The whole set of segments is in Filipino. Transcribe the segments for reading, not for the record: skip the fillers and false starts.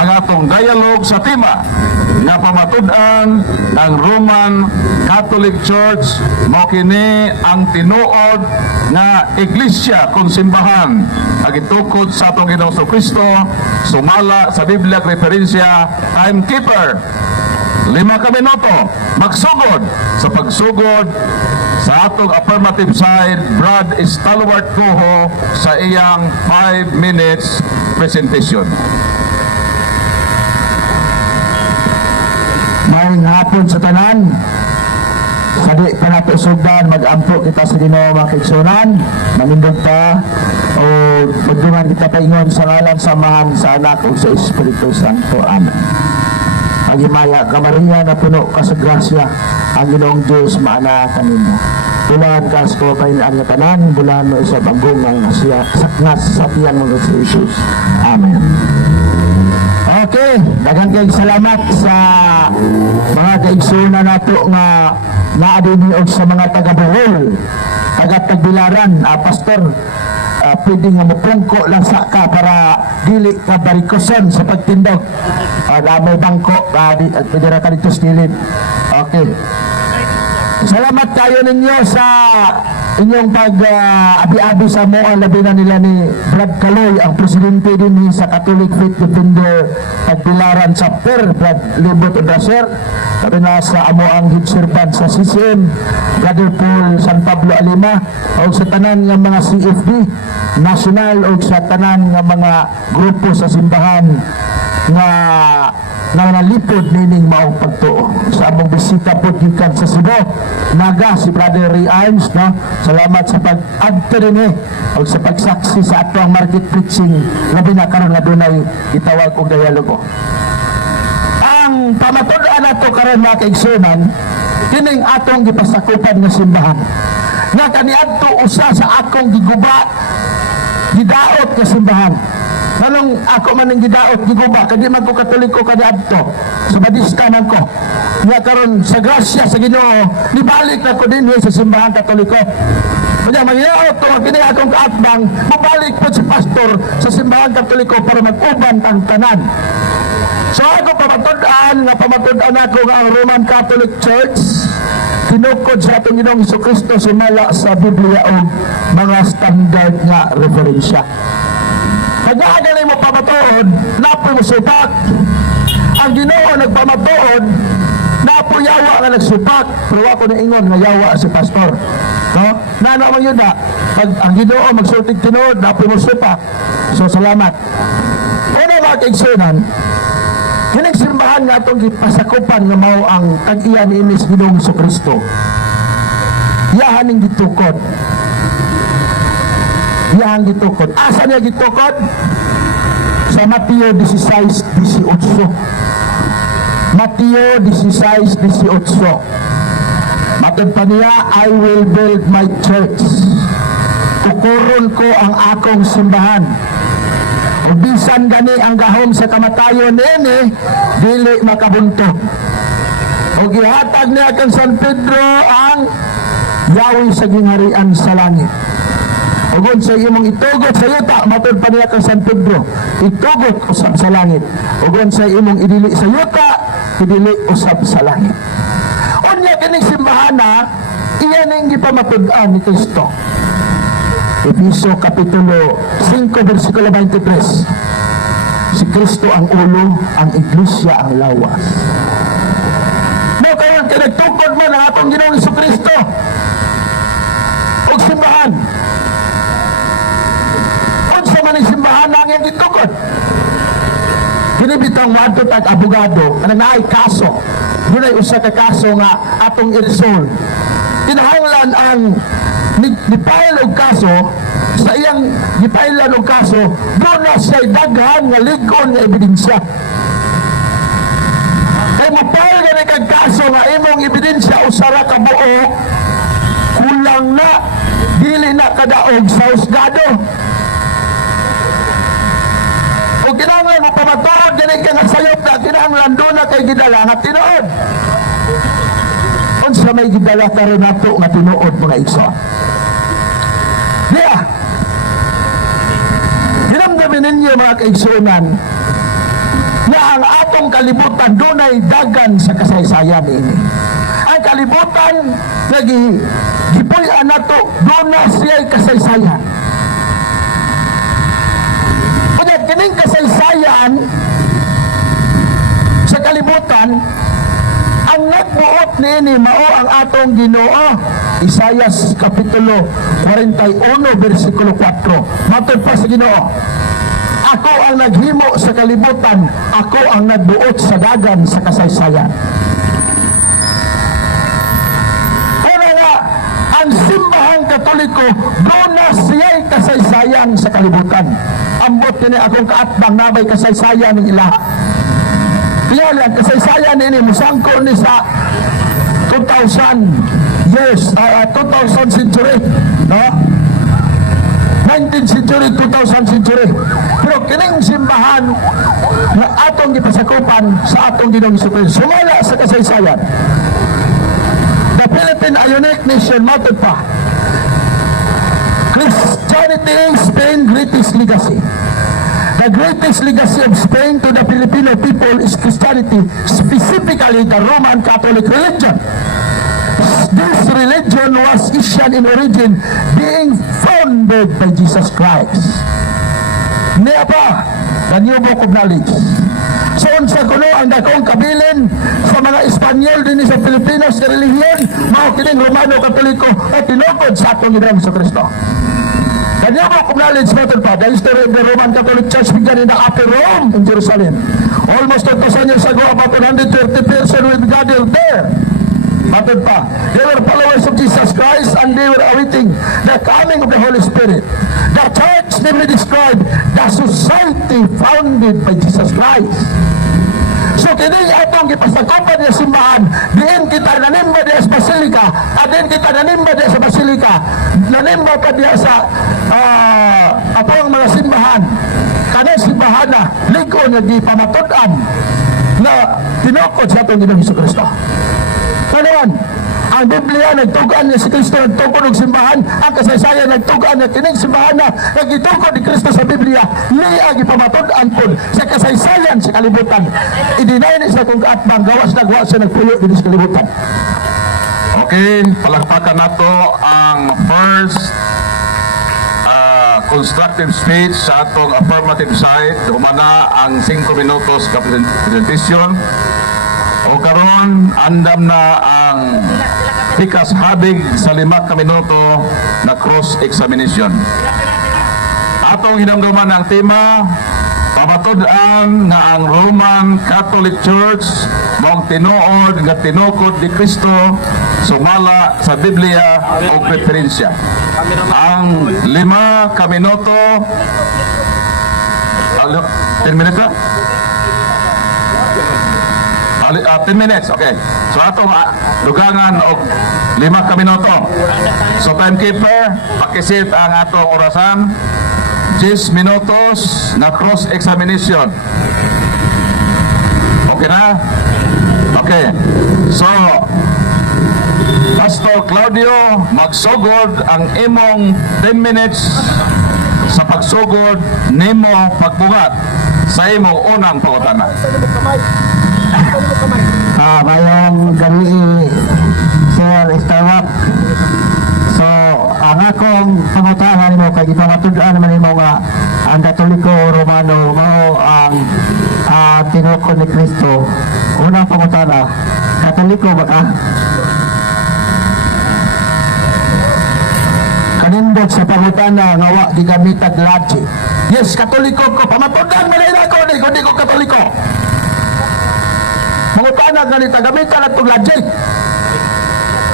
ang atong dialogue sa tema nga pamatud-an ng Roman Catholic Church mao kini ang tinuod nga iglesia kung simbahan agitukod sa atong Ginoong Kristo sumala sa Biblia referensya timekeeper 5 minuto magsugod sa pagsugod sa atong affirmative side Brad Stalwart Coho sa iyang 5 minutes presentation. May hapon sa tanan. Sadi pa nato sugdan mag-ampo kita sa Ginoo mga kaigsunan. Manindog pa o pagdungan kita paingon sa ngalan samahan sa anak ug sa Espiritu Santo. Amen. Pagimaya ka Maria na puno ka sa grasya ang Ginoong Diyos maana kanimo. Bulan ka sa kabaynaan nga tanan, bulan mo isa paggungang saknas sa tiyan mo sa Jesus. Amen. Okay, daghang kayong salamat sa mga kaigsunan nato nga naadini og sa mga taga-Bohol, taga-Tagbilaran, pastor, pwede nga mapungko lang sa ka para dili ka barikoson sa pagtindog. May bangko, pwede ra ka dito sa gilid. Okay. Salamat kayo ninyo sa inyong pag-abi-abi sa mo ang labi na nila ni Brad Caloy, ang presidente din sa Catholic Faith Defender Tagbilaran Chapter, Brad Libot Odraser, sabi na sa amo ang head servant sa CCM, Brother Paul San Pablo Alima, o sa tanan ng mga CFD national o sa tanan ng mga grupo sa simbahan nga nalipod nining maong pagtuo sa among bisita po gikan sa Cebu naga si Brother Ray Arms, no? Salamat sa pag-adto rin o sa pagsaksi sa atong market preaching labi na karon nga dunay gitawag og dialogo. Ang pamatud-an nato karon mga kaigsunan kining atong gipasakupan nga simbahan nga kaniadto usa sa akong giguba gidaot nga simbahan. Anong ako man ang gidaot, giguba, kadi man ko Katoliko kaniadto, sa badista man ko. Nga karon sa grasya sa Ginoo, nibalik na ko din sa simbahan Katoliko. Kaya maghiyaot ko, ang pinay akong kaatbang, mabalik po si pastor sa simbahan Katoliko para mag-uban ang tanan. So ako pamatud-an ako nga ang Roman Catholic Church, tinukod sa atong Ginoong Jesucristo sumala sa Biblia o mga standard nga referensya. Pag-aagalay mo pamatuod, napoy mo supak. Ang Ginoo nagpamatuod, napoy yawa nga nagsupak. Pero ako na ingon nga yawa si pastor. No? Nana mo yun na. Pag ang Ginoo magsultig tinuod, napoy mo supak. So salamat. Una mga kaigsunan, kining simbahan nga itong gipasakupan nga mao ang tag-iya ni Inis Ginoong Jesucristo. Yahaning gitukod. Yang gitukod. Asa niya gitukod? Sa Mateo 16:18. Mateo 16:18. Matod pa niya, I will build my church. Tukuron ko ang akong simbahan. O bisan gani ang gahom sa kamatayon nini, dili makabunto. O gihatag niya kang San Pedro ang yawi sa gingharian sa langit. Ugon sa imong itugot sa yuta, matod pa niya kang San Pedro, itugot usab sa langit. Ugon sa imong idili sa yuta, idili usab sa langit. Unya kining simbahana, iyan ang gipamatud-an ni Kristo. Efeso Kapitulo 5, versikulo 23. Si Kristo ang ulo, ang iglesia ang lawas. No, kaya kinagtukod mo na atong Ginoong Jesucristo og simbahan. Maning simbahan nanging gitukod. Kinibitang wadto tag abogado kanang naay kaso. Dunay usa ka kaso nga atong i-resolve. Kinahanglan ang ni-file og kaso sa iyang gipailan og kaso, doon na siya daghan nga ligon nga ebidensya. Kaya mapile gani kag kaso nga imong ebidensya usara ka buo, kulang na dili na kadaog sa husgado. Kung kinahanglan mo pamatuod, ganit ka nasayop na, kinahanglan doon na kay gidala nga tinuod. Kung sa may gidala ka rin nato nga tinuod mga igso. Diya, dinamdamin ninyo mga kaigsunan, na atong kalibutan dunay dagan sa kasaysayan ini. Ang kalibutan gipuy-an nato duna siya'y kasaysayan. Kaya kining kasaysayan sa kalibutan, ang nagbuot niini mao ang atong Ginoo. Isayas kapitulo 41 bersikulo 4. Matod pa sa Ginoo, ako ang naghimo sa kalibutan, ako ang nagbuot sa dagan sa kasaysayan. Kaya nga, ang simbahang Katoliko, doon na siya'y kasaysayan sa kalibutan. Ambot kini akong kaatbang na may kasaysayan ng ila. Kaya lang, kasaysayan ini musangko ni sa 2,000 years, 2,000 century, no? 19th century, 2000 century. Pero kining simbahan na atong gipasakupan sa atong Ginoong Jesucristo, sumala sa kasaysayan. The Philippine a unique nation, matod pa. Christianity, Spain, greatest legacy. The greatest legacy of Spain to the Filipino people is Christianity, specifically the Roman Catholic religion. This religion was Asian in origin, being founded by Jesus Christ. Niya pa, the new book of knowledge. So, sa kuno ang dakong kabilin sa mga Espanyol din sa Pilipinas na relihiyon, mga kining Romano Katoliko at tinukod sa atong Ginoong Jesucristo. The new book of knowledge, method pa, the history of the Roman Catholic Church began in the Upper Rome in Jerusalem. Almost 2,000 years ago, about 130 persons were gathered there. Method pa, they were followers of Jesus Christ and they were awaiting the coming of the Holy Spirit. The church namely described the society founded by Jesus Christ. So kini atong gipasakupan niya simbahan, diin kita nanimba diya sa basilika, at diin kita nanimba diya sa basilika, nanimba pa diya sa atong mga simbahan. Kana simbahan na ligo niya di pamatudan na tinukod sa atong Ginoong Jesucristo. Kanawan, ang Biblia nagtugaan niya si Kristo, nagtukod ng simbahan, ang kasaysayan nagtugaan niya kining simbahan na nagtukod ni Kristo sa Biblia, niya gipamatod-an pod sa kasaysayan sa kalibutan. Idinay ni sa kung kaatbang gawas nagwa siya nagpuyo din sa kalibutan. Okay, palakpakan nato ang first constructive speech sa atong affirmative side. Humana ang 5 minutos ka presentation. O karon andam na ang pikas habig sa 5 ka minuto na cross-examination. Atong hinamduman ang tema, pamatud-an nga ang Roman Catholic Church mong tinuod nga tinukod ni Kristo sumala sa Biblia o preferensya. Ang 5 ka minuto, 10 minutes na? 10 minutes, okay. So atong dugangan og 5 ka minuto. So timekeeper, pakisit ang atong orasan. 10 minutos na cross-examination. Okay na? Okay. So, Pastor Claudio, magsugod ang imong 10 minutes sa pagsugod nimo pagbuhat sa imong unang pangutana. Mayong gabi, Sir Estewak. So, ang akong pangutahan mo kay gipamatudaan naman mo nga ang Katoliko Romano mao ang tinukod ni Kristo. Unang pangutana, Katoliko ba ka? Kanindot sa pangutana nga wa gigamitag logic. Yes, Katoliko ko. Pamatudan mo rin ako, di ko Katoliko. Pangutana ganito, gamitan at logic.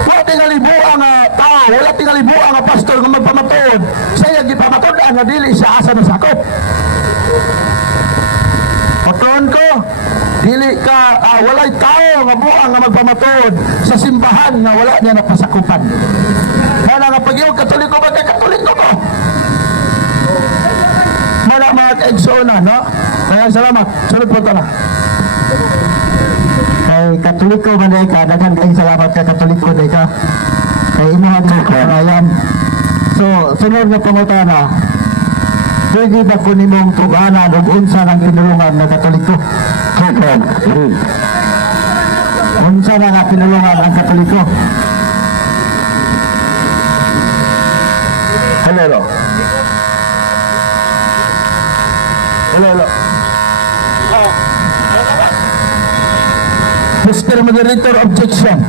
Wala tingali buang tao, wala tingali buang pastor nga magpamatod. Saya gipamatod ang dili sa asa na sakop. Patron ko, dili ka, walay tao nga buang nga magpamatod sa simbahan nga wala niya napasakupan. Kaya nga pag yung Katoliko ba, Katoliko ko. Mala mga kaigsoona, no? Kaya salamat, sunod po ito na. Kay Katoliko man day ka, dagan kayong salamat kay Katoliko day ka. Kay imuhan ko karayan. So, sunod na pangutana, pwede ba ko nimong tuganan o unsa ng tinulungan na Katoliko? So, Second, unsa na nga pinulungan ang Katoliko? Hello. Mr. Moderator, objection.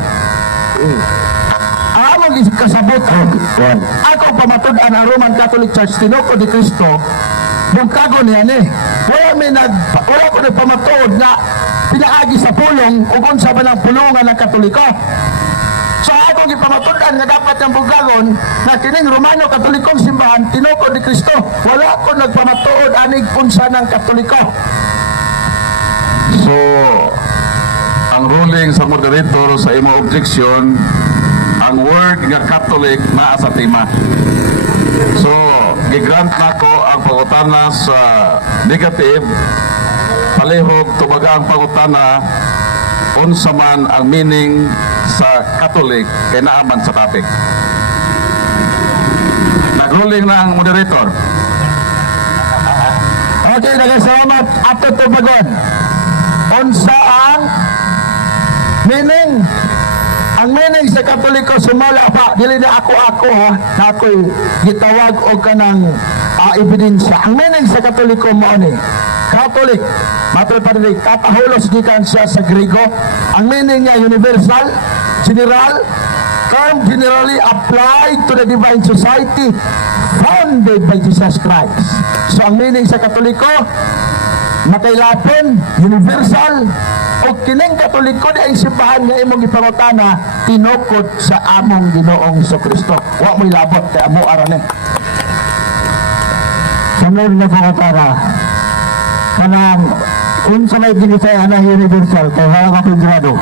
Among kasabot ako pamatud-an ang Roman Catholic Church Tinoko de Cristo bungkago niya ni. Wala ko nagpamatud na pinaagi sa pulong ug unsa ba ng pulungan ng Katoliko. So ako gipamatud-an nga dapat ang bungkagon na kining Romano Katolikong simbahan Tinoko de Cristo. Wala ko nagpamatuod anig unsa ng Katoliko. So, ang ruling sa moderator sa imo objection, ang word nga Catholic naa sa tema. So, gigrant nako ang pangutana sa negative, palihog tumaga ang pangutana unsa man ang meaning sa Catholic kay naaman sa topic. Nagruling na ang moderator. Okay, nagasalamat ato tubagon. Unsa ang meaning? Ang meaning sa Katoliko sumala pa, dili na ako ha, na ako'y gitawag o kanang ebidensya. Ang meaning sa Katoliko mo ni, Catholic, matol pa rin, katahulos gikan siya sa Griego. Ang meaning niya universal, general, term generally applied to the divine society founded by Jesus Christ. So ang meaning sa Katoliko, makailapon, universal, o kining Katoliko di ang simbahan nga imong gipangutana tinukod sa among Ginoong Jesucristo. Wa mo'y labot kay amo arane. Sunod na pangutana kanang unsa may ginisaya na universal kay wala ka grado.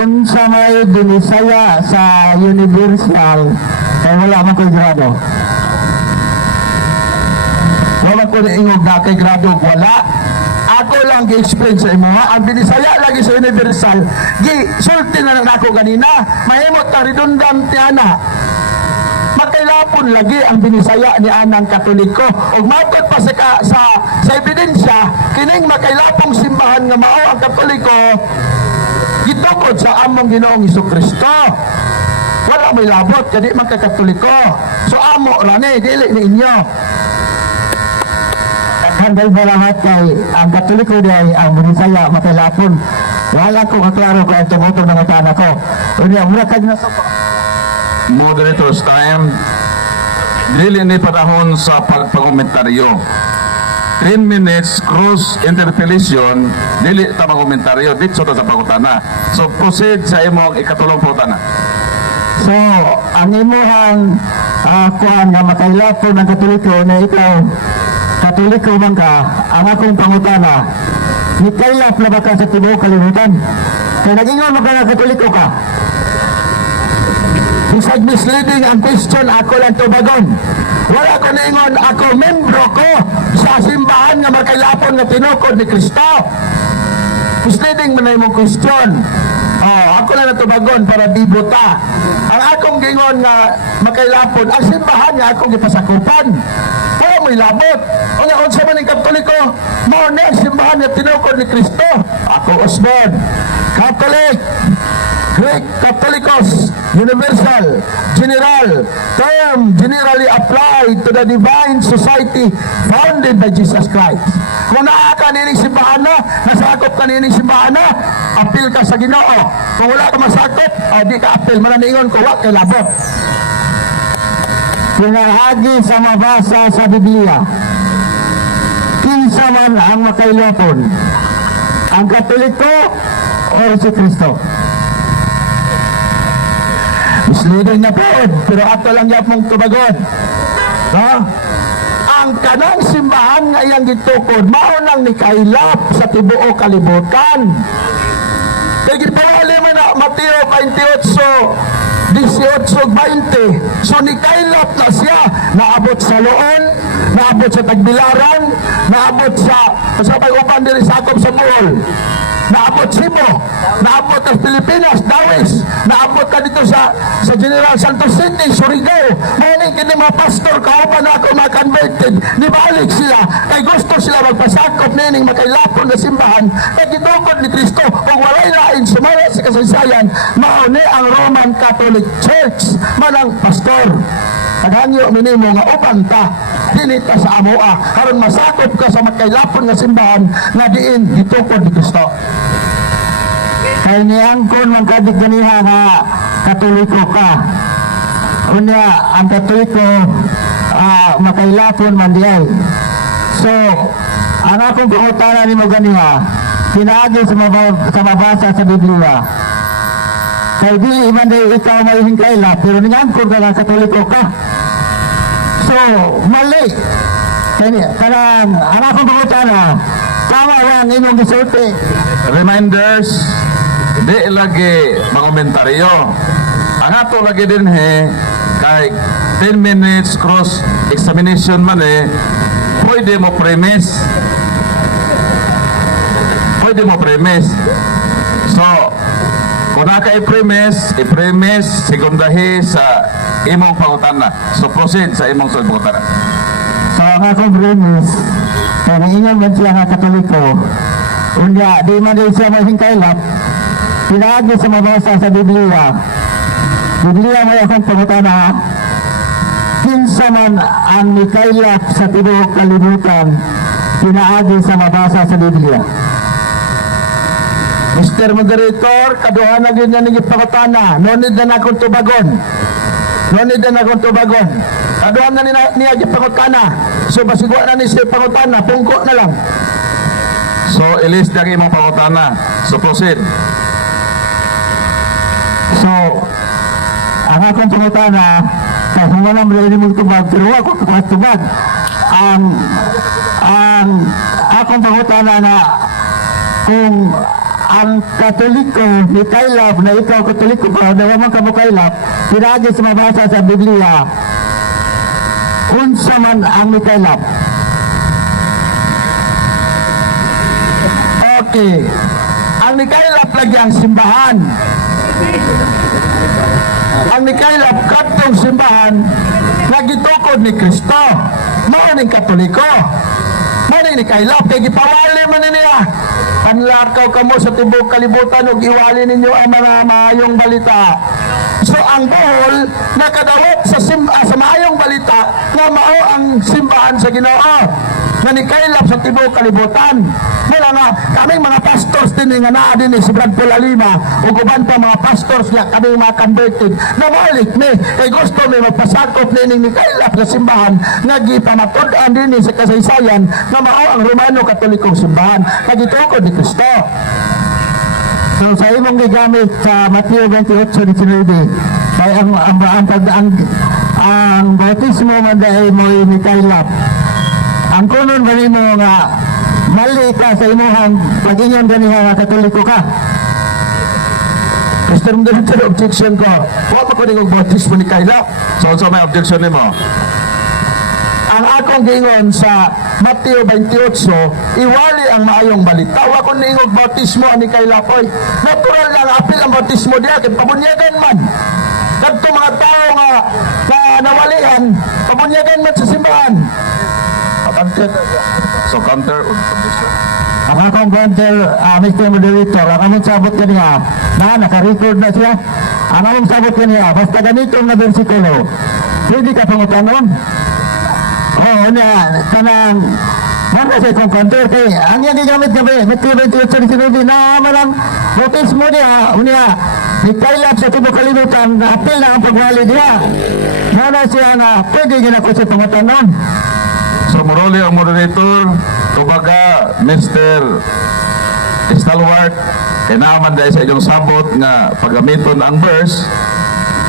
Unsa may ginisaya sa universal kay wala man ko'y grado. Wala ko na ingog na kay grado wala. Ako lang gi-explain sa imo ha. Ang binisaya lagi sa universal, gi-sulti na ako ganina. Mahimot na redundant na. Makailapon lagi ang binisaya ni anang Katoliko. Ug matod pa sa ebidensya, kining makailapong simbahan nga mao ang Katoliko, gitukod sa among Ginoong Jesucristo. Wala may labot kadi man ka Katoliko. So amo rani dili ni inyo. Handal salamat kay ang Katoliko day ang binisaya makailapon. Wala ko kaklaro kung ang tumutong ng utana ko. Unya, mura ka na sa Moderator's time. Dili ni panahon sa pagpangomentaryo. 10 minutes cross interpellation, dili ta mangomentaryo dito ta sa pangutana. So proceed sa imong ikatulong pangutana. So, ang imuhang kuhan nga makailapon ng Katoliko na ikaw Katoliko man ka, ang akong pangutana, nikailap na ba ka sa tibuok kalimutan? Kaya nag-ingon mo ka na Katoliko ka. Bisag misleading ang question, ako lang tubagon. Wala ko naingon, ako membro ko sa simbahan nga makailapon nga tinukod ni Kristo. Misleading mo na yung question. Ako lang natubagon para di buta. Ang akong gingon nga makailapon, ang simbahan nga akong ipasakupan. Wala mo'y labot. Unsa man ang Katoliko, mo na simbahan nga tinukod ni Kristo. Ako Osborn, Catholic, Greek Catholicos, universal, general, term generally applied to the divine society founded by Jesus Christ. Kung naa ka nining simbahan na, nasakop ka nining simbahan na, apil ka sa Ginoo. Kung wala ka masakop, di ka apil. Mananingon ko, wak kay labot. Pinahagi sa mabasa sa Biblia, kinsa man ang makailapon, ang Katoliko o si Kristo. Misleading na po, pero ato lang yan mong tubagon. Ang kanang simbahan nga iyang gitukod, mao nang nikailap sa tibuok kalibutan. Kaya gipawali mo na Mateo 28, 18-20. So nikailap na siya, naabot sa Loon, naabot sa Tagbilaran, naabot sa pag-upan diri sa akop sa Bohol. naabot Cebu, naabot ang Pilipinas, Dawis, naabot ka dito sa General Santos City, Surigao. Muna kini mga pastor, kauban na ako mga converted, nibalik sila, kay gusto sila magpasakop nining makailapon na simbahan, kay gitukod ni Kristo, kung walay lain sumaya sa kasaysayan, mauni ang Roman Catholic Church, manang pastor. Naghangyo minimo nga upan ta dinita sa amoa aron masakop ka sa makailapon nga simbahan nga diin gitukod ni Kristo. Kay niangkon man kadig ganiha nga Katoliko ka. Unya ang Katoliko makailapon man diay. So ang akong pangutana nimo ganiha pinaagi sa mabasa sa Biblia. Kay di man day ikaw may hingkailap pero niangkon ka nga Katoliko ka. So, mali. Karang anak ko pangutana, tama lang inyong gisulti. Reminders, di lagi mangomentaryo. Ang ato lagi din kay 10 minutes cross examination man pwede mo premise. Pwede mo premise. So, kung naka i-premise, sekundahi sa imong pangutana. So, proceed sa imong pangutana. So, ang akong premise, kaya ingon man siya nga Katoliko, unya, di man din siya may hingkailap, pinaagi sa mabasa sa Biblia. Biblia may akong pangutana, kinsa man ang nikailap sa tibuok kalibutan, pinaagi sa mabasa sa Biblia. Mr. Moderator, kaduhan na din yan ng ipakutana. Nonid na akong tubagon. Kaduhan na niya ipakutana. So, basigwa na ni siya ipakutana. Pungko na lang. So, ilis na imong pangutana. So, proceed. So, ang akong pangutana, kaya kung walang malali mong tubag, pero ako tubag. Ang akong pangutana na kung ang Katoliko ni kailap na ikaw Katoliko pa na naman ka mo kailap pinagi sa mabasa sa Biblia unsa man ang ni kailap. Okay, ang ni kailap lagi ang simbahan. Ang ni kailap katong simbahan lagi tukod ni Kristo maning Katoliko maning ni kailap kay gipawali man niya. Anlakaw ka mo sa tibok kalibutan ug iwali ninyo ang mga maayong balita. So ang Bohol nakadawat sa maayong balita nga mao ang simbahan sa Ginoo nga nikailap sa tibok kalibutan. Mula nga kaming mga pastors din nga naa din si Brad Polalima ug uban pa mga pastors nga kaming mga converted na malik ni kay gusto mi magpasakop nining nikailap sa simbahan nga gipamatud-an din sa kasaysayan nga mao ang Romano Katolikong simbahan nga gitukod ni Kristo. So sa imong gigamit sa Mateo 28:19 kay ang bautismo man dahil mo nikailap. Ang kunon ba nimo nga mali ka sa imuhang pag-ingon ganiha nga Katoliko ka? Mr. Moderator, objection ko. Huwag ko rin bautismo ni kailap. So may objection nimo. Ang akong gingon sa Mateo 28, iwali ang maayong balita. Huwag ko ningog bautismo ani kailap. Oy, natural lang apil ang bautismo diya kay pabunyagan man. Kadto mga tao nga nawalihan, pabunyagan man sa simbahan. So counter objection. Ang akong counter, Mr. Moderator, ang among sabot kaniya, naka-record na siya. Ang among sabot kaniya, basta ganito na versikulo, pwede ka pangutanon. Oo, kanang, mana siya kong counter, kay ang yan gigamit gabi, Matthew 28:19, na malang bautismo niya, nikailap sa tubok kalibutan, apil na ang pagwali niya. Mana siya na pwede ginako siya pangutanon. So, morally ang moderator, tubaga, Mr. Stalwart, kaya naman dahil sa inyong sabot nga paggamiton ang verse,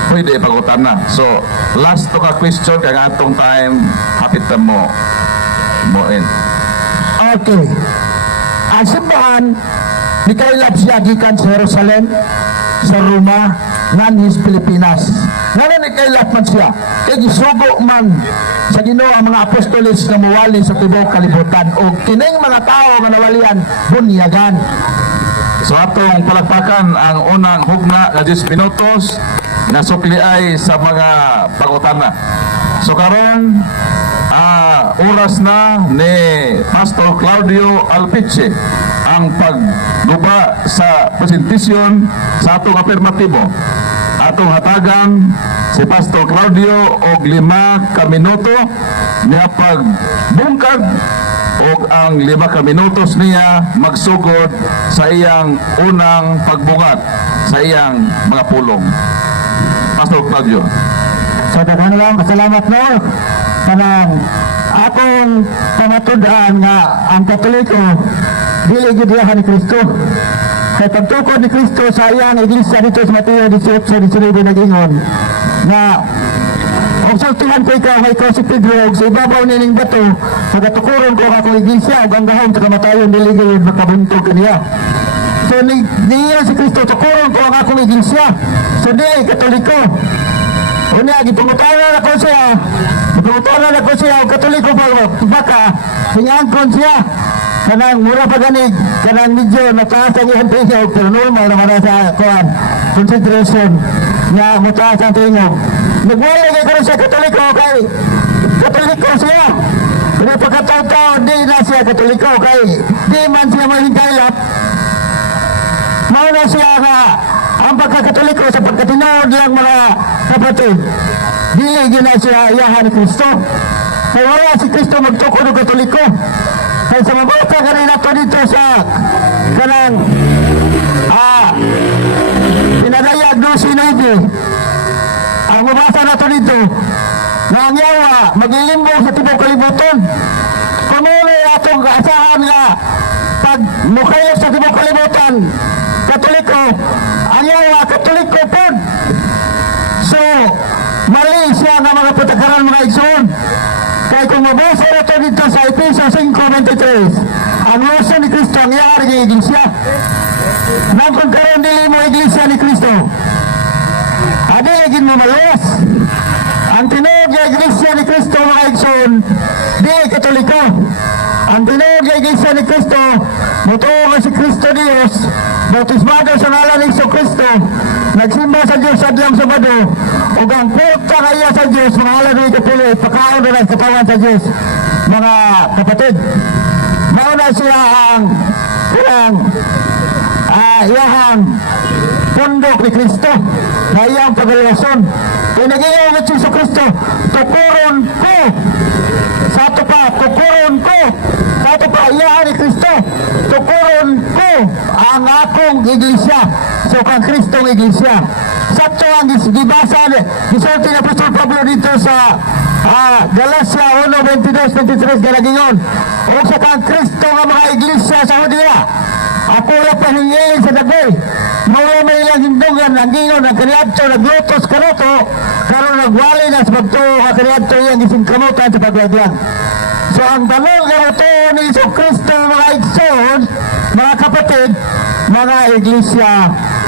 pwede ipagutan na. So, last to ka question, kaya atong time, hapit na mo in. Okay. Ang simbahan, nikailap siya gikan sa Jerusalem, sa Roma, nganis Pilipinas. Ngayon nikailap man siya, kaya gisugo man sa Ginoo ang mga apostoles na muwali sa tibok kalibutan o kining mga tao nga nawalian bunyagan. So atong palakpakan ang unang hugna nga 10 minutos na sukli ay sa mga pangutana. So karon oras na ni Pastor Claudio Alpiche ang pagguba sa presentasyon sa atong afirmatibo. Atong hatagan si Pastor Claudio og 5 ka minuto niya pagbungkag og ang 5 ka minutos niya magsugod sa iyang unang pagbungat sa iyang mga pulong. Pastor Claudio. So daghan lang pasalamat mo kanang akong pamatud-an nga ang Katoliko dili gyud diha ni Kristo. Kay pagtukod ni Kristo sa iyang iglesia dito sa Mateo 18:19 nag-ingon na ang sultihan ko ikaw kay ikaw si Pedro sa ibabaw nining bato pagatukuron ko akong iglesia ug ang gahom sa kamatayon dili gyud makabuntog kaniya. So niya si Kristo tukuron ko ang akong iglesia. So dili Katoliko. Unya gipangutanan ako siya. Gipangutanan ako siya og Katoliko pa baka hingangkon siya. Kanang mura pa gani, kanang medyo nataas ang iyang tingog, pero normal naman sa consideration na mataas ang tingog. Nagwala kay karon siya Katoliko kay Katoliko siya. Pero pagkataon di na siya Katoliko kay di man siya mahingkailap. Mauna siya nga ang pagkakatoliko sa pagkatinood lang mga kapatid. Dili gina siya iyahan ni Kristo. Kaya wala si Kristo magtukod ng Katoliko. Kaya sa mabasa kanina to dito sa kanang pinadayag no sinabi. Ang mabasa na to dito na ang yawa maglilimbong sa tibok kalibutan. Kung atong kaasahan nga pag mukayos sa tibok kalibutan Katoliko, ang yawa Katoliko po. So, mali siya nga mga patakaran mga igsoon. Kaya kung mabasa na ito dito sa Efesios 5:23, ang luso ni Kristo ang yari ng iglesia. Nang kung karoon dili mo iglesia ni Kristo, adilagin mo maluwas. Ang tinuod ng iglesia ni Kristo mga igsoon, di Katoliko. Ang tinuod ng iglesia ni Kristo, mutuo si Kristo Dios, bautismado sa ngalan ni Kristo, nagsimba sa Diyos sa Diyang Sabado, o ang kulta kaya sa Diyos, mga alam ni Kapuloy, pagkaon na ng katawan sa Diyos, mga kapatid. Mauna siya ang iyahang pundok ni Kristo, na iyang pagalason. Pinag-iyaw ni Jesu Kristo, tukuron ko, sa ito pa, tukuron ko, sa ito pa, iyahan ni Kristo, tukuron ko ang akong iglesia. So kang Kristong iglesia. Sakto ang gibasa gisulti ni Apostol Pablo dito sa Galacia 1:22-23 ganagingon. O sa kang Kristo nga mga iglesia sa Judea. Ako lang pahingin sa dagay. Mawala may ilang hindungan ang gingon ang kaniadto naglutos kanuto karon nagwali na sa pagtuo ang kaniadto iyang gising kanutan sa pagwagyan. So ang tanong kanuto ni Kristo mga igsoon, mga kapatid, mga iglesia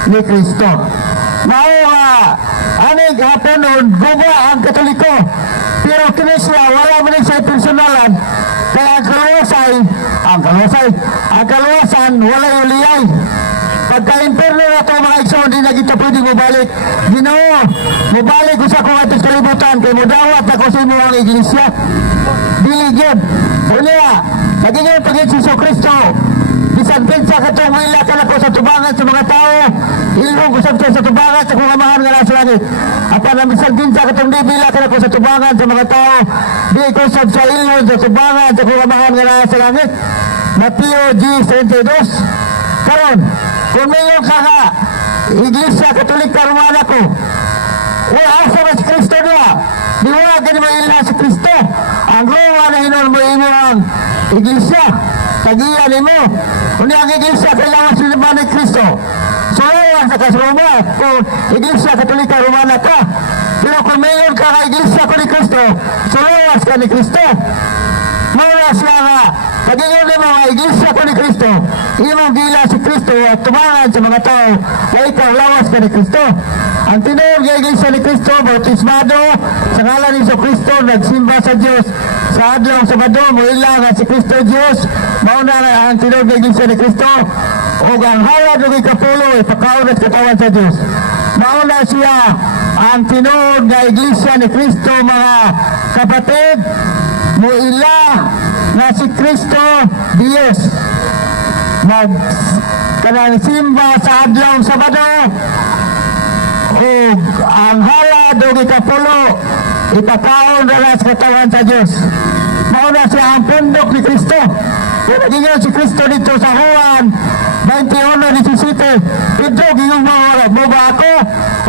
ni Kristo. Mao nga anig haponon guba ang Katoliko. Pero kini siya wala man sa personalan. Kaya ang kaluwasan wala uliyay. Pagka-imperno na ito mga igsoon, di na kita pwede mubalik. Ginoo, mubalik ko sa kong atos kalibutan kay mudawat ako sa imo ang iglesia. Diligid. Unya, naging pagin si Kristo. Bisan pinsa katong wila ka na ko sa tubangan sa mga tao. Ilong ko sa tubangan sa kong amahan nga nasa langit. At na bisan pinsa katong di bila ka na ko sa tubangan sa mga tao. Di ko sa ilong sa tubangan sa kong amahan nga nasa langit. Mateo 10:32. Karon, kung mayroon ka nga, Iglesia Katolika Romana ko, asa ba si Kristo niya? Di mo nga ganun mailha si Kristo. Ang Roma na hinon mo ang Iglesia. Tagiyan mo. Kung ang Iglesia, kailangan sila ni Kristo. So, sa Roma, kung Iglesia Katolika Romana ka, pero kung mayroon ka nga Iglesia ko ni Kristo, sulawas ka ni Kristo. Mula siya nga, pagiging mo mga iglesia ko ni Kristo, imong gila si Kristo at tumangan sa mga tao na ikaw lawas ka ni Kristo. Ang tinuod ng iglesia ni Kristo, bautismado sa ngalan ni Kristo, nagsimba sa Diyos sa adlaw Sabado, mo ilang si Kristo Diyos, mauna na ang tinuod ng iglesia ni Kristo. o ang halad ng ikapulo ipakaon at katawan sa Diyos. Mauna siya ang tinuod na iglesia ni Kristo, mga kapatid, muila na si Kristo Diyos mag kanang simba sa adlaw Sabado o ang halad ng ikapulo ipakaon na sa katawan sa Diyos. Mauna siya ang pundok ni Kristo. Kung naging si Kristo dito sa Juan 21:17, Pedro, gingong mga mo ba ako?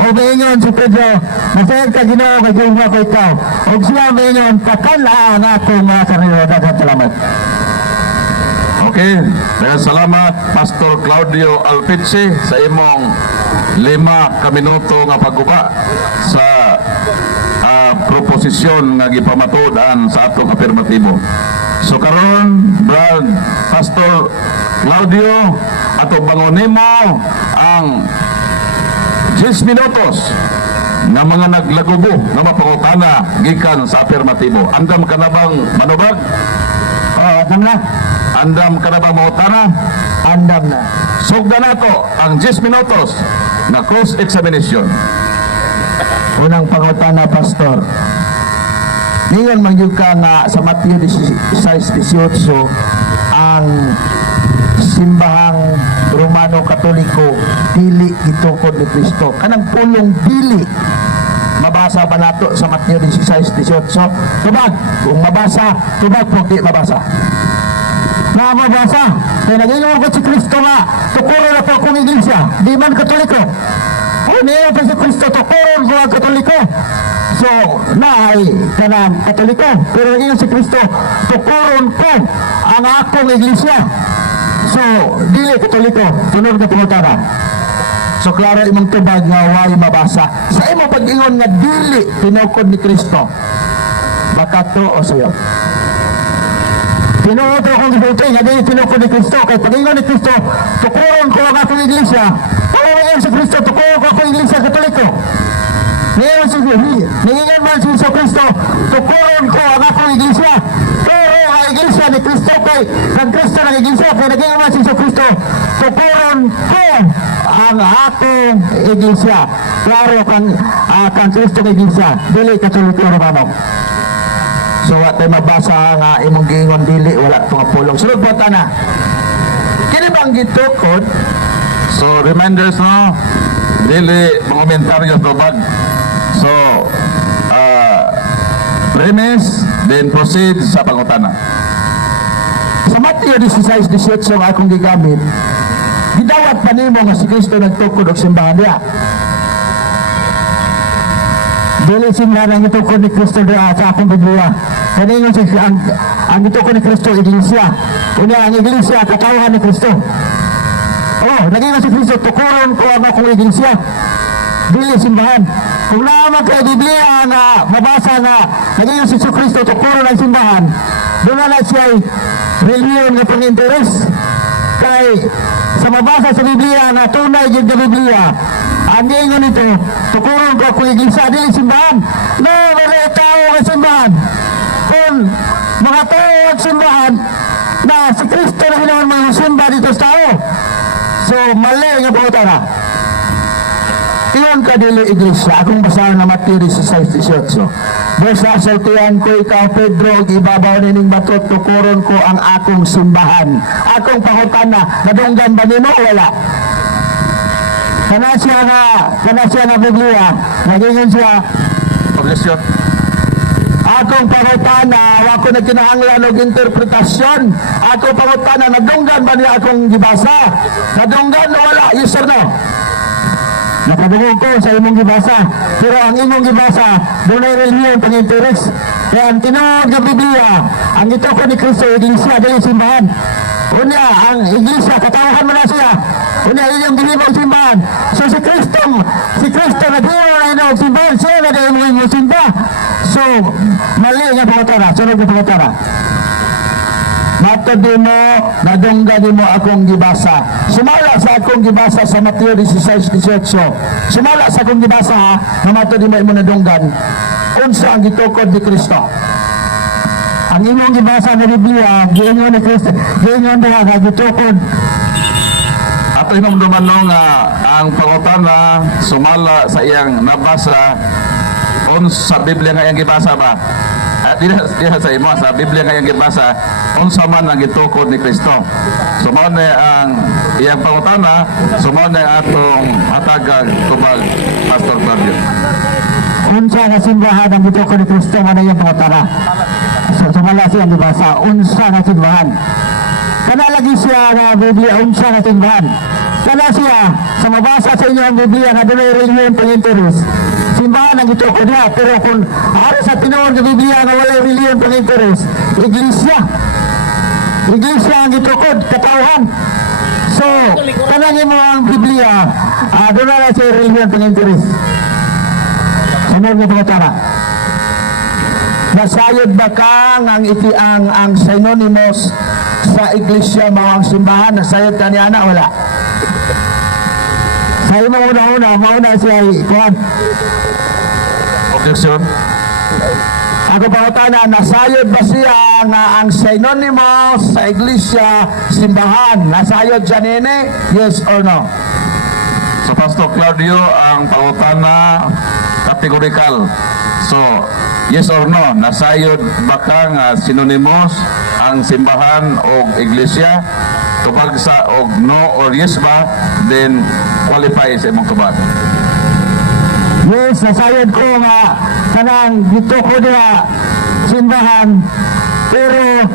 O maingon si Pedro, masayag ka Ginoo, kaging ako ikaw. O siya maingon, pakala ang akong mga karino. Dagat salamat. Okay, daghang salamat Pastor Claudio Alpici sa imong 5 ka minuto nga pagguba sa proposisyon nga gipamatudan sa atong afirmatibo. So karon, Brad Pastor Claudio, ato bangonimo ang 10 minutos na mga naglagubo na mapangutana gikan sa afirmatibo. Andam ka na bang manubag? Andam na. Andam ka na bang mautana? Andam na. Sugdan nato ang 10 minutos na cross-examination. Unang pangutana, Pastor. Ngayon mangyug ka nga sa Mateo 16:18 ang simbahang Romano Katoliko dili gitukod ni Kristo. Kanang pulong dili. Mabasa ba nato sa Mateo 16:18? Tubag, kung mabasa, tubag kung di mabasa. Na mabasa, kaya naging ko si Kristo nga, tukuron na po akong iglesia, di man Katoliko. O niya pa si Kristo, tukuron ko ang Katoliko. So, naay kanang Katoliko, pero naging si Kristo, tukuron ko ang akong iglesia. So, dili Katoliko, tunod na pangutana. So, klaro imong tubag nga way mabasa. Sa imo pag-ingon nga dili tinukod ni Kristo, bakato o sayo? Tinuod akong gibuti nga dili tinukod ni Kristo. Kaya pag-ingon ni Kristo, tukuron ko ang akong iglesia. Pag-ingon si Kristo, tukuron ko akong iglesia Katoliko. Ningingan man si Kristo, tukuron ko ang akong iglesia. Pero ang iglesia ni Kristo kay kang Kristo ng iglesia, kaya naging man si Kristo, tukuron ko ang akong iglesia. Klaro kang Kristo ng iglesia, dili Katoliko Romano. So what tayo mabasa nga imong giingon dili, wala itong pulong. Sunod po na. Kini bang gitukod? So reminders no, dili mga komentaryo tubag. So premise, then proceed sa pangutana. Sa Mateo 16:18 nga akong gigamit, gidawat pa nimo nga si Kristo nagtukod og simbahan niya. Dili simbahan ang gitukod ni Kristo diha sa akong Biblia. Kaningon si ang gitukod ni Kristo iglesia. Kunya ang iglesia katawan ni Kristo. Oh, naging si Kristo tukuron ko ang akong iglesia. Dili simbahan. Kung naman kay Biblia na mabasa na naging si Kristo tukuron ang simbahan, doon na siya reliyon na pang-interes. Kay sa mabasa sa Biblia na tunay gid nga Biblia, ang ingon nito, tukuron ko akong iglesia, dili simbahan. No, wala tao nga simbahan. Kung mga tao at simbahan na si Kristo na hinawan mga simba dito sa tao. So, mali nga pangutana. Iyon ka dili iglesia, akong basahan na Mateo 16:18. Basta saltihan ko ikaw Pedro, ibabaw nining batot, tukuron ko ang akong simbahan. Akong pangutana, nadunggan ba nino o wala? Kana siya nga Biblia, naging siya Objection. akong pangutana, ako na kinahanglan og interpretasyon. Akong pangutana, nadunggan ba niya akong gibasa? Nadunggan o wala? Yes or no? Nakadungog ko sa imong gibasa. Pero ang imong gibasa, doon ay reliyon pang-interes. Kaya ang tinuod ng Biblia, ang ito ko ni Kristo, iglesia, dahil simbahan. Unya, ang iglesia, katawahan mo na siya. Unya, inyong dinibang simbahan. So si Kristo na diwa na inyong simbahan, siya na dahil mo inyong simba. So, mali nga pangutana, sunod nga pangutana. Matod mo, nadungga mo akong gibasa. Sumala sa akong gibasa sa Mateo 16:18. Sumala sa akong gibasa ha, na matod mo imo nadunggan. Unsa ang gitukod ni Kristo? Ang imong gibasa na Biblia, giingon ni Kristo, giingon diha nga gitukod Ato hinumduman no nga ang pangutana sumala sa iyang nabasa sa Biblia nga iyang gibasa ba? Diha sa imo sa Biblia nga iyang gibasa unsa man ang gitukod ni Kristo. Sumao na ang iyang pangutana, sumao na atong hatagan tubag Pastor Claudio. Unsa nga simbahan ang gitukod ni Kristo nga na iyang pangutana? So sumala siya ang gibasa, unsa nga simbahan? Kana lagi siya nga Biblia, unsa nga simbahan? Kana siya sa mabasa sa inyo ang Biblia nga dunay relihiyon pang-interes. Simbahan ang gitukod niya, pero kung aron sa tinuod ng Biblia nga walay relihiyon pang-interes, iglesia ang gitukod, katawhan. So, kanangin mo ang Biblia, doon na siya relihiyon pang-interes. Sunod nga pangutana. Nasayod ba kang ang synonymous sa iglesia mao ang simbahan? Nasayod ka ni ana wala? Sa imong una-una, mauna siya kuhan. Objection. Ako pangutana, nasayod ba siya nga ang synonymous sa iglesia simbahan? Nasayod siya nini? Yes or no? So Pastor Claudio, ang pangutana kategorikal. So, yes or no, nasayod ba ka nga synonymous ang simbahan o iglesia? Tupag sa og no or yes ba, then qualify sa imong tubag. Yes, nasayod ko nga kanang gitukod niya simbahan, pero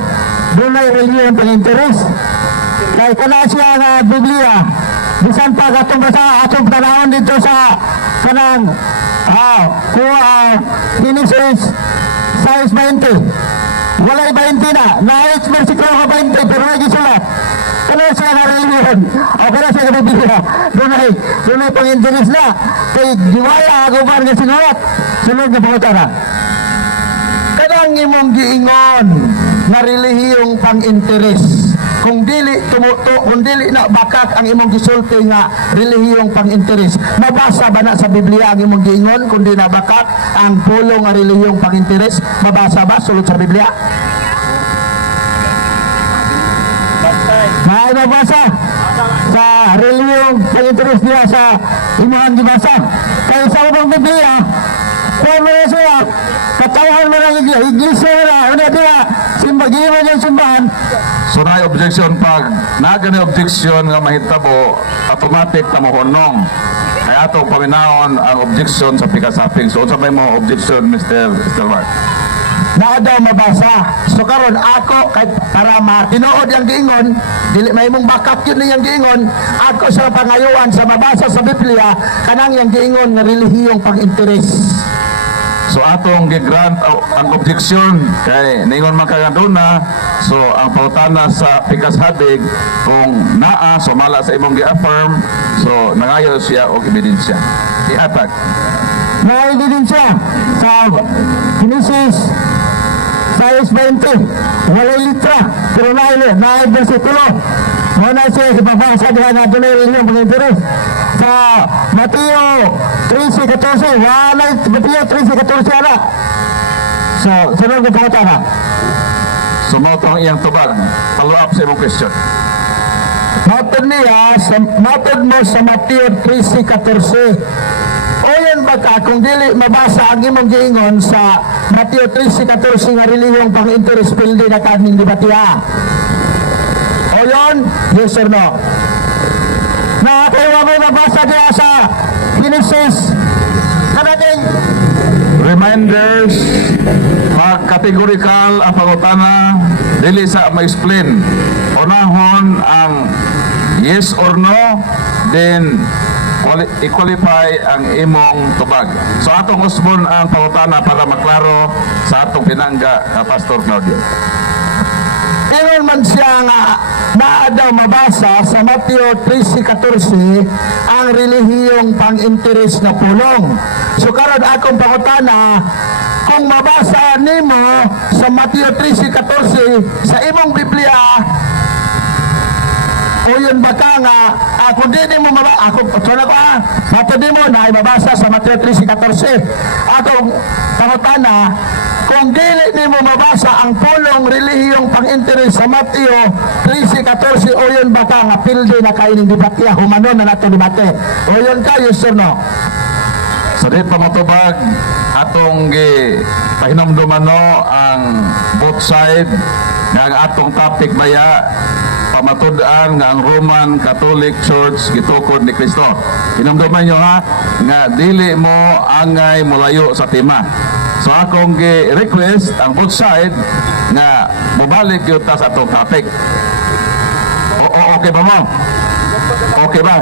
dunay relihiyon pang-interes. Kaya kana siya nga Biblia, bisan pa katong basa atong panahon dito sa kanang Genesis 6:20. Walay 20 na. Nais versikulo ka 20 pero lagi sulat. Kano siya nga relihiyon? O kano siya nga Biblia? Dunay pang-interes na. Kay diwaya aguban nga sinulat. Sunod nga pangutana. Kanang imong giingon nga relihiyong pang-interes. Kung dili na bakak ang imong gisulti nga relihiyong pang-interes, mabasa ba na sa Biblia ang imong giingon kung di na bakak ang pulong nga relihiyong pang-interes? Mabasa ba sulod sa Biblia? May mabasa sa relihiyong pang-interes niya sa imuhang gibasa. Kaya sa unang Biblia, kung mo na siya, katawan mo ng iglesia na, una diya, simbagiwan yung simbahan. So na objection pag nagani objection nga mahitabo, automatic na mohonong. Kaya atong paminahon ang objection sa pikasaping. So unsa may mo objection, Mr. Mark? Na daw mabasa. So karon ako kay para matinuod ang giingon, dili may mong bakak yun niyang giingon, ako sa pangayuan sa mabasa sa Biblia kanang yang giingon nga relihiyong pang-interes. So atong gi-grant ang objection kay ningon man kagaduna. So ang pautana sa pikas hadig kung naa sumala sa imong gi-affirm, so nangayo siya og ebidensya. Ihatag. Na ebidensya sa Genesis 6:20. Walay litra, pero naay versikulo. Muna siya ipabasa diha na dunay relihiyong pang-interes. Sa Mateo 13:14, walay Mateo 13:14 ana. So, sunod nga pangutana. Sumoto ang iyang tubag. Follow up sa imong question. Matod mo sa Mateo 13:14. O yan ba ka, kung dili mabasa ang imong giingon sa Mateo 13:14 nga relihiyong pang-interes pildi na kaning dibatiha. O yun, yes or no? Nakakaiwa mo mabasa diya sa Genesis. Kanating Reminders, kategorikal ang pangutana, dili sa ma-explain. Unahon ang yes or no, then i-qualify ang imong tubag. So atong usbon ang pangutana para maklaro sa atong pinangga Pastor Claudio. Ingon man siya nga naa daw mabasa sa Mateo 13:14 ang relihiyong pang-interes na pulong. So karon akong pangutana, kung mabasa nimo sa Mateo 13:14 sa imong Biblia, o yun ba ka nga, kung di mo mabasa, matod mo na mabasa sa Mateo 13:14. Akong pangutana, kung dili nimo mabasa ang pulong relihiyong pang-interes sa Mateo 13:14 o yun ba ka nga pilde na kaining debate humanon na nato debate o yun ka yes or no? So di pamatubag atong pahinumdumano ang both side nga ang atong topic baya pamatud-an nga ang Roman Catholic Church gitukod ni Kristo. Hinumduman nyo ha nga dili mo angay mulayo sa tema. So akong request ang both side nga mubalik yun ta sa atong topic. Okay ba mo? Okay ba?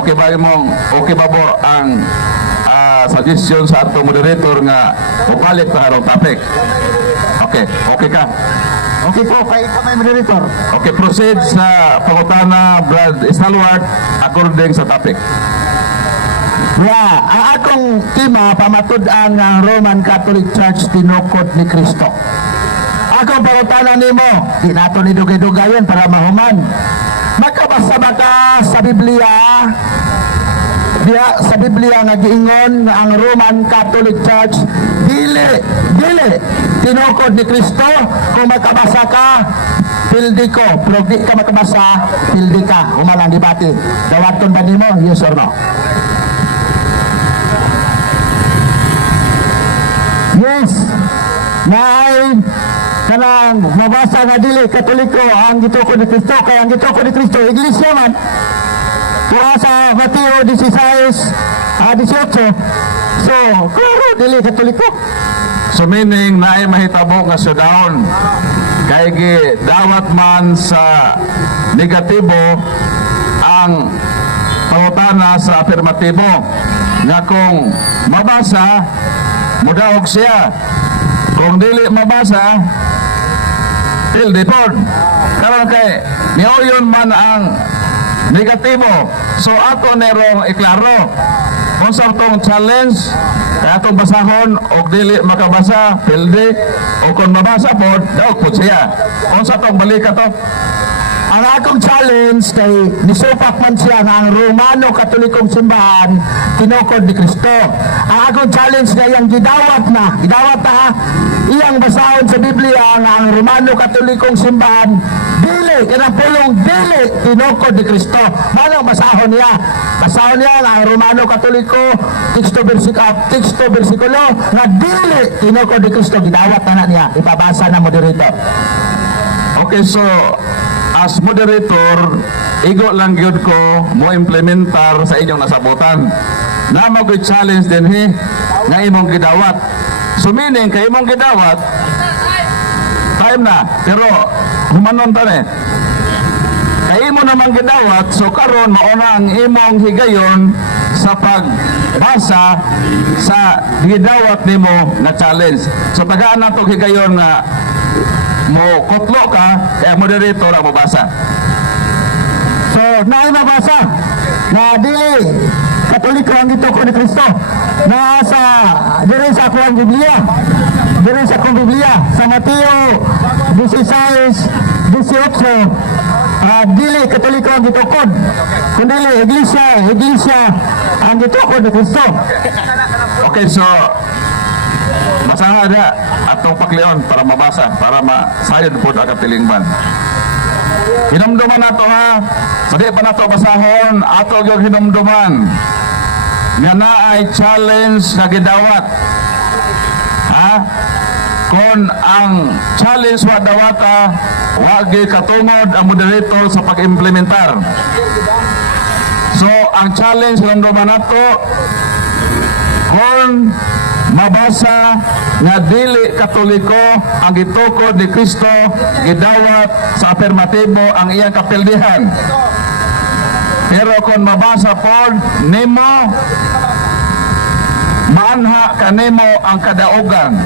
Okay ba mo? Okay ba mo ang suggestion sa atong moderator nga mubalik ta harong topic? Okay. Okay ka? Okay po, kay kamay moderator. Okay, proceed sa pangutana Brad Stalwart according sa topic. Yeah, ang akong tema pamatud-an nga ang Roman Catholic Church tinukod ni Kristo. Akong pangutana nimo, di nato ni dugay-dugayon para mahuman. Magkabasa ba ka sa Biblia? Diya sa Biblia nga giingon nga ang Roman Catholic Church dili tinukod ni Kristo. Kung makabasa ka pildi ko, pero di ka makabasa pildi ka. Humalang debate. Dawaton ba nimo? Yes or no? Yes. Nay kanang mabasa nga dili Katoliko ang gitukod ni Kristo, kaya ang gitukod ni Kristo iglesia man. Kaya sa Mateo 16:18. So, klaro dili Katoliko. So meaning na ay mahitabo nga shutdown kay dawat man sa negatibo ang pangutana sa afirmatibo nga kung mabasa mudaog siya, kung dili mabasa pildi pod. Karon kay niuyon man ang negatibo, so ato nerong iklaro kung sa itong challenge kaya itong basahon o dili makabasa pildi o kung mabasa pod daog po siya. Kung sa itong balik to Ang akong challenge kay nisupak man siya nga ang Romano Katolikong simbahan tinukod ni Kristo. Ang akong challenge na iyang gidawat ha, iyang basahon sa Biblia nga ang Romano Katolikong simbahan dili, kanang pulong dili tinukod ni Kristo. Manong basahon niya? Basahon niya nga ang Romano Katoliko teksto bersikulo nga dili tinukod ni Kristo. Gidawat na niya, ipabasa na moderator. Okay, so as moderator, igo lang gyud ko mo implementar sa inyong nasabutan. Na mag-challenge din nga imong gidawat. So meaning kay imong gidawat time na, pero humanon ta ni. Kay imo namang gidawat, so karon mauna ang imong higayon sa pagbasa sa gidawat nimo na challenge. So tagaan nato higayon nga mo kutlo ka, kaya moderator ang mabasa. So, naay mabasa na dili Katoliko ang gitukod ni Kristo. Nasa diri sa akong Biblia. Diri sa akong Biblia sa Mateo 16:18, dili Katoliko ang gitukod. Kundi iglesia ang gitukod ni Kristo. Okay, so basahan na atong pakleon para mabasa, para masayod po ang katilingban. Hinumduman nato ha, sa di pa nato basahon, ato yung hinumduman nga na ay challenge na gidawat. Ha? Kung ang challenge wa dawata, wagi katungod ang moderator sa pag-implementar. So, ang challenge hinumduman nato, kung mabasa nga dili Katoliko ang gitukod ni Kristo, gidawat sa afirmatibo ang iyang kapildihan. Pero kung mabasa pod nimo, maanha kanimo ang kadaugan.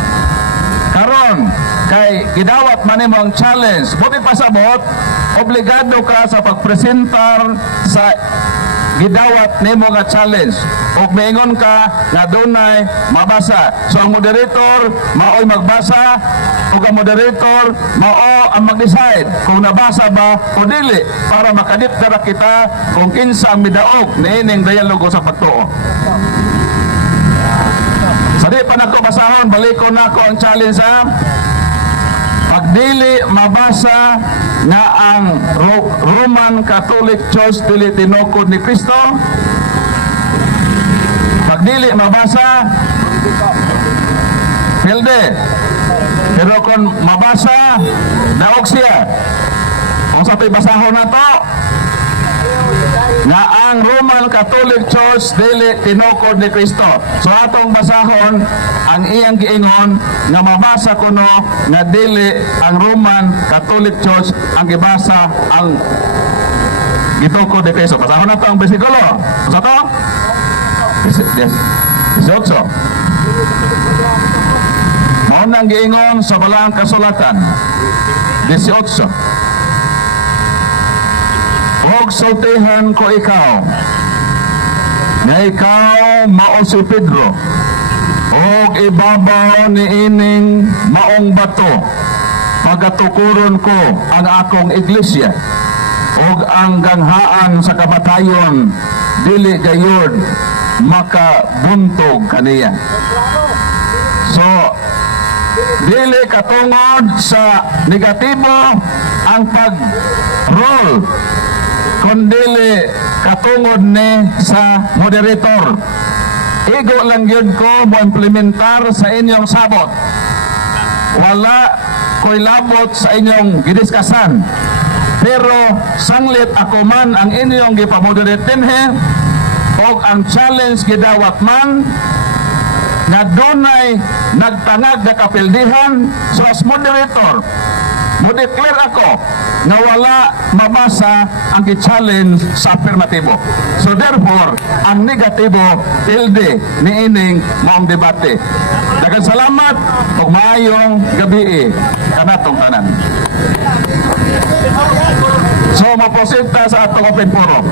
Karon kay gidawat man nimo ang challenge, buti pasabot obligado ka sa pagpresentar sa gidawat nimo nga challenge. Og maingon ka nga dunay mabasa. So ang moderator mao'y magbasa ug ang moderator mao ang mag-decide kung nabasa ba o dili para makadiptara kita kung kinsa ang midaog niining dialogo sa pagtuo. Sa di pa nako basahon, baliko na ako ang challenge ha. Pagdili mabasa nga ang Roman Catholic Church dili tinukod ni Kristo. Pagdili mabasa, pilde. Pero kung mabasa, naog siya. Kung sa basahon na to, nga ang Roman Catholic Church dili tinukod ni Kristo. So atong basahon ang iyang giingon nga mabasa kuno nga dili ang Roman Catholic Church ang gibasa ang gitukod ni Kristo. Basahon na to ang bersikulo. Sa to? 18. Mao nang giingon sa balang kasulatan 18. Huwag sultihan ko ikaw na ikaw mao si Pedro, huwag ibabaw ni ining maong bato, pagatukuron ko ang akong iglesia, huwag ang ganghaan sa kamatayon, dili gayud makabuntog kaniya. So, dili katungod sa negatibo ang pag-roll, kundili katungod ni sa moderator. Igo lang yun ko mo implementar sa inyong sabot. Wala ko'y labot sa inyong gidiskasan. Pero sanglit ako man ang inyong gipamoderate dinhe o ang challenge gidawat man na dunay nagtangag na kapildihan. So as moderator, mo-declare ako na wala mabasa ang i-challenge sa affirmatibo. So therefore, ang negatibo, tilde ni ining maong debate. Daghang salamat ug maayong gabi kanatong tanan. So maposita sa atong open forum.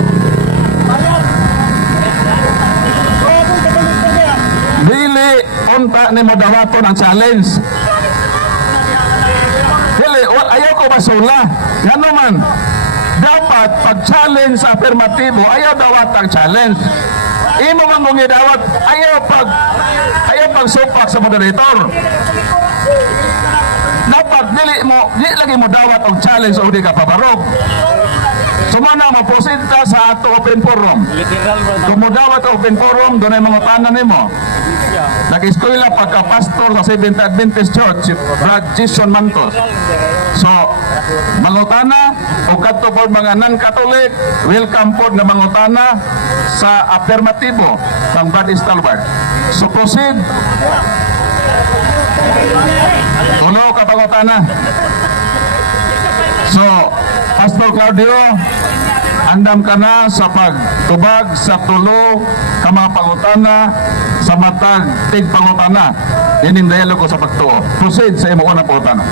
Dili unta ni mo dawaton ang challenge. Ayaw ko masula. Ano man, dapat pag-challenge sa affirmatibo, ayaw dawat ang challenge. Imo man mong idawat, ayaw pag-supak sa moderator. Dapat dili lagi mo dawat ang challenge o di ka pabarog. Sumana mo posita sa ato open forum. Kung mo dawat ang open forum, doon ay mga tanan nimo. Nag-eskwela pagka-pastor sa Seventh Adventist Church, si Brad Jason Mantos. So, mangutana o kadto po mga non-Catholic, welcome po na mangutana sa affirmatibo ng Brad Stalwart. So, proceed. Tulo ka pangutana. So, Pastor Claudio, andam ka na sa pagtubag sa tulo ka mga pangutana sa matag tig-pangutana. Ining dialogo sa pagtuo. Proceed sa imo unang pangutana.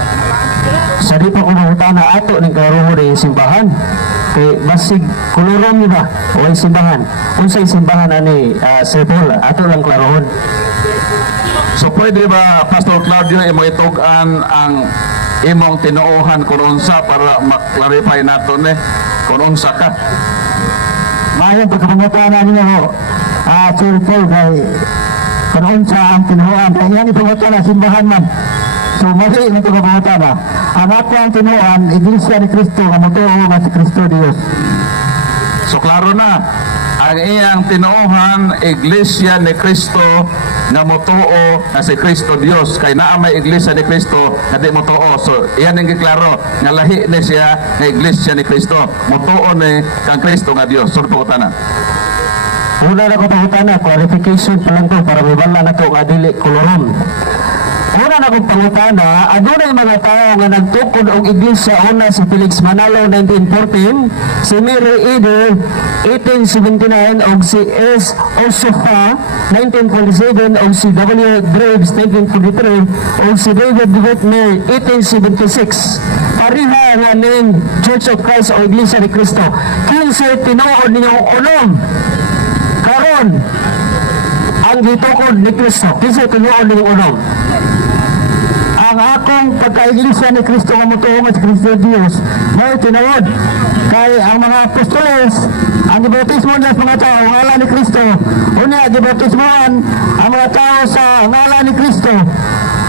Sa di pa ko mangutana ato ng karuho rin simbahan. Kay basig kuluron ba o ay simbahan. Unsay simbahan ani Sir Paul, ato lang klarohon. So pwede ba, Pastor Claudio, imo itugan ang imong tinuohan kung unsa para maklarify nato ni kung unsa ka? Mayang pagkapangutana niyo Sir Paul, kay kung unsa ang tinuohan. Kaya yan ipangutana simbahan man. So mali na ito kapangutana. Ang ako ang tinuohan, Iglesia ni Cristo, nga mutuo nga si Cristo Dios. So klaro na, ang iyang tinuohan, Iglesia ni Cristo nga motuo na si Cristo Dios. Kay naa may Iglesia ni Cristo nga di motuo. So iyan ang giklaro nga lahi ni siya nga Iglesia ni Cristo. Motuo ni kang Cristo nga Dios. So pangutana. Una na ko pangutana, clarification pa lang ko para mibala na ito nga dili kolorom. Una na kong pangutana, adunay mga tao nga nagtukod og iglesia. Una si Felix Manalo 1914, si Mary Eder 1879, og si S. Osofa 1947, og si W. Graves 1943, og si David Whitmer 1876. Pariha nga ning Church of Christ o Iglesia ni Cristo. Kinsay tinuod ninyong unom karon ang gitukod ni Cristo. Kinsay tinuod ninyong unom? ang akong pagka-iglesia ni Kristo nga mutuong sa Kristo Diyos may tinawad kay ang mga apostoles ang gibautismo nila sa mga tao ang ngalan ni Kristo unya gibautismoan ang mga tao sa ngalan ni Kristo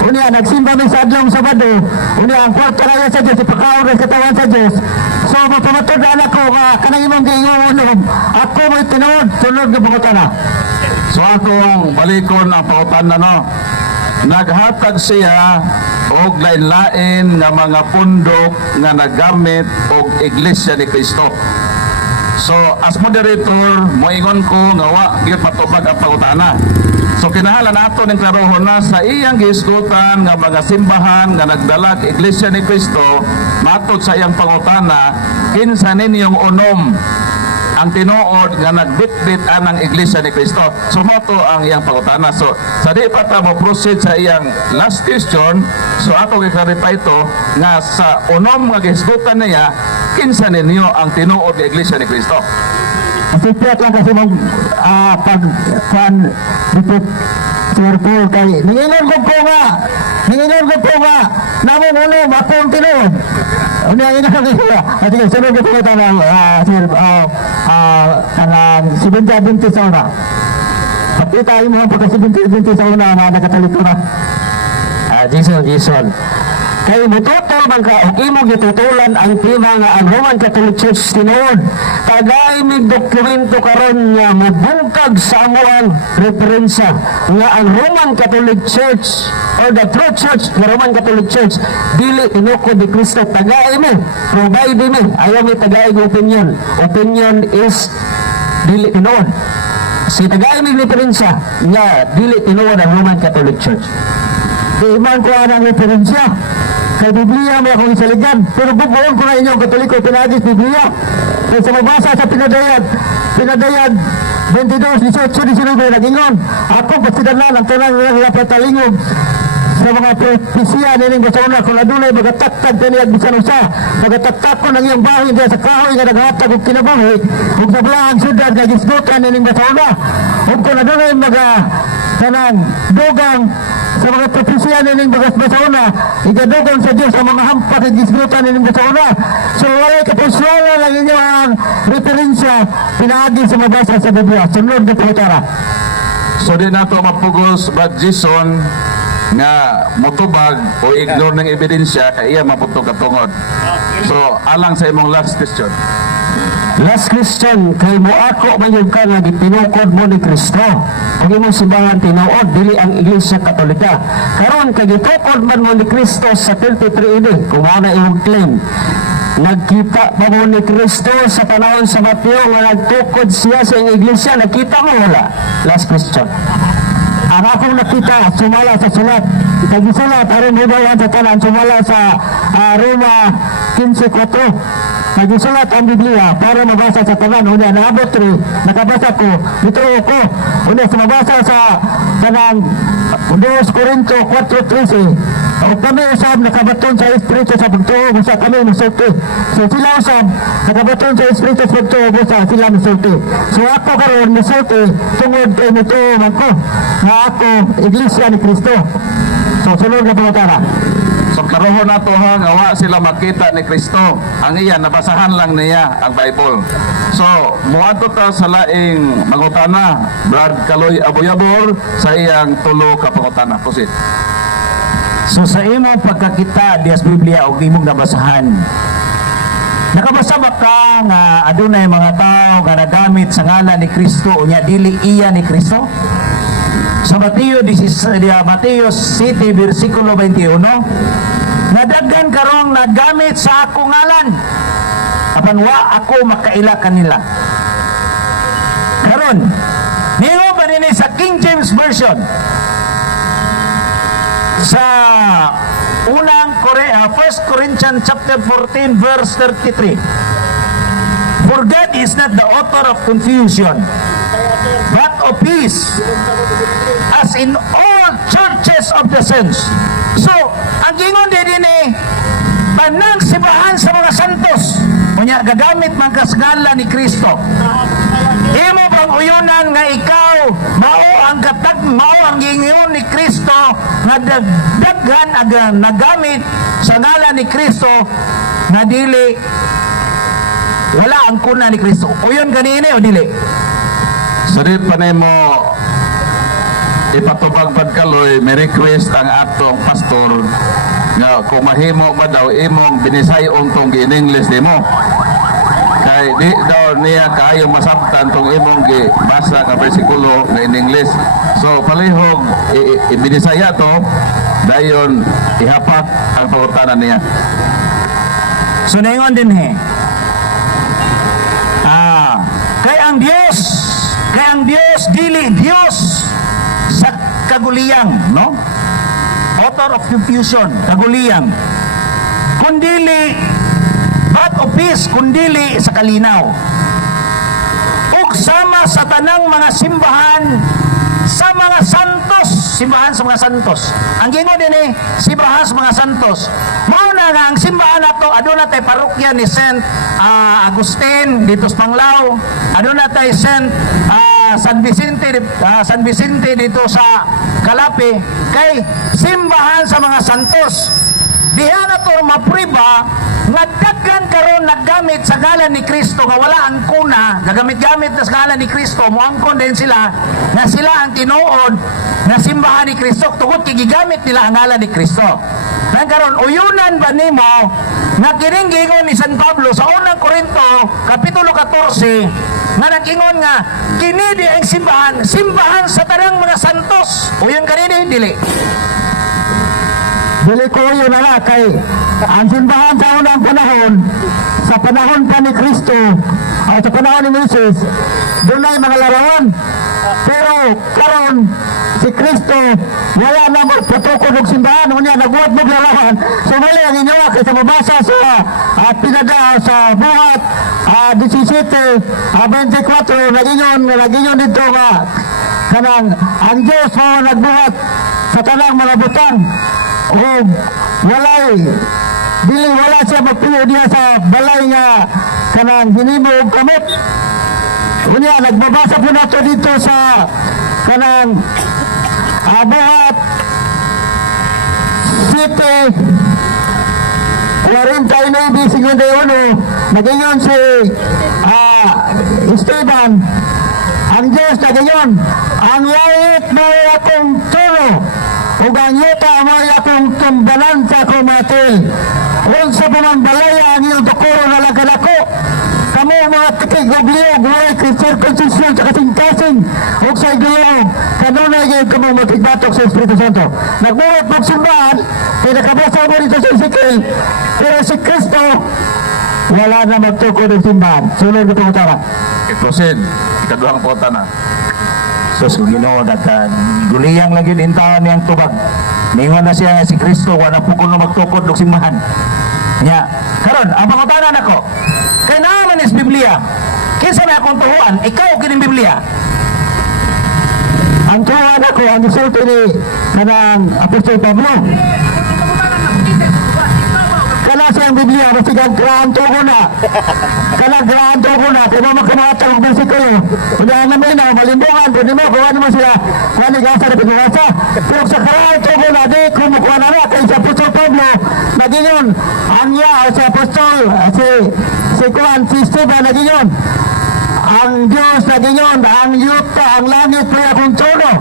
unya nagsimba mi sa adlong Sabado unya ang kwarta kaya sa Diyos ipakaon sa katawan sa Diyos so mapamatod anak ko nga kanang imong giingon ako may tinawad sunod nga pangutana. So akong balikon ang pautan na no. Naghatag siya og lain-lain nga mga pundok nga nagamit og Iglesia ni Cristo. So as moderator, moingon ko nga wa gyud matubag ang pangutana. So kinahanglan nato ning klarohon na sa iyang gihisgutan nga mga simbahan nga nagdala kay Iglesia ni Cristo matod sa iyang pangutana kinsa ninyong unom ang tinuod nga nagbitbit anang Iglesia ni Cristo. So moto ang iyang pangutana. So sa di pa ta mo proceed sa iyang last question, so ako gi-clarify ito nga sa unom nga gihisgutan niya kinsa ninyo ang tinuod nga Iglesia ni Cristo. Sipyat lang kasi mong pag-fan dito Sir Paul kay nangingon ko nga namon ulo akong tinuod unya ina ko niya at sige sunod ko kita ng Sir kanang 70 sa una pati tayo mo pagka 70 sa una na nakataliko na Jason kay mututol man ka og imo gitutulan ang tema nga ang Roman Catholic Church tinuod tagay mig dokumento karon nga mabungkag sa amoang referensya nga ang Roman Catholic Church or the True Church nga Roman Catholic Church dili tinukod ni Kristo tagay mi provide mi ayaw mi tagay ng opinion is dili tinuod si tagay mig referensya nga dili tinuod ang Roman Catholic Church di man ko ang referensya kay Biblia mo akong isaligan pero bubuon ko na inyong Katoliko pinagis Biblia kaya sa mabasa sa pinadayad 22-18-19 nag-ingon ako pasidalan ang tunang nga patalingog sa mga propesya nining basuna kung adunay magataktak kaniyag bisan usa magataktak ko ng iyong bahay diya sa kahoy nga naghatag og kinabuhi ug sa balaang syudad nga gisgutan nining basuna ug kung adunay kanang dugang sa mga propesya nining basuna igadugang sa Dios ang mga hampak ug gisgutan nining basuna so walay kapuswala lang inyo ang referensya pinaagi sa mabasa sa Biblia sunod na pangutara. So di nato mapugos Brad Jason nga motubag o ignore ng ebidensya kay iya maputog katungod. So alang sa imong last question. Last question kay mo ako mayog ka nga gitinukod mo ni Kristo ang imong simbahan tinuod dili ang Iglesia Katolika karon kay gitukod man mo ni Kristo sa 23 AD kung mao na imong claim nagkita pa mo ni Kristo sa panahon sa Mateo nga nagtukod siya sa iyong iglesia nakita mo wala? Last question. Ang akong nakita sumala sa sulat ipagisulat aron hibayan sa tanan sumala sa Roma 15:4 nagsusulat ang Biblia para mabasa sa tanan unya naabot rin nakabasa ko bituo ko unya sa mabasa sa tanang 2 Corinto 4:13 o kami usab nakabaton sa Espiritu sa pagtuo busa kami musulti so sila usab nakabaton sa Espiritu sa pagtuo busa sila musulti so ako karon musulti tungod kay mutuo man ko nga ako Iglesia ni Kristo so sunod na pangutana. So karohon nato ha nga wa sila makita ni Kristo. Ang iya nabasahan lang niya ang Bible. So muadto ta sa laing mangutana Brad Kaloy Aboyabor sa iyang tulo ka pangutana. Proceed. So sa imo pagkakita dias Biblia og imong nabasahan. Nakabasa ba ka nga adunay mga tao nga nagamit sa ngalan ni Kristo unya dili iya ni Kristo? Sa Mateo 7 versikulo 21 nadaghan karong nagamit sa akong ngalan apan wa ako makaila kanila karon niyo ba nini sa King James Version sa unang 1 Corinthians chapter 14 verse 33 for God is not the author of confusion but of peace as in all churches of the saints. So, ang gingon din by tanang simbahan sa mga santos unya gagamit man kasgala ni Kristo. Imo pang uyunan nga ikaw mao ang mao ang gingon ni Kristo nga daghan aga nagamit sa ngalan ni Kristo nga dili wala ang kuna ni Kristo. Uyon ganini o dili? Sari pa mo ipatubag pagkaloy, may request ang atong pastor nga kung mahimo ba daw imong binisayon tong gi-English nimo. Kay di daw niya kaayo masabtan tong imong gibasa nga bersikulo nga in English. So palihog ibinisaya to dayon ihapak ang pangutanan niya. So naingon din kay ang Dios dili Dios sa kaguliyang, no? Author of confusion, kaguliyang. Kundili God of peace, kundili sa kalinaw. Ug sama sa tanang mga simbahan sa mga santos, simbahan sa mga santos. Ang gingon din simbahan sa mga santos. Mao na nga ang simbahan nato aduna tay parokya ni Saint Agustin dito sa Panglao, aduna tay Saint San Vicente dito sa Calape, kay simbahan sa mga santos. Diha na to mapriba nga daghan karon naggamit sa ngalan ni Kristo nga wala ang kuna, gagamit-gamit na sa ngalan ni Kristo, moangkon din sila na sila ang tinuod na simbahan ni Kristo tungod kay gigamit nila ang ngalan ni Kristo. Nang karon uyunan ba nimo nga kining giingon ni San Pablo sa unang Korinto kapitulo 14 nga nag-ingon nga kini di ang simbahan sa tanang mga santos. Uyon kanini dili. Dili ko yun na kay ang simbahan sa unang panahon, sa panahon pa ni Kristo, at sa panahon ni Moses, doon na yung mga larawan. Pero karon si Kristo, wala na magputukod ng simbahan, unya nagbuhat mo larawan. So mali ang inyo, kaysa mabasa sa pinada sa buhat 17, 24, naginyon dito nga, kanang ang Diyos mo nagbuhat sa tanang mga butang. O wala siya magpuyo diya sa balay nga kanang hinimo og kamot. Unya nagbabasa po nato dito sa kanang buhat 7 49-51 nagingon si Esteban, ang Diyos nagingon, ang langit mo akong turo ug ang yuta mo akong tumbalan sa kumatil. Unsa pa man balaya ang iyong tukuro na lagalako. Kamo mga tikig ug liyog, walay circumcision sa kasing-kasing ug sa igulong. Kanunay ngayon kamo matigbatok sa Espiritu Santo. Nagbuhat magsimbahan, kaya nakabasa mo dito sa Ezekiel. Pero si Kristo, wala na magtukod ng simbahan. Sunod ito utara. Proceed, ikaduhang pangutanan. Sus Ginoo dagan guliyang lagi intahan niyang tubag. Ningon na siya si Kristo wala pukol na magtukod og simbahan. Nya, karon ang pangutanan nako. Kay naman is Biblia. Kinsa na akong tuhuan? Ikaw kining Biblia. Ang tuhan ako, ang isulti ni kanang Apostol Pablo. Kala siyang Biblia, masigang grahanto ko na. Kala grahanto ko na, kung makamatang ang bersikulo. Unahan namin na, malimbungan, pwede mo, kuha naman sila. Kuha ni Gasa na pinagasa. Pero sa grahanto ko na, di kumukuha na kay sa Apostol Pablo, naginyon, anya, sa Apostol, si Juan, si Esteban, naginyon. Ang Diyos naginyon, ang yuta, ang langit may akong tono.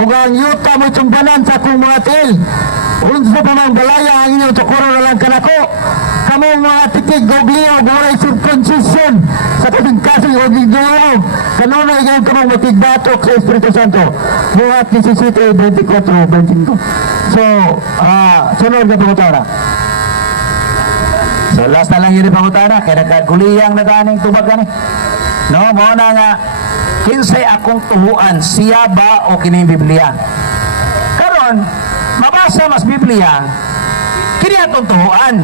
Ug ang yuta may tumbanan sa akong mga til. Unsa pa man balaya ang inyong tukuro na lang kanako. Kamo mga titig goblio, walay circumcision sa kasing-kasing o gigulong. Kanunay ngayon kamong matigbatok sa Espiritu Santo. Buhat 17, 24, 25. So, sunod na pangutana. So last na lang yun yung pangutana, kaya nagkaguliyang na ganing tubag gani. No, mo na nga, kinsay akong tuhuan, siya ba o kining Biblia? Karon, mabasa mas Biblia, kini atong tuhuan.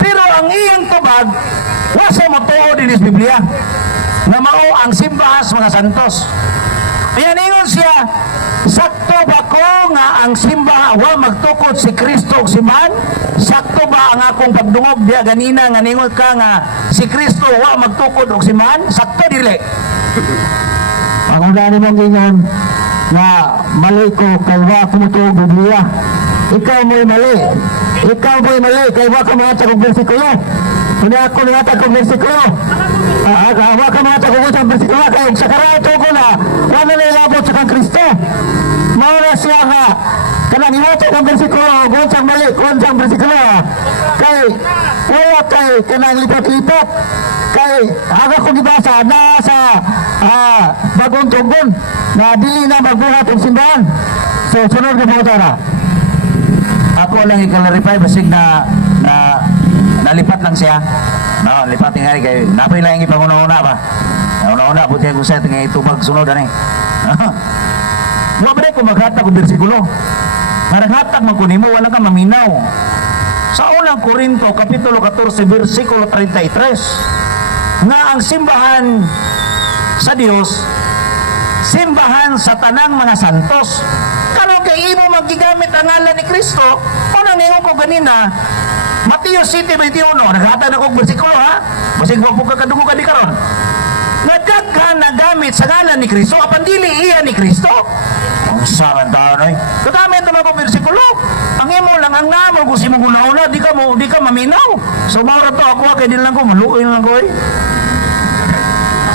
Pero ang iyang tubag, wasa matuo din is Biblia. Na mao ang simbahan sa mga santos. Ayan, ingon siya, sakto ba ko nga ang simba wa magtukod si Kristo og si man? Sakto ba ang akong pagdungog diya ganina nga ningon ka nga si Kristo wa magtukod og si man? Sakto dili. Ang una ni mong ingon nga mali ko kay wa kumutuog Biblia. Ikaw mo'y mali. Ikaw mo'y mali kay wa ka matag og bersikulo. Kung ako natag og bersikulo, wa ka matag og bersikulo kay sa karato ko na wala na ilabot sa kang Kristo. Maura siya nga kanang iwatag ang bersikulo kung siyang mali, kung siyang bersikulo kay wala kay kanang lipat-lipat kay aga ko gibasa na sa bagong tugon na dili na magbuhat ang simbahan. So sunod ka po tara. Ako lang i-clarify basig na nalipat lang siya. No, lipat nga kay napay lang ipanguna-una ba. Una-una buti ko sa tingay tubag sunod ani. Wa ba ko maghatag og bersikulo? Maraghatag man kunin mo wala ka maminaw. Sa unang Korinto kapitulo 14 bersikulo 33 nga ang simbahan sa Dios simbahan sa tanang mga santos. Karon kay imo magigamit ang ngalan ni Kristo, unang ningon ko ganina, Mateo 7:21, naghatag na kong bersikulo ha. Basig wa po ka kadugo ka di karon. Nagdaghan na gamit sa ngalan ni Kristo, apan dili iya ni Kristo. Ang saran taon ay. Kagamit naman ko bersikulo. Ang imo lang ang namo ko si mong una-una, di ka maminaw. So maura to ako kay di lang ko maluoy lang ko eh.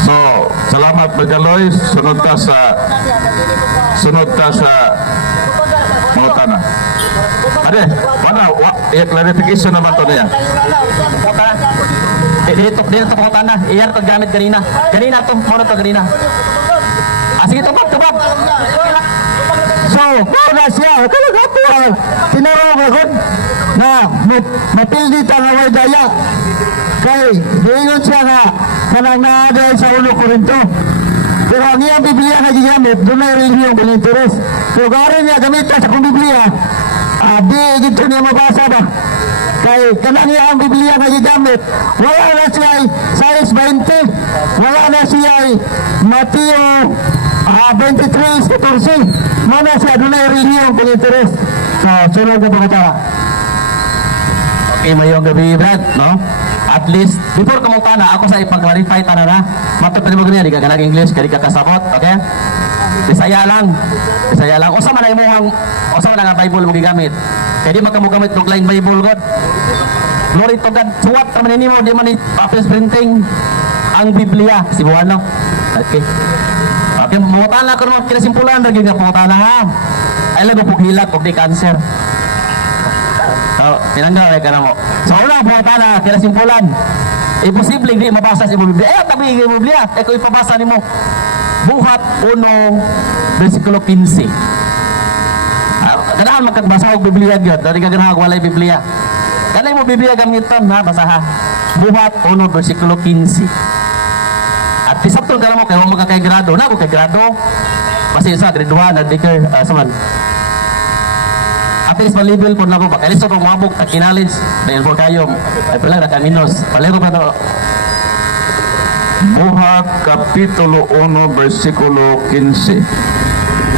So, salamat Bagaloy. Sunod ka sa mga tanah. Ade, mana clarification naman to niya. Dito po tanah. Iyar to gamit ganina. Ganina to, muna to ganina. Sige, tubag. So, na siya, talaga po, tinarong agad na mapildi ta nga way daya. Kay, diingon siya nga, kanang naaday sa ulo Korinto. Pero ang iyang Biblia nga gigamit, doon na relihiyong pininteres. So, gawin niya gamit sa kong Biblia, di gito niya mabasa ba? Kay, kanang iyang Biblia nga gigamit, wala na siya size 20, wala na siya Mateo 23:14. Mana siya doon na relihiyong pininteres. So, sunod na pagkatara. Okay, mayong gabi, Brad, no? At least, before kamutana, ako sa ipag-clarify ta na. Matapin mo ganyan, di ka ganag English, di ka kasabot, okay? Bisaya lang. Usa man ang Bible mo gigamit. Kaya di magkamugamit ng laing Bible, God. Glory to God. Suwat naman mo, di man i-office printing ang Biblia. Sibuhan, no? Okay. Okay, mutana ko naman kinasimpulan, naging nga mutana ha. Ay lang po hilak, kung di cancer. So, tinanggal ka na mo. So, una, mutana, kinasimpulan. Imposible hindi mabasa sa Biblia. Tabi yung Biblia. Kung ipabasa ni mo. Buhat 1, versikulo 15. Ganahan magkagbasa og Biblia gyud, dali ka ganahan walay Biblia. Kanay mo Biblia gamiton ha, basaha. Buhat 1 bersikulo 15. At pisaptol ka mo kay mo magkakay grado, na ko kay grado. Basta sa grade 1 at deker saman. At least ma-level po na po ba? Kaya listo kong mabog at kinalins dahil po kayo ay pala nakaminos. Palego pa to. Buhat Kapitulo 1 versikulo 15.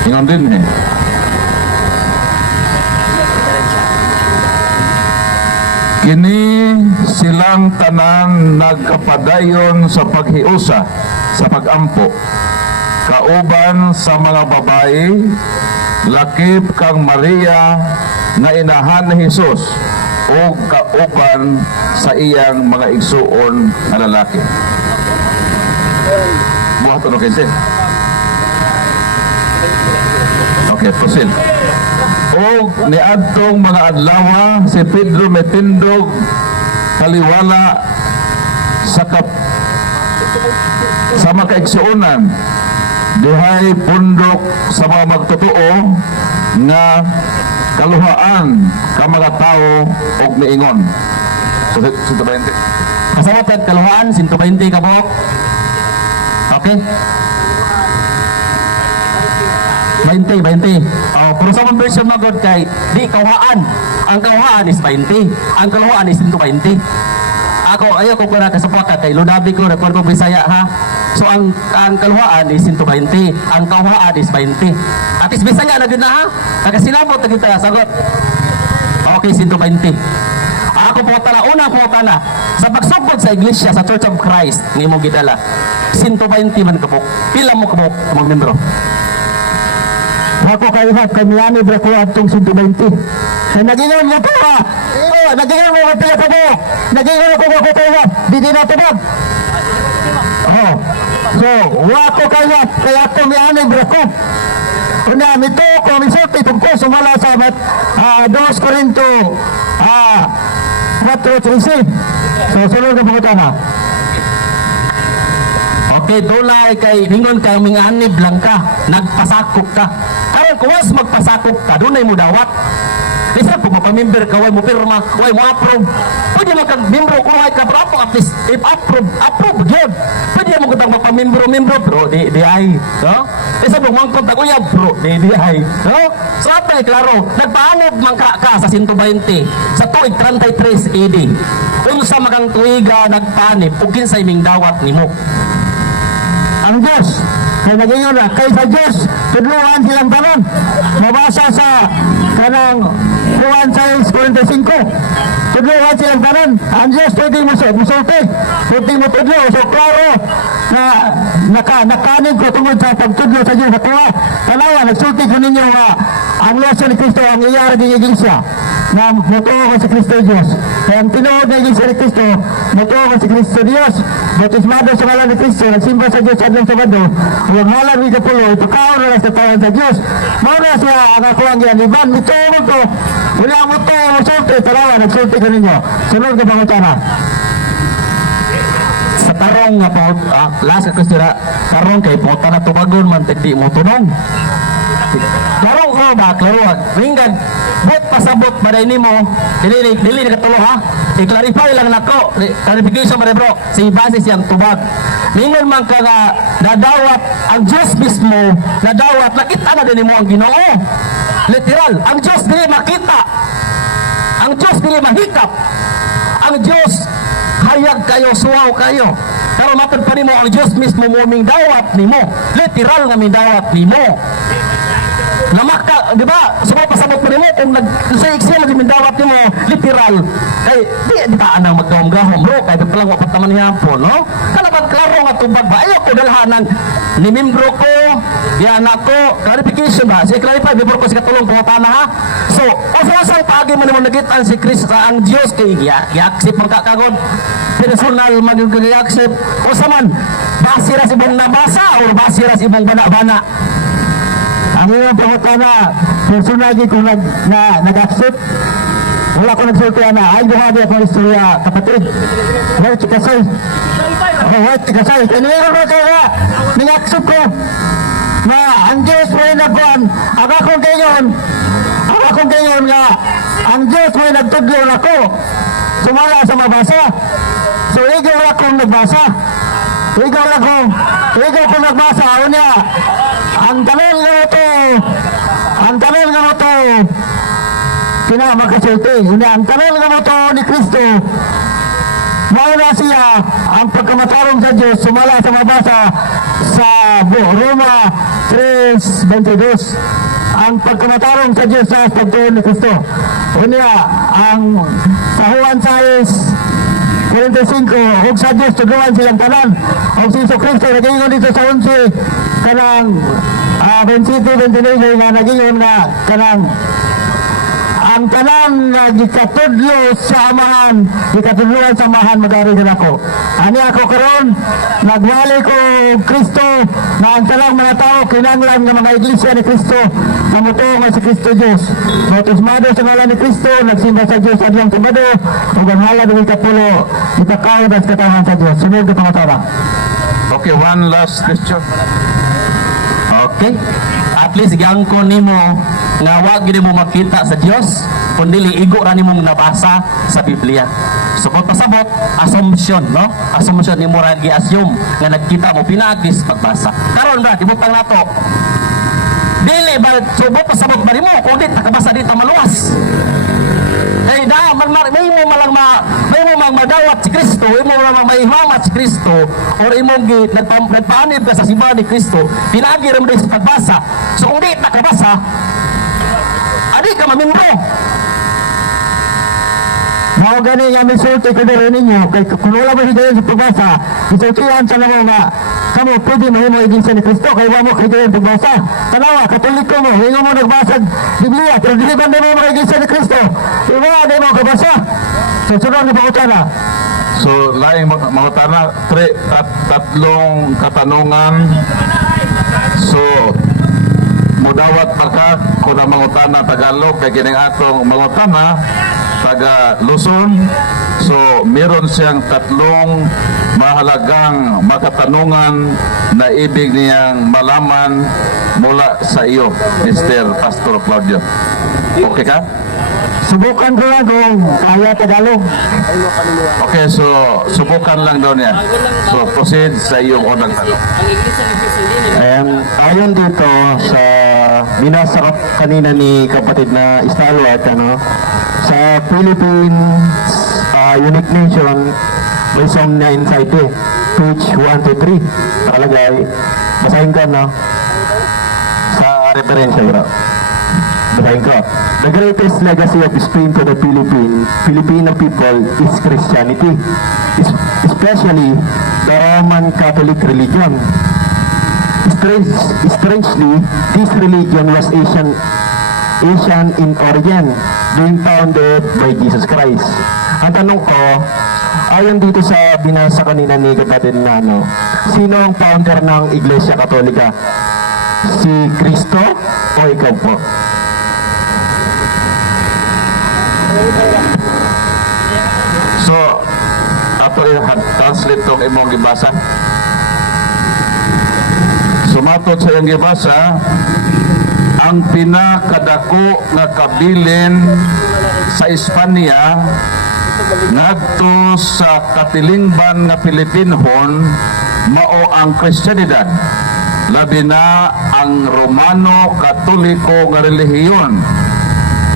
Ingon din eh. Kini silang tanan nagkapadayon sa paghiusa sa pagampo. Kauban sa mga babae, lakip kang Maria nga inahan ni Jesus o kauban sa iyang mga igsuon na lalaki. Mga tunong kintin. Okay, proceed. O niadtong mga adlaw si Pedro metindog kaliwala sa makaigsuonan dihay pundok sa mga magtotoo nga kaluhaan ka mga tao og miingon. So, 120. Kasama tag kaluhaan 120 ka buok. Okay? 20. Pero sa mga version na God kay di kaluhaan. Ang kaluhaan is 20. Ang kaluhaan is 120. Ako ayaw ko na kasapakat kay Ludabi ko na ko Bisaya ha. So So ang kaluhaan is 120, ang kauhaan is 20. At is Bisaya na gid na ha. Nakasinabot na kita sagot. Okay, 120. Ako po tala, una po tala. Sa pagsugod sa iglesia, sa Church of Christ, ni mo gidala. 120 man kabuk. Pila mo kabuk, mga membro? Ako kaihat kami ani bra ko atong 120. Sa nagingon mo to ha. Nagingon mo ko pila ko. Nagingon ko kaihat. Di na tubag. Oh. So, wa ko kaihat kaya ako mi ani bra ko. Una mito ko misulti tungko sumala sa 2 Corinto 4:13. So, sunod na pumunta na. Okay, dolay kay lingon kay minganib lang ka, nagpasakop ka. Karon kung was magpasakop ka, dunay mo dawat. Isa kung mapamember ka, way mo pirma, way mo approve. Pwede mo kang membro kung way ka, pero at least if approve, yun. Pwede mo kang mapamembro, bro, di ay, no? Isa mo mangkot ako yan, bro, di ay, no? So, atay, klaro, nagpaanod man ka sa 120, sa tuig 33 AD. Unsa magang tuiga nagpanib, ug kinsay ming dawat nimo. Ang Diyos, kay nagingon na, kay sa Diyos, tudluhan silang tanon. Mabasa sa kanang Juan 6:45. Tudluhan silang tanon. Ang Diyos pwede musulti. Pwede mo tudlo. So, klaro na nakanin ko tungkol sa pagtudlo sa Diyos. Kaya, tanawa, nagsulti ko ninyo ang loso ni Kristo, ang iyara ng Iglesia na mutuo ko si Kristo Diyos. Kaya ang tinuod na Iglesia ni Kristo, mutuo ko si Kristo Diyos. Bautismado sa ngalan ni Kristo, nagsimba sa Diyos sa Adlang Sabado, huwag halang ni Kapulo, ipakaon na lang sa tawanan sa Diyos. Mauna siya ang ako ang yan, iban, mutuo ko, wala mo to, musulti, talawa, nagsulti ko ninyo. Sunod ka pangutana. Sa tarong nga po, last ka Kristo na, tarong kay puta na tumagon man, hindi mo tunong. Klaro ko ba? Klaro. Ringgan, bot pasabot ba ni mo? Dili na katulo ha? I-clarify lang nako. Clarification ba bro? Si base siyang tubag. Mingon man ka na nadawat ang Diyos mismo, nadawat, nakita na din mo ang Ginoo. Literal, ang Diyos dili makita. Ang Diyos dili mahikap. Ang Diyos hayag kayo, suwaw kayo. Pero matod pa nimo ang Diyos mismo mo ming dawat nimo. Literal nga mindawat nimo. Namaka, di ba? Sumay pasabot mo nimo kung nag-sa mo dimindawat nimo literal. Kay di ba anang magdahom-gahom bro, kay di pa lang wapat naman niya po, no? Kalaban klaro nga tubag ba? Ayaw ko dalhanan ni membro ko, di anak ko, clarification ba? Si clarify before ko si katulong pangutana ha. So, usang pagi man mo nagitan si Kristo ang Dios kay gi-accept ang kakagod. Personal mag-accept. Usa man basira si ibong nabasa o basira si ibong bana-bana. Ang iyong pangutana, personagi ko nag-accept. Wala ko nagsulti na. Ay, buhagi akong istorya, kapatid. Wait, kasay. Wait, kasay. Kaniro na kaya, nag-accept ko na ang Diyos mo yung nagkuhan. Ang akong ganyan nga, ang Diyos mo yung nagtudlo ako. Sumala sa mabasa. So, ikaw akong nagbasa. Ikaw ko nagbasa. Unya, ang tanong nga mo to, kinamakasulti. Ang tanong nga mo to ni Kristo, mauna siya ang pagkamatarong sa Diyos, sumala sa mabasa sa Roma 3:22. Ang pagkamatarong sa Diyos sa pagtuon ni Kristo. Unya, ang sa Juan 6:45, og sa Diyos tuguan silang tanan. Og si Iso Kristo nagingon dito sa 11 kanang 22-29 nga nagingon nga kanang ang tanan nga gikatudlo sa amahan, gikatudloan sa amahan magari din ako. Ani ako karon nagwali ko Kristo na ang tanang mga tao kinahanglan nga mga iglesia ni Kristo mamutuo nga si Kristo Dios. Bautismado sa ngalan ni Kristo, nagsimba sa Dios adlang Sabado, ug ang hala dili kapulo ipakaon sa katawan sa Dios. Sunod ka pangatara. Okay, one last question. Okay? At least gangko nimo nga wag gid mo makita sa Dios kundi igo ra nimong nabasa sa Biblia. So kung pasabot, assumption, no? Assumption nimo ra gi-assume nga nagkita mo pinagis pagbasa. Karon ba ibutang nato. Dili ba subot pasabot ba nimo kung di takabasa dito maluwas. Dahil na, may mo mang madawat si Kristo, may mo mang maihamat si Kristo, or imong nagpaanib ka sa simbahan ni Kristo, pinagi rin mo sa pagbasa. So kung di nakabasa, adi ka mamingko. Mao gani nga misulti ko din ninyo kay kung wala ba siya sa pagbasa, isultihan sa mga nga kamo pwede mahimo iglesia ni Kristo kay wa mo kay din pagbasa. Tanawa katoliko mo, hingo mo nagbasa Biblia, pero dili ba mo mga iglesia ni Kristo? Iwa di mo kabasa. So sunod na pangutana. So, laing mga tanah, tatlong katanungan. So, mudawat maka kung ang mga tanah Tagalog, kay kining atong mga tanah taga Luzon. So, meron siyang tatlong mahalagang makatanungan na ibig niyang malaman mula sa iyo, Mr. Pastor Claudio. Okay ka? Subukan ko lang kung kaya Tagalog. Okay, so subukan lang daw niya. So proceed sa iyong unang tanong. Ayon dito sa binasa ko kanina ni kapatid na Stalwart, sa Philippines Unique Nation, may song na inside page 1 to 3. Nakalagay, basahin ko, sa referensya, bro. Basahin ko. The greatest legacy of Spain to the Filipino people is Christianity, especially the Roman Catholic religion. Strangely, this religion was Asian in origin, being founded by Jesus Christ. Ang tanong ko, ayon dito sa binasa kanina ni kapatid na sino ang founder ng Iglesia Katolika? Si Kristo o ikaw po? So, ato i-translate tong imong gibasa. Sumatot sa iyong gibasa, ang pinakadako nga kabilin sa Espanya ngadto sa katilingban nga Pilipinhon mao ang Kristyanidad, labi na ang Romano Katoliko nga relihiyon.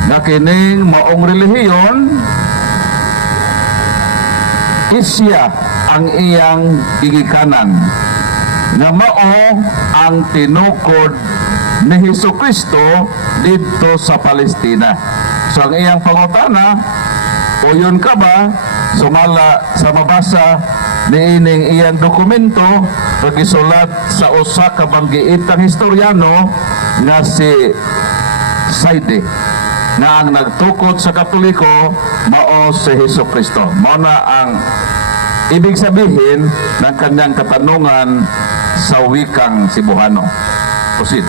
Na kining maong relihiyon isya ang iyang gigikanan, nga mao ang tinukod ni Hesukristo dito sa Palestina. So ang iyang pangutana, uyon ka ba sumala sa mabasa ni ining iyang dokumento pagisulat sa usa ka banggiitang historyano nga si Saide, na ang nagtukod sa Katoliko mao si Hesukristo. Mao na ang ibig sabihin ng kanyang katanungan sa wikang Cebuano. Proceed.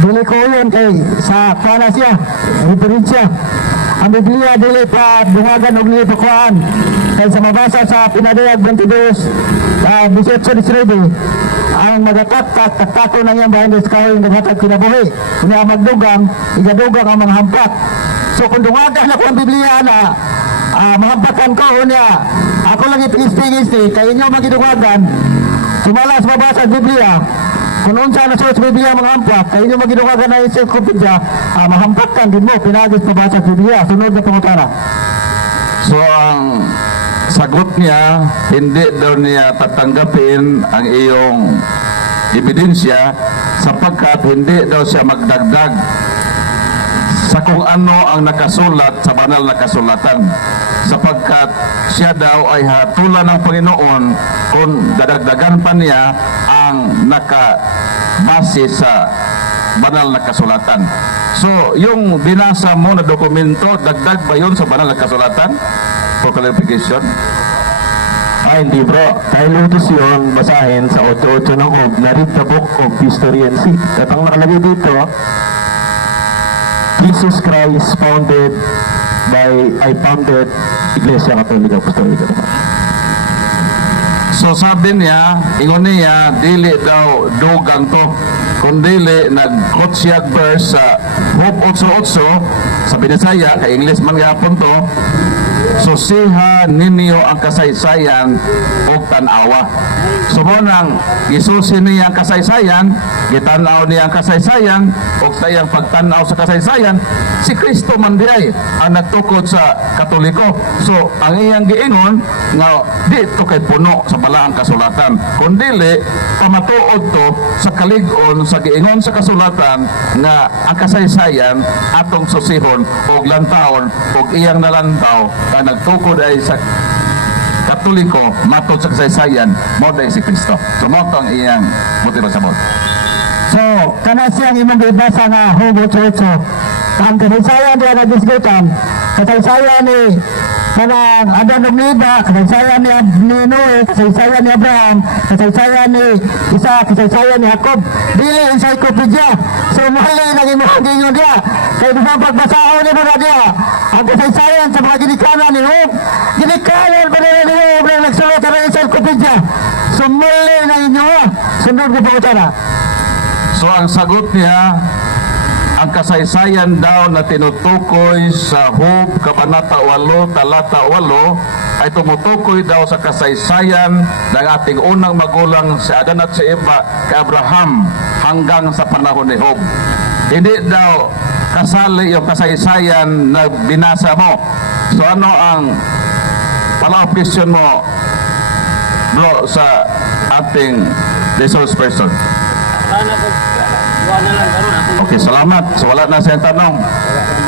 Dili ko yun kay sa kuana siya, referensya. Ang Biblia dili pa bungagan og dili pa kuan. Kay sa mabasa sa Pinadayag 22, 18-19, ang magatatak-tako na niyang bahin sa kahoy naghatag kinabuhi. Kunya magdugang, igadugang ang mga hampat. So kung dungagan ako ang Biblia na mahampatan ko niya, ako lang ipigis-pigis kay inyo magidungagan, sumala sa mabasa sa Biblia. Kung unsa na sa Biblia mga hampat, kay inyo magidungagan na encyclopedia, mahampatan din mo, pinagis mabasa sa Biblia. Sunod na pangutana. So ang sagot niya, hindi daw niya tatanggapin ang iyong ebidensya sapagkat hindi daw siya magdagdag sa kung ano ang nakasulat sa banal na kasulatan, sapagkat siya daw ay hatulan ng Panginoon kung dadagdagan pa niya ang nakabase sa banal na kasulatan. So, yung binasa mo na dokumento, dagdag ba yun sa banal na kasulatan? For clarification. Hindi bro, dahil utos yun basahin sa 8-8 ng Ob, na-read the book of history and see. At ang nakalagay dito, Jesus Christ founded Iglesia Katolika Apostolika. So sabi niya, ingon niya, dili daw dugang to, kundili nag-kotsiyag verse sa Hope 8:8 sa Binisaya, kay English man gapon to, susiha ninyo ang kasaysayan o tanawa. So mo nang isusi niya ang kasaysayan, gitanaw niya ang kasaysayan, o sayang pagtanaw sa kasaysayan, si Kristo man diay ang nagtukod sa Katoliko. So ang iyang giingon nga dito kay puno sa balaang kasulatan, kundili pamatuod to sa kalig-on sa giingon sa kasulatan nga ang kasaysayan atong susihon og lantawon og iyang nalantaw nga nagtukod ay sa Katoliko matod sa kasaysayan mo day si Kristo. So mo ang iyang motibasyon. So, kana siyang imong gibasa nga Hugo Churcho. Ang kasaysayan diya nagisgutan, kasaysayan ni kanang Adan ug Eva, kasaysayan ni Noe, kasaysayan ni Abraham, kasaysayan ni Isaac, kasaysayan ni Jacob. Dili encyclopedia. So, mali na imong gingon diya. Kaya bisang pagbasahon ni mga diya, ang kasaysayan sa mga ginikanan ni Job, ginikanan pa nila ni Job na nagsulat ng encyclopedia. So, mali na inyo. Sunod ko po ito na. So ang sagot niya, ang kasaysayan daw na tinutukoy sa Job Kabanata 8, Talata 8 ay tumutukoy daw sa kasaysayan ng ating unang magulang si Adan at si Eva kay Abraham hanggang sa panahon ni Job. Hindi daw kasali yung kasaysayan na binasa mo. So ano ang pala-opinion mo, bro, sa ating resource person? Okay, salamat. So wala na siyang tanong.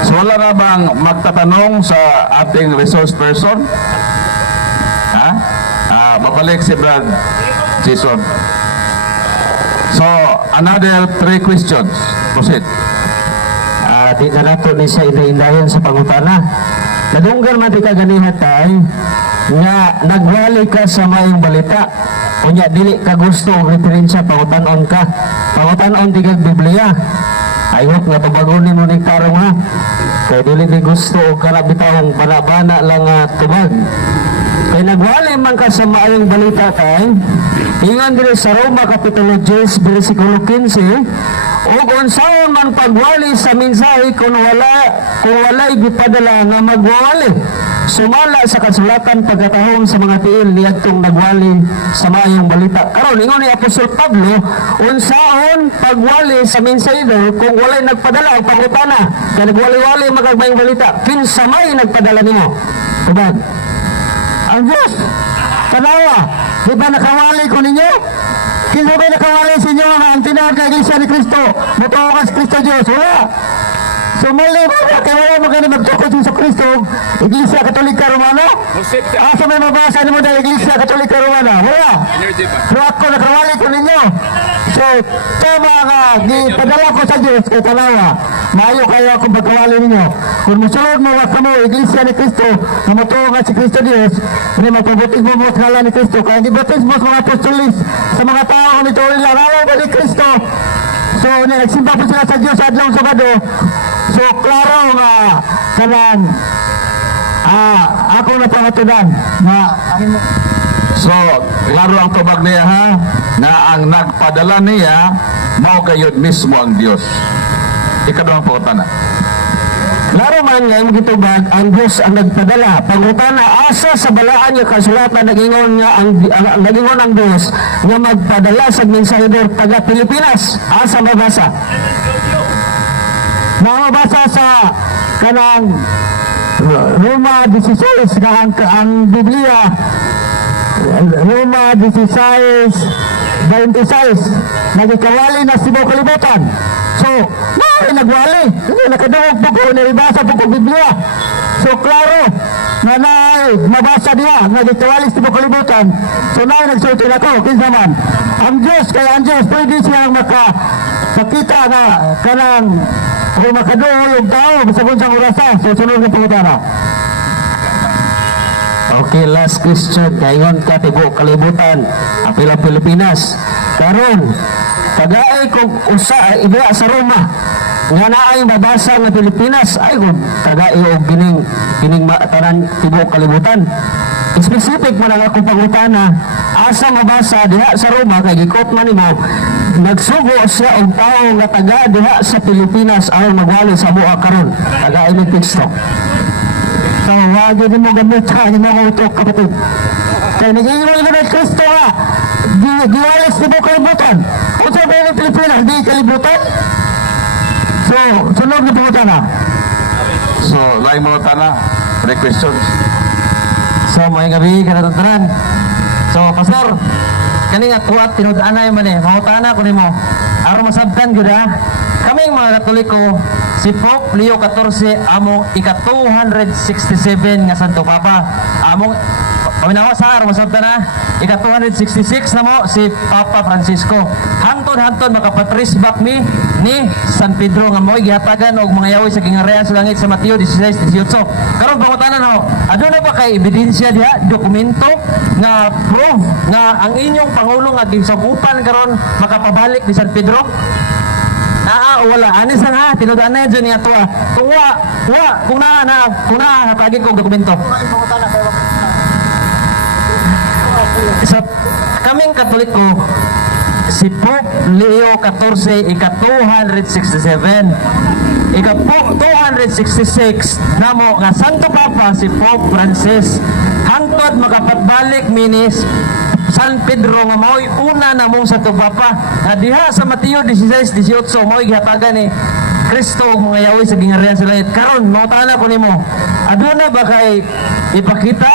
So wala na bang magtatanong sa ating resource person? Ha? Babalik si Brad Jason. So, another 3 questions. Proceed. Di na nato ni sa ina-inayan sa pangutana. Nadunggan man di ka ganihat tay nga nagwali ka sa mayong balita. Unya dili ka gusto og referensya pangutanon ka. Pangutanon di kag Biblia. Ayok nga pabagonin mo ning tarong ha. Kay dili di gusto og kana bitawong bana-bana lang nga tubag. Kay nagwali man ka sa maayong balita tay. Ingon diri sa Roma Kapitulo 10 bersikulo 15. Ug unsaon man pagwali sa mensahe kung walay gipadala nga magwali. Sumala sa kasulatan pagkatahong sa mga tiil niadtong nagwali sa maayong balita. Karon ingon ni Apostol Pablo, unsaon pagwali sa mensahero kung walay nagpadala og pangutana. Kay nagwali-wali magagmayong balita, kinsa may nagpadala nimo? Tubag. Ang Diyos, kanawa, di ba nakawali ko ninyo? Kinsa ba nakawali sa inyo nga ang tinawag kay Iglesia ni Cristo? Mutuwa sa Cristo Diyos, wala. So mali mo ba, kaya wala mo ganun magtukod sa Cristo, Iglesia Katolika Romana? Asa may mabasa ni mo dahil Iglesia Katolika Romana? Wala. So ako nakawali ko ninyo. So, tama nga, padala ko sa Diyos kay Tanawa. Maayo kayo akong pagkawali ninyo. Kung musulod mo ka mo, Iglesia ni Cristo, na matuwa nga si Cristo Diyos, hindi magpabutismo mo sa ngalan ni Cristo. Kaya di batismo sa mga apostolis, sa mga tao kung ito rin lang, alam ba ni Cristo? So, nagsimba po sila sa Diyos sa adlang Sabado. So, klaro nga, kanang, ako na pangatudan, na, So, klaro ang tubag niya ha, na ang nagpadala niya, mao gayud mismo ang Diyos. Ikaduhang pangutana. klaro man nga yung gitubag, ang Diyos ang nagpadala. Pangutana, asa sa balaan yung kasulatan, nagingon ang Diyos, nga magpadala sa mensahero taga Pilipinas. Asa mabasa? Mabasa sa kanang Roma 16, ang Biblia, Roma 16, 26, nagikawali na si kalibutan. So, nagwali. Nakadawag po ko, niribasa po ko Biblia. So, klaro, na mabasa niya, nagikawali si kalibutan. So, nagsulti na ko, kinsa man. Ang Diyos, kaya ang Diyos, pwede siyang makakita na kanang kung makaduhol yung tao, sa bunsang orasa. So, sunod na pangutana. Okay, last question. Kaingon ka, tibo kalibutan, ang Pilipinas. Karon, tagaay kung usa, ibaya sa Roma, nga naay mabasa ng Pilipinas, ay kung tagaay o gining tanan tibo kalibutan. Specific man ang akong pangutana, asa mabasa diha sa Roma, kay gikot man nimo, nagsugo siya og tao nga taga diha sa Pilipinas aron magwali sa buha karon. Tagaay ni teksto. So, wag yun mo gamit sa inyo mga utok, kapatid. Kaya nag-iiwan ka ng Kristo nga. Diwalis na mo kalibutan. Kung sa mga Pilipinas, di kalibutan. So, sunod na pumunta na. So, lain mo tana. Any questions? So, may gabi, kanatutaran. So, Pastor, kani nga tuwat, tinudanay man eh. Mahutana ko ni mo. Aron masabtan ko na, kaming mga Katoliko, si Pope Leo XIV, among ika-267 nga Santo Papa. Among, paminawa sa aron masabtan na, ika-266 na mo, si Papa Francisco. Hantod-hantod, makapatrisbak ni San Pedro, nga mo'y gihatagan og mga yawi sa kingarehan sa langit sa Mateo 16:18. Karon pangutanan ho, ano na ba kay ebidensya diha, dokumento nga proof nga ang inyong pangulo nga ginsabupan karon makapabalik ni San Pedro? Naa o wala, anis lang ha, tinudaan na yun niya to ha. Kung kung hatagin kong dokumento. Sa kaming Katoliko, si Pope Leo XIV, ika-267. Ika-266 namo nga Santo Papa si Pope Francis. Hangtod makapatbalik minis San Pedro nga mao'y una na mong Santo Papa. Na diha sa Mateo 16:18 mao'y gihatagan ni Kristo ug mga yawi sa gingharian sa langit. Karon mautana ko nimo. Aduna ba kay ipakita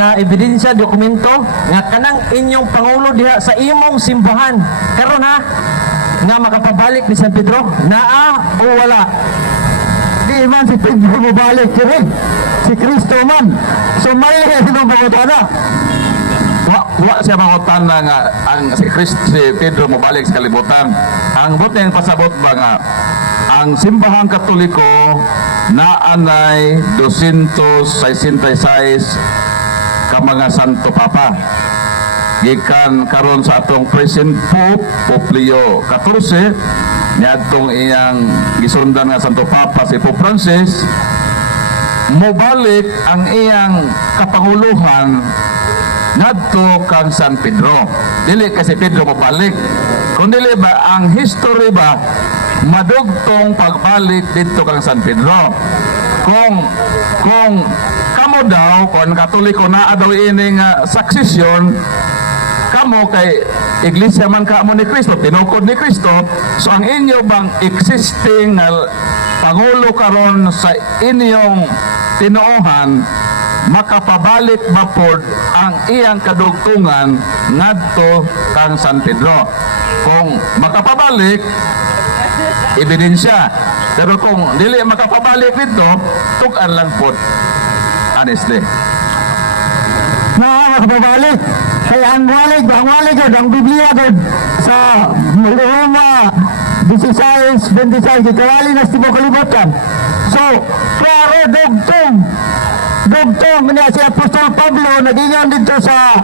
nga ebidensya, dokumento nga kanang inyong pangulo diha sa imong simbahan karon ha nga makapabalik ni San Pedro? Naa o wala? Di man si Pedro mabalik kini. Si Kristo man. So, may sinong pangutana. Wa siya mangutana nga ang si Pedro mabalik sa kalibutan. Ang buti ang pasabot ba nga ang simbahang Katoliko naanay 266 ka mga Santo Papa. Gikan karon sa atong present Pope Leo XIV, niadtong iyang gisundan nga Santo Papa si Pope Francis, mobalik ang iyang kapanguluhan ngadto kang San Pedro. Dili kasi Pedro mabalik. Kung dili ba ang history ba madugtong pagbalik dito kang San Pedro. Kung kamo daw, kung Katoliko na daw ining succession, kamo kay iglesia man kamo ni Kristo, tinukod ni Kristo, so ang inyo bang existing pangulo karon sa inyong tinuohan, makapabalik ba pod ang iyang kadugtungan ngadto kang San Pedro? Kung makapabalik, ebidensya. Pero kung dili makapabalik dito, tugan lang pod. Honestly. Nakakabalik. Kaya ang walig ang Biblia doon sa Roma 16:26, ikawali na si mo kalimutan. So, klaro, dugtong niya si Apostol Pablo, nagingan dito sa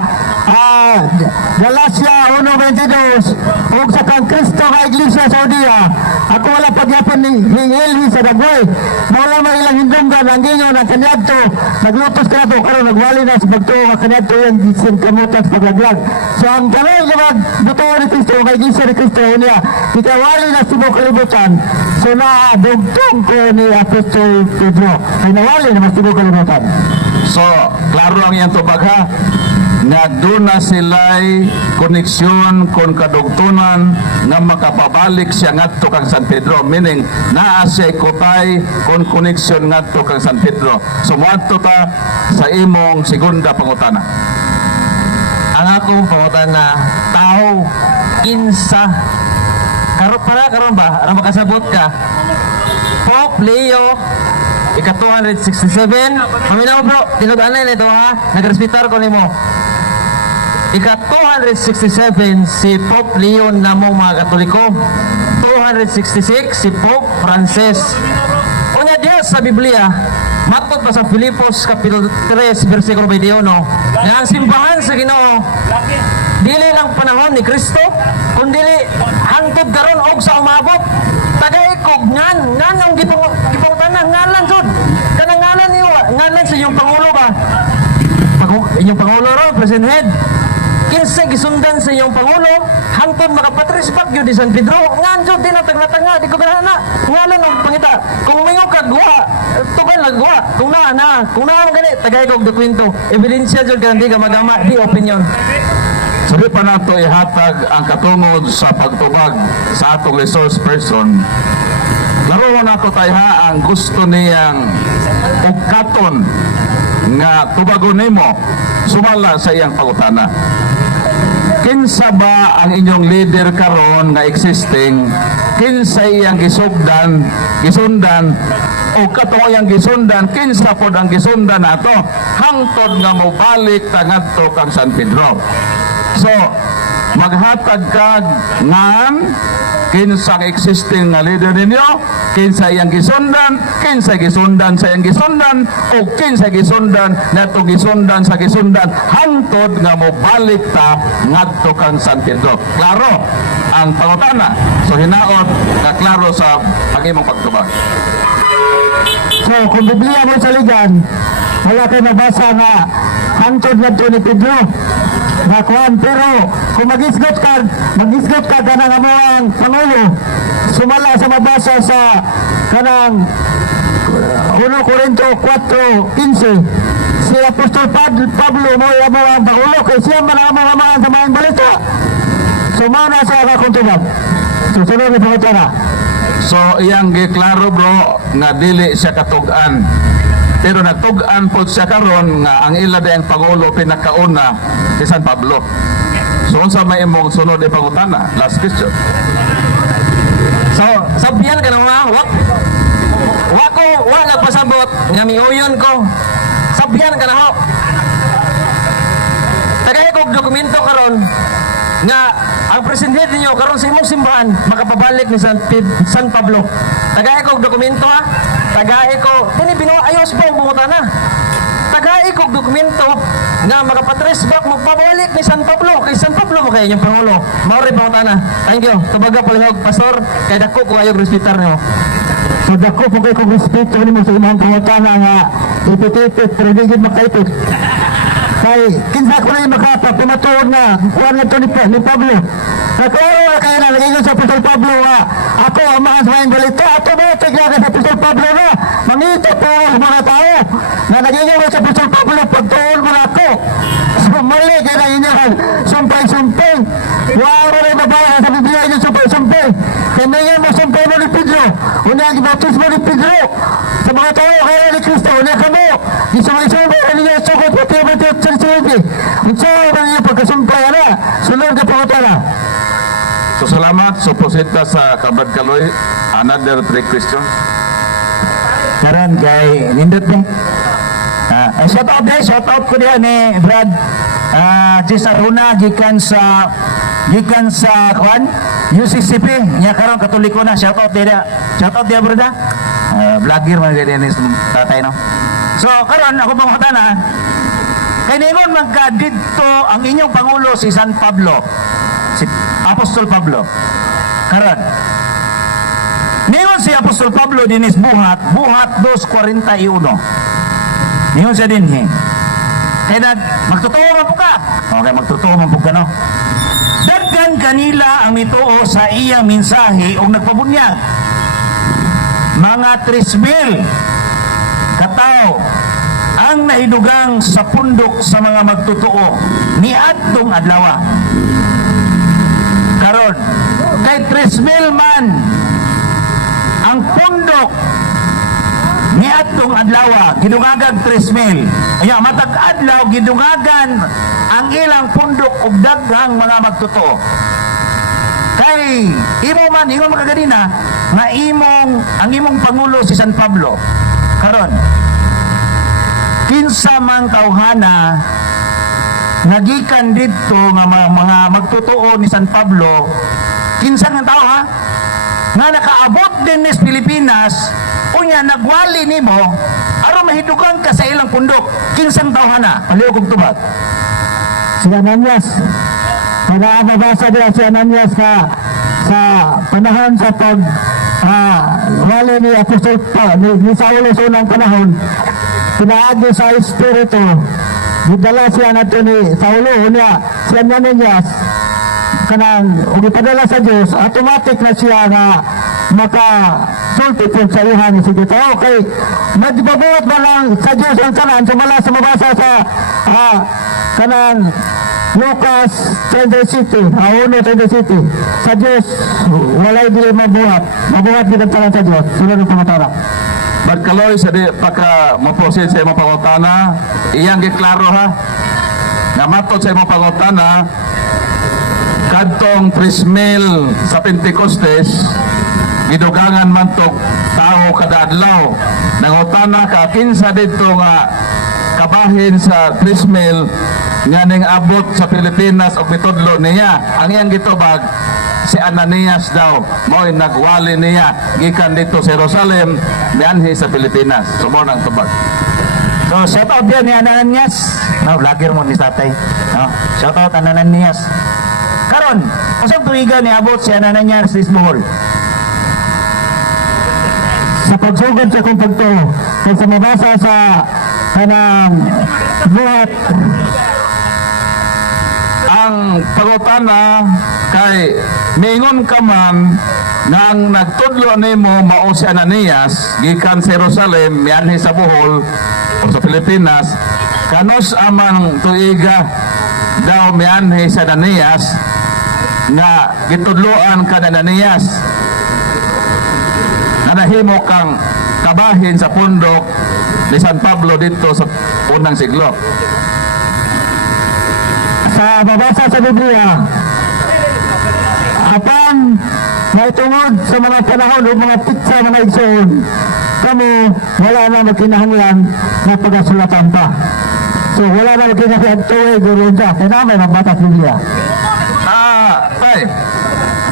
Galacia 1:22, o sa kang Kristo ka Iglesia Saudia. Ako wala pagyapon ni Hilhi sa Dagway. Wala man ilang hindunggan, ang gingon ang kanyadto, naglutos ka na to, karon nagwali na sa pagtuo ang kanyadto yung gisin kamutan sa paglaglag. So ang kamay na magbutuo ni Kristo, kay Iglesia ni Kristo niya, ikawali na sa mga kalibutan. So dugtong ko ni Apostol Pedro, ay nawali na mas mga kalibutan. So, klaro ang iyang tubag ha, nga doon na sila'y koneksyon kon kadugtunan nga makapabalik siya ngadto kang San Pedro, meaning naa siya ikutay kon koneksyon ngadto kang San Pedro. So moadto ta sa imong segunda pangutana. Ang akong pangutana, tao, kinsa, karon ba, aram makasabot ka, Pope Leo ika-267, paminaw bro, tinudaan na ito ha, nagrespitar ko nimo. Ika-267 si Pope Leo na mong mga Katoliko, 266 si Pope Francis. Unya Diyos sa Biblia, matod pa sa Filipos Kapitulo 3 versikulo 21, nga ang simbahan sa Ginoo dili lang panahon ni Kristo, kundi hangtod karon og sa umabot. Tagaikog ngan ang gipangutanan ngalan jud. Kanang ngalan niyo, ngalan sa inyong pangulo ba? Inyong pangulo ro, President Head. kinsa gisundan sa iyong pangulo hangtod makapatrispak gyud di San Pedro nganjo din ang taglatanga di ko gana ngalan og pangita kung mayo ka guwa tugan lagwa kung kung na gani tagay kog dokumento ebidensya jud kan di ka magama di opinion. Sabi pa nato ihatag ang katungod sa pagtubag sa atong resource person. Laro mo nato tayha ang gusto niyang ugkaton nga tubagon nimo sumala sa iyang pangutana. Kinsa ba ang inyong leader karon nga existing? Kinsa iyang gisundan o katong iyang gisundan? Kinsa pod ang gisundan nato hangtod nga mobalik ta ngadto kang San Pedro? So, maghatag kag ngan kinsa ang existing nga leader ninyo, kinsa iyang gisundan, kinsa gisundan sa iyang gisundan, o kinsa gisundan nato gisundan sa gisundan hangtod nga mobalik ta ngadto kang San Pedro. Klaro ang pangutana. So hinaot nga klaro sa pag-imong pagtubag. So, kung Biblia mo sa ligan, wala kayo nabasa na hangtod na ito ni Pedro. Nakuan, pero kung mag-isgot ka kanang amang Pangulo, sumala sa mabasa sa kanang 1 Corinto 4:15, si Apostol Pablo mo yung mga Pangulo, kaya siya man ang mga sa mga balita. Sumana sa kakuntubag. Susunod na pangutana. So iyang giklaro bro nga dili siya katug-an. Pero natug-an po siya karon nga ang ila dayang pangulo pinakauna si San Pablo. So unsa may imong sunod e pangutana? Last question. So, sabihan ka na mga wa nagpasabot nga miuyon ko. Sabihan ka na ho. Tagay ko dokumento karon nga ang presidente niyo karon sa imong simbahan makapabalik ni San Pablo. Tagay ko dokumento ha. Tagay ko kini ayos po ang bungutana. Tagay ko dokumento nga makapatresbak magpabalik ni San Pablo kay San Pablo mo kay inyong pangulo. Maori bungutana. Thank you. Tubaga palihog pastor kay dako ko ayo respetar niyo. So dako po kayo kung respeto ni mo sa imong pangutana nga ipit-ipit pero di gid makaipit. Kay kinsa ko na yung makapapimatuod na kuwan nga ito ni Pablo. Nakuha kaya na lagay ko sa Apostol Pablo nga ako ang mga samayang balita ato mo tiglaga sa Apostol Pablo na mangito po ang mga tao na lagay ko sa Apostol Pablo pagtuon mo na ako. So mali kaya na inyahan sumpay-sumpay. Wala rin babae sa Biblia yung sumpay-sumpay. Kaya ngayon mo sumpay mo ni Pedro. Una ang baptis mo ni Pedro. Sa mga tao kaya ni Kristo. Una ka mo. Isumay-sumpay ka niya sukot. Pati-pati at sarili. Ang sa'yo na niya pagkasumpay na. Sunod ka pangutana. So salamat. So proceed ka sa Kabad Kaloy. Another 3 questions. Karon kay nindot ni. Shout out ko diha ni Brad. Gisaruna gikan sa kuan UCCP nya karon Katoliko na. Shout out dia. Shout out dia brada. Vlogger man dia ni tatay no. So karon ako pangutana. Kay ningon magka didto ang inyong pangulo si San Pablo. Si Apostol Pablo. Karon ningon si Apostol Pablo dinis buhat 2:41. Ningon siya din kaya magtotoo man po ka. Okay, magtotoo man po ka no. Daghan kanila ang mituo sa iyang mensahe o nagpabunyag. Mga 3,000 katao ang nahidugang sa pundok sa mga magtotoo ni adtong adlaw. Karon kay 3,000 man ang pundok ni atong adlaw gidungagag 3,000. Aya matag adlaw gidungagan ang ilang pundok ug daghang mga magtotoo. Kay imo man ingon makaganina nga ang imong pangulo si San Pablo. Karon kinsa man tawhana nagikan didto nga mga magtotoo ni San Pablo, kinsa nga tao ha nga nakaabot din ni Pilipinas unya nagwali nimo aron mahidugan ka sa ilang pundok. Kinsang tawhana palihog og tubag. Si Ananias. Para mabasa din si Ananias sa panahon sa wali ni Apostol ni Saulo sa unang panahon. Pinaagi sa Espiritu gidala siya nato ni Saulo unya siya Ananias kanang ug ipadala sa Dios automatic na siya nga maka sulti po sa ihan ni sige tao kay magbabuot ba lang sa Dios ang tanan sumala sa mabasa sa kanang Lucas 10:30 1:30 sa Dios walay dili mabuhat gid ang tanan sa Dios sulod ang pamatara. Pagkaloy sa di pagka maproceed sa imong pangutana, iyang giklaro ha. Nga matod sa imong pangutana, kadtong 3,000 sa Pentecostes, gidugangan man tog tao kada adlaw. Nangutana ka kinsa dito nga kabahin sa 3,000 nga ning abot sa Pilipinas og mitudlo niya. Ang iyang gitubag si Ananias daw mo'y nagwali niya gikan dito sa Jerusalem nianhi sa Pilipinas. Sumo nang tubag. So, shout out yan ni Ananias. No, vlogger mo ni tatay. No, shout out Ananias. Karon, usap tuiga ni abot si Ananias sa Bohol. Sa pagsugod sa kong pagtuo kay sa mabasa sa kanang buhat Ang pangutana kay mingon ka man nang nagtudlo nimo mao si Ananias gikan sa Jerusalem mianhi sa Bohol o sa Pilipinas kanos amang tuiga daw mianhi sa Ananias nga gitudloan ka na Ananias na nahimo kang kabahin sa pundok ni San Pablo dito sa unang siglo. sa mabasa sa Biblia apan may tungod sa mga panahon o mga pitsa mga igsoon kamo wala na magkinahanglan na pagasulatan pa so wala na magkinahanglan tuway gurun siya kaya na may mabata sa Biblia. Tay,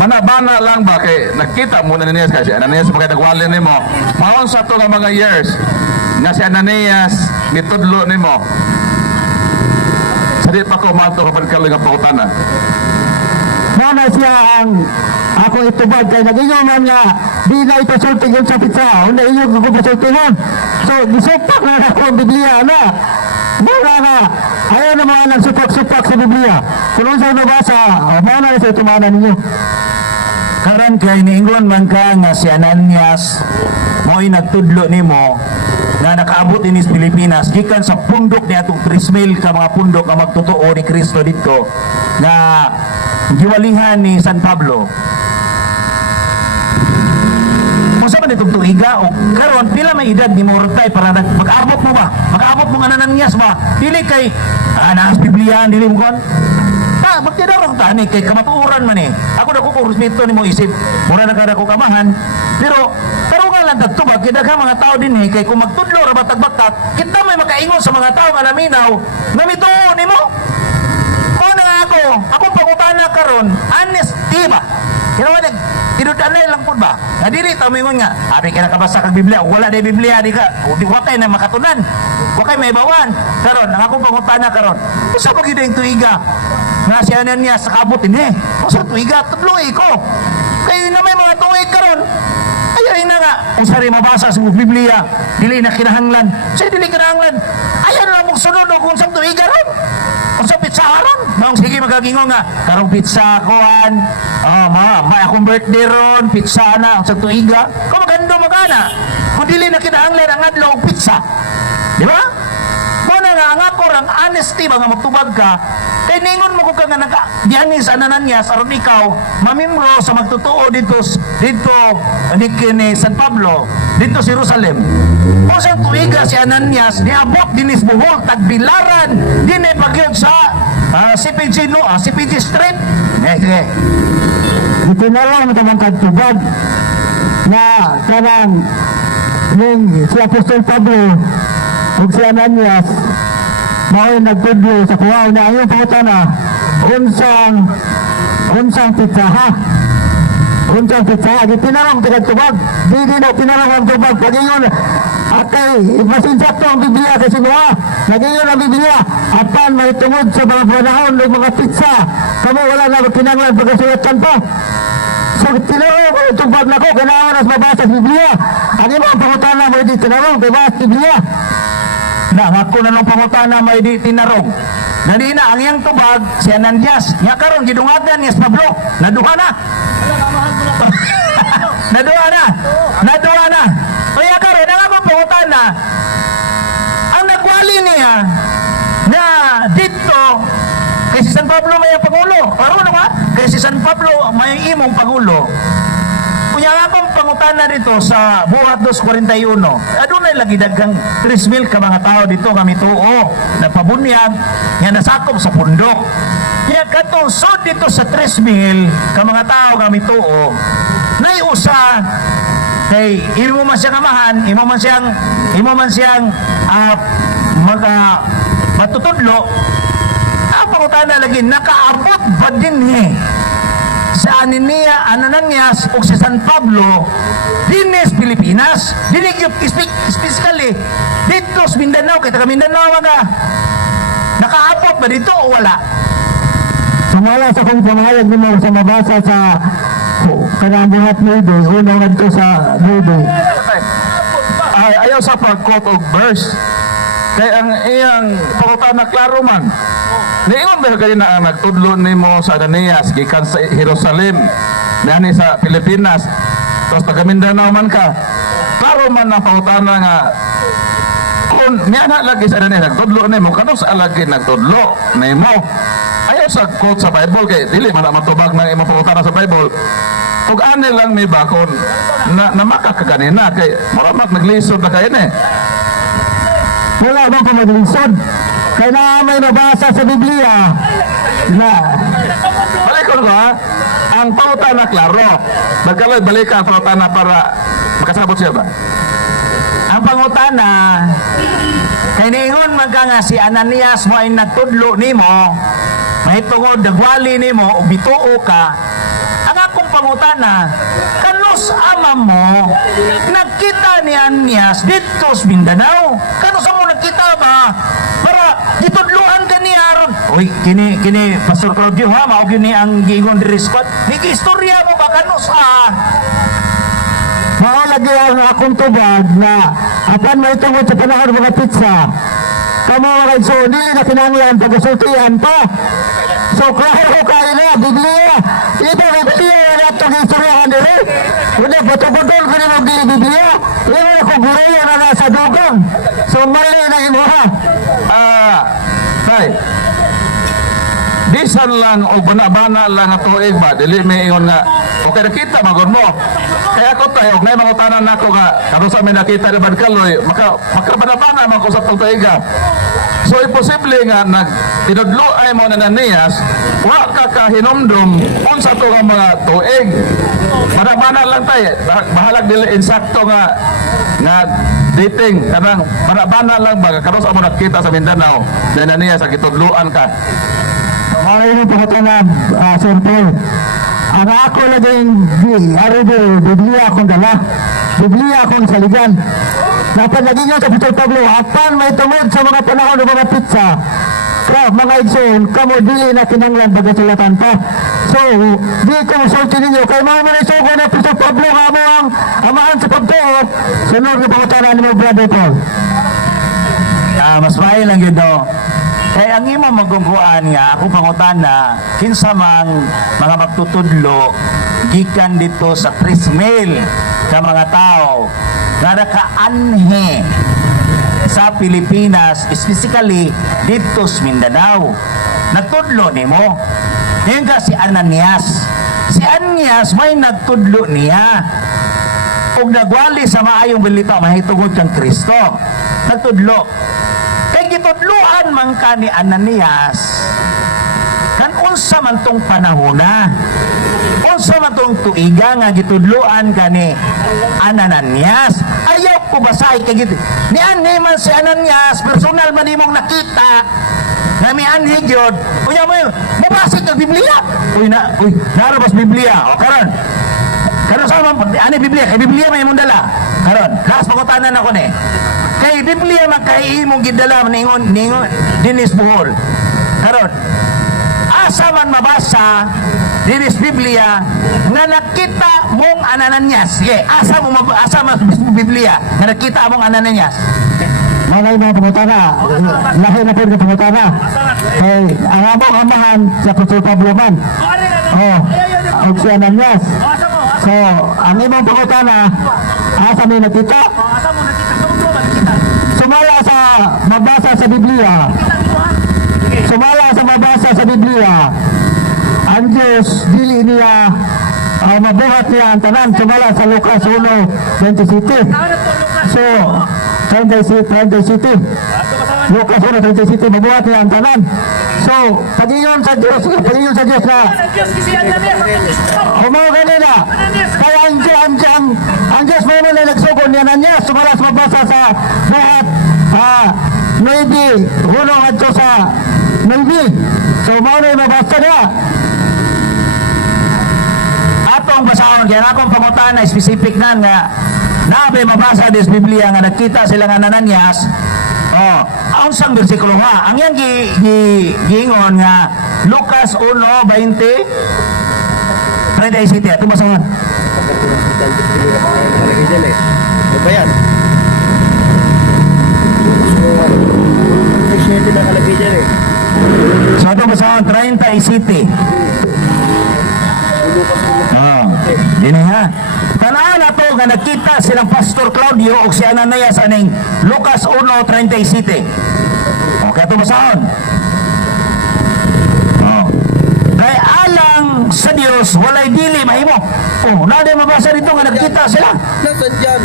bana-bana lang ba kay nakita mo na Ananias kasi Ananias magay nagwali nimo. Maon sa to nga mga years nga si Ananias mitudlo nimo. Sa di pa ko mato kapag kaloy nga pangutana. Nana siya ang ako itubag kay nagingon man nga di na ipasulti yun sa pizza hindi inyo ko pasulti nun so gisupak na ako ang Biblia na mura nga ayaw na mga nagsupak-supak sa Biblia kung saan nabasa muna na sa itumanan ninyo. Karon kay niingon man ka nga si Ananias mo'y nagtudlo nimo na nakaabot inis Pilipinas gikan sa pundok ni atong 3,000 ka mga pundok ang magtotoo ni Kristo dito na giwalihan ni San Pablo. Unsa man itong tuiga o karon pila may edad ni Mortay para mag-abot mo ba? Mag-abot mo nga Ananias ba? Dili kay naas Biblia dili mo kon. Magtidarong tani kay kamatuoran man eh. Ako na ko respeto ni mo isip. Mura na kada ko kamahan. Pero nga lang tagtubag kay daghang mga tao din eh kay kung magtudlo ra batag-batak, kita may makaingon sa mga tao nga naminaw, namituo nimo. Mo na nga akong pangutana karon, honesty ba? Kinawadag tinudanay lang pud ba? Nga dili ta mingon nga, abi ka nakabasa kag Biblia, wala day Biblia di ka, di wa kay na makatunan. Wa kay may bawan. Karon ang akong pangutana karon, usa pa gid ang tuiga? Nga si Ananias sa kabot ini. Usa tuiga tudloy ko. Kay na may mga tuig karon. Ayaw na nga. Kung sari mabasa sa Biblia, dili na kinahanglan. Say dili kinahanglan. Ayaw na mong sunod kung sa tuiga ron. Kung sa pizzaharon. Maong sige magagingo nga. Karong pizza kuhan. May akong birthday ron. Pizza na. Sa tuiga. Kung magando magana. Kung dili na kinahanglan ang adlaw pizza. Di ba? Muna nga ang ako rang honesty ba nga magtubag ka. Kaya ningon mo ko ka nga nag-dianis Ananias aron ikaw mamimro sa magtotoo dito ni San Pablo dito sa Jerusalem. O sa tuiga si Ananias niabot dinis Bohol tagbilaran din pagyod sa CPG CPG Street. Sige. Ito na lang naman tagtubag na kanang si Apostol Pablo ug si Ananias mao'y nagtudlo sa kuwaw na ayaw pauta na unsang pizza itinarong tinagtubag di na tinarong ang tubag pagingon akay masinsakto ang Biblia kasi mga nagingon ang Biblia apan may tungod sa mga panahon ng mga pizza kamo wala na kinanglan pagkasulatan pa so tinarong ang tubag na ko kailangan nas mabasa sa Biblia ang imong pangutana mo di tinarong diba sa Biblia na ako na nung pangutana may di tinarong. Ganina ang iyang tubag si Ananias. Nga karon gidungatan ni Pablo. Naduha na. Naduha na. Kaya karon ang akong pangutana ang nagwali niya na dito kay si San Pablo may pangulo. Aro na ba? Kay si San Pablo may imong pangulo. Kunya nga akong pangutana dito sa Buhat 2:41. Adunay lagi daghang 3,000 ka mga tao dito kami tuo nagpabunyag nga nasakop sa pundok. Kaya katong sod dito sa 3,000 ka mga tao kami tuo nay usa kay imo man siyang amahan, imo man siyang matutudlo. Ang pangutana lagi nakaabot ba din sa Ananias o si San Pablo dinis Pilipinas dinig yung specifically dito sa Mindanao kita ka Mindanao mga nakaabot ba dito o wala? Sumala sa kong pamahayag mo sa mabasa sa kanang Buhat 9, unang nagto sa 9. Ayaw sa pag-quote of verse. Kaya ang iyang pangutana klaro man. Niingon ba kayo na ang nagtudlo nimo sa Ananias gikan sa Jerusalem nani sa Pilipinas tapos taga Mindanao man ka. Klaro man ang pangutana nga kung niya na lagi sa Ananias nagtudlo nimo kano sa lagi nagtudlo nimo. Ayaw sa quote sa Bible kay dili man matubag na imong pangutana sa Bible. Ug ani lang may bakon na makakaganina kay muramat naglisod na kayo ni. Wala ba pa maglisod? Kaya na may nabasa sa Biblia na Balikon ko ha, ang pangutana klaro. Nagkaloy balikan ang pangutana para makasabot siya ba? Ang pangutana kay niingon man ka nga si Ananias mo ay nagtudlo nimo mahitungod dagwali nimo o bituo ka. Ang akong pangutana kanos ama mo nagkita ni Ananias dito sa Mindanao? Kanos mo nagkita ba? Para ditudluan ka niya ron. Uy, kini Pastor Claudio ha, mao gini ang giingon diri squad. Nigi-istorya mo ba kanos makalagi ang akong tubag na apan may tungod sa panahon mga pizza. Kamu mga so dili na kinanglan pag-usultihan pa. So klaro kayo na, Biblia. Ito Biblia na itong istoryahan diri. Wala, patupudol ko na mag-Biblia. Iyon ako guraya na nasa dugong. So mali na imo ha. Tay. Bisan lang o bana-bana lang nga tuig ba, dili may ingon nga, okay nakita magod mo. Kaya ako tayo, og may mangutanan nako nga, kano sa may nakita ni Badkaloy, makabana-bana man ko sa tuiga. So imposible nga tinudloay mo na Ananias, wa ka kahinomdom unsa to nga mga tuig. Bana-bana lang tayo, bahalag dili insakto nga dating kanang bana-bana lang ba kano sa mo nakita sa Mindanao na Ananias ang gitudloan ka. Mga yung pangutanan, Sir Paul. Ang ako laging Biblia akong dala. Biblia akong saligan. Dapat lagi nga sa Peter Pablo, apan may tungod sa mga panahon ng mga pizza. Pero mga igsoon, kamo dili na kinanglan bagasulatan pa. So, di ko masulti ninyo. Kaya mga manisugo na Peter Pablo, kamo ang amahan sa pagtuot. Sunod na pangutanan ni mo, Brother Paul. mas maay lang yun no. Kaya ang imo magungguan nga, akong pangutana, kinsa mang mga magtutudlo, gikan dito sa 3,000 ka mga tao, nga nakaanhe sa Pilipinas, specifically dito sa Mindanao. Nagtudlo nimo. Ngayon ka si Ananias. Si Ananias may nagtudlo niya. Kung nagwali sa maayong balita, mahitungod kang Kristo. Nagtudlo. Gitudluan man ka ni Ananias kan unsa man tong panahona, unsa man tong tuiga nga gitudluan ka ni Ananias. Ayaw ko basahin kay gid ni anhi man si Ananias, personal man nimong nakita na mi anhi gyud. Unya mo mabasa ka Biblia. Narabas Biblia o karon sa man ani Biblia, kay Biblia may imong dala karon last pangutanan ako ni kay Biblia makaihimong gidala ningon dinis buhol. Karon, asa man mabasa dinis Biblia nga nakita mong Ananias. Sige, asa man Biblia nga nakita mong Ananias. walay mga pangutana. Lahi na po ng pangutana. Kay ang among amahan sa Apostol Pablo man. Oh, og si Ananias. So, ang imong pangutana, asa may nakita? Sumala sa mabasa sa Biblia. Sumala sa mabasa sa Biblia. Ang Diyos, dili niya mabuhat niya ang tanan. Sumala sa Lucas 1:27. So, 27. Lucas 1:27, mabuhat niya ang tanan. So, pag-ingon sa Diyos na humaw ganina. Kaya ang Diyos mo na nagsugon niya na niya. Sumala sa mabasa sa lahat 9, hunong at sa 9. So, humaw na yung mabasa niya. Atong basahon kaya akong pangutan na specific na nga nabe mabasa des Biblia nga nakita sila nga Ananias. Oh, ang sang bersikulo ha. Ang yang giingon nga Lucas 1:20 37 ato basahon. So ato basahon 37. Dini ha. Tanaan na to nga nakita silang Pastor Claudio o si Ananias aning Lucas 1:37. Okay, ito basahon. Kay alang sa Dios walay dili mahimo. Oh, nade mabasa dito nga nakita sila. Nasaan dyan?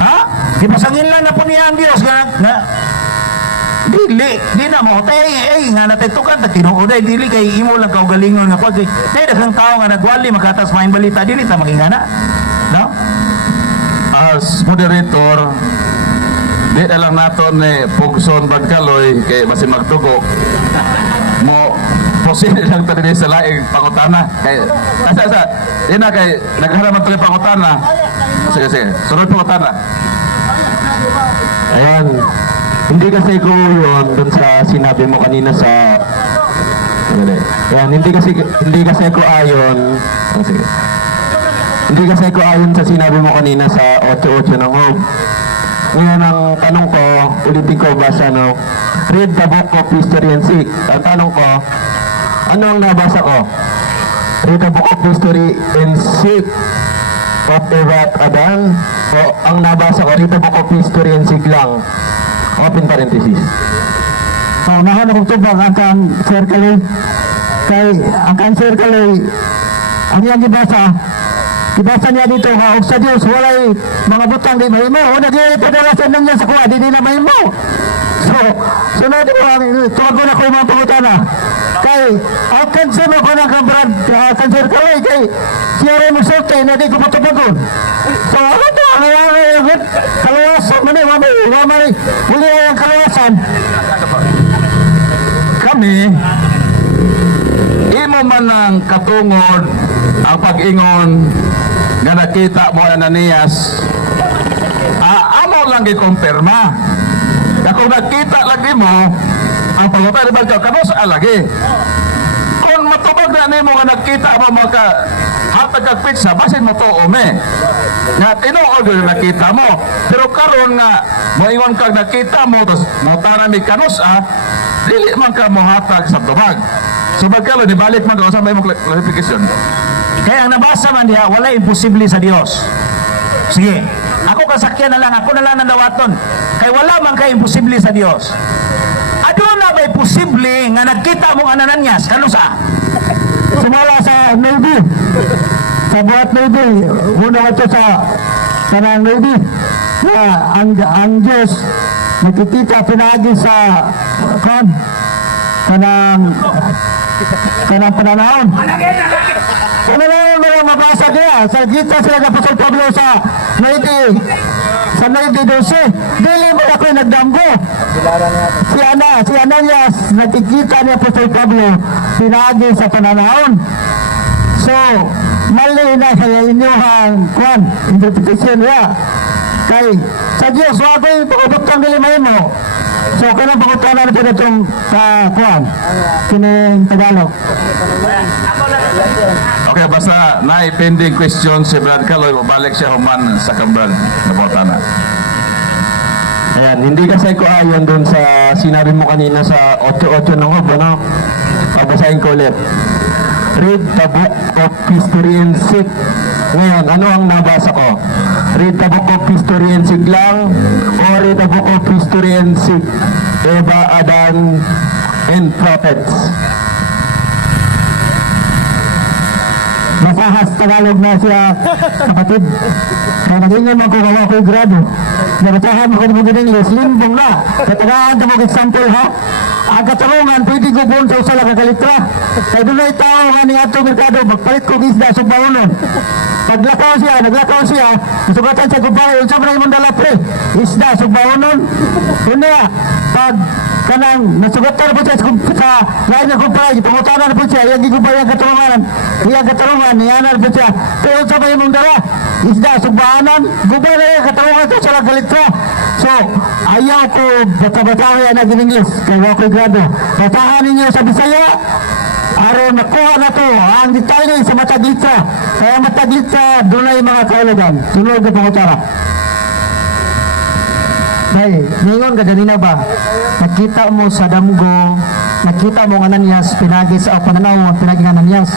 Ha? Gipasangin lang na po niya ang Dios nga di na mo nga natitukan ta tinuoday dili kay imo lang kaugalingon nga pag daghang tao nga nagwali makatas maing balita dili ta makingana, no? As moderator, di na lang nato ni Pugson Bagkaloy kay basin magtugo mo posible lang tadi sa laing pangutana kay asa di na kay nagharaman tali pangutana. Sige sunod pangutana. Ayan. Hindi kasi ko yun dun sa sinabi mo kanina sa yan, hindi kasi ko ayon. Sige. Hindi kasi ko ayon sa sinabi mo kanina sa 8:8 ng Hope. Ngayon ang tanong ko, ulitin ko basta no. Read the book of history and seek. Ang tanong ko, ano ang nabasa ko? Read the book of history and seek of Evat Adan. O ang nabasa ko, read the book of history and seek lang. Open parenthesis. So, nahan akong tubag ang circle. Kay ang circle, ang iyang gibasa niya dito, og sa Diyos, walay mga butang di mahimo. O nag-ipadalasan lang niya sa kuha, di na mahimo. So, sunod ko, tuwag ko na ko yung mga pangutana. Kay, ang cancer mo ko ng kabrad, cancer ka rin, kay siya rin mo sulte, na di ko matubagon. So, ano to, ang nangyayagod, kalawasan, mamay, huli na yung kalawasan. Kami imo man ang katungod ang pag-ingon nga nakita mo Ananias, amo lang gikumpirma. Kung nakita lagi mo ang pangutana ba kamo sa lagi. Kung matubag na nimo nga nakita mo maka hatag kag pizza basin mo to ome. Nga tinuod yung nakita mo. Pero karon nga moingon kag nakita mo tos motara ni kanus dili man ka mohatag sa tubag. So magkalo ni balik man ko sa may clarification. Kaya ang nabasa man diha wala imposible sa Dios. Sige, ako kasakyan na lang, ako na lang nanawaton. Kay wala man kay imposible sa Dios. Aduna na ba'y posible nga nagkita mo Ananias kanusa? Sumala sa Navy. Sa buhat Navy. Una ito sa kanang Navy. Na ang Diyos nakikita pinagi sa kanang pananahon. Ano na yung mga mabasa kaya? Sa kita sila ng Apostol Pablo sa Navy. Sa Navy 12. Dili mo ako nagdamgo. Si Ananias nakikita ni Apostol Pablo pinagi sa pananahon. So, mali na sa inyong interpretation niya. Kay, sa Diyos, wag ko yung pagkabutang nilimay mo. So, kanang pagkutana na po na itong kining Tagalog. Okay, basta na pending question si Brad Kaloy, mabalik siya human sa Kambrad na botana. Ayan, hindi kasi ko ayon dun sa sinabi mo kanina sa 8-8 ng Hob, ano? Pabasahin ko ulit. Read the book of history and seek. Ngayon, ano ang nabasa ko? Read the book of history and seek lang o read the book of history and seek? Eva, Adan, and prophets. Masahas Tagalog na siya, kapatid. Kaya nag-ingon mo kung wala ko'y grado. Nabasahan mo kung mag English, limbong na. Katagaan mo example ha. Ang katarungan, pwede ko buon sa usala kakalitra. Kaya doon ay tao nga ni Ato Mercado, magpalit ko isda sa baunon. Naglakaw siya, isugatan sa kupay, sobrang imong dala pre. Isda sa baunon. Una, pag kanang nasugatan po siya sa lain na kupay, pangutanan po siya, yung gigupay ang katarungan, niyanan po siya. Pero sa may imong dala, isda sa baunon, gupay na yung katarungan sa usala kalitra. So, ayaw ko bata-batawi na in-English, kaya ako'y grado. Batahan ninyo sa Bisaya, aron nakuha na to, ang detalye sa Mataglitsa. Kaya Mataglitsa, doon ay mga kaulagan. Tunog na pangutara. Ay, ngayon ka ganina ba? Nakita mo sa damgo, nakita mo ang Ananias, pinagis o pananaw, pinaging Ananias.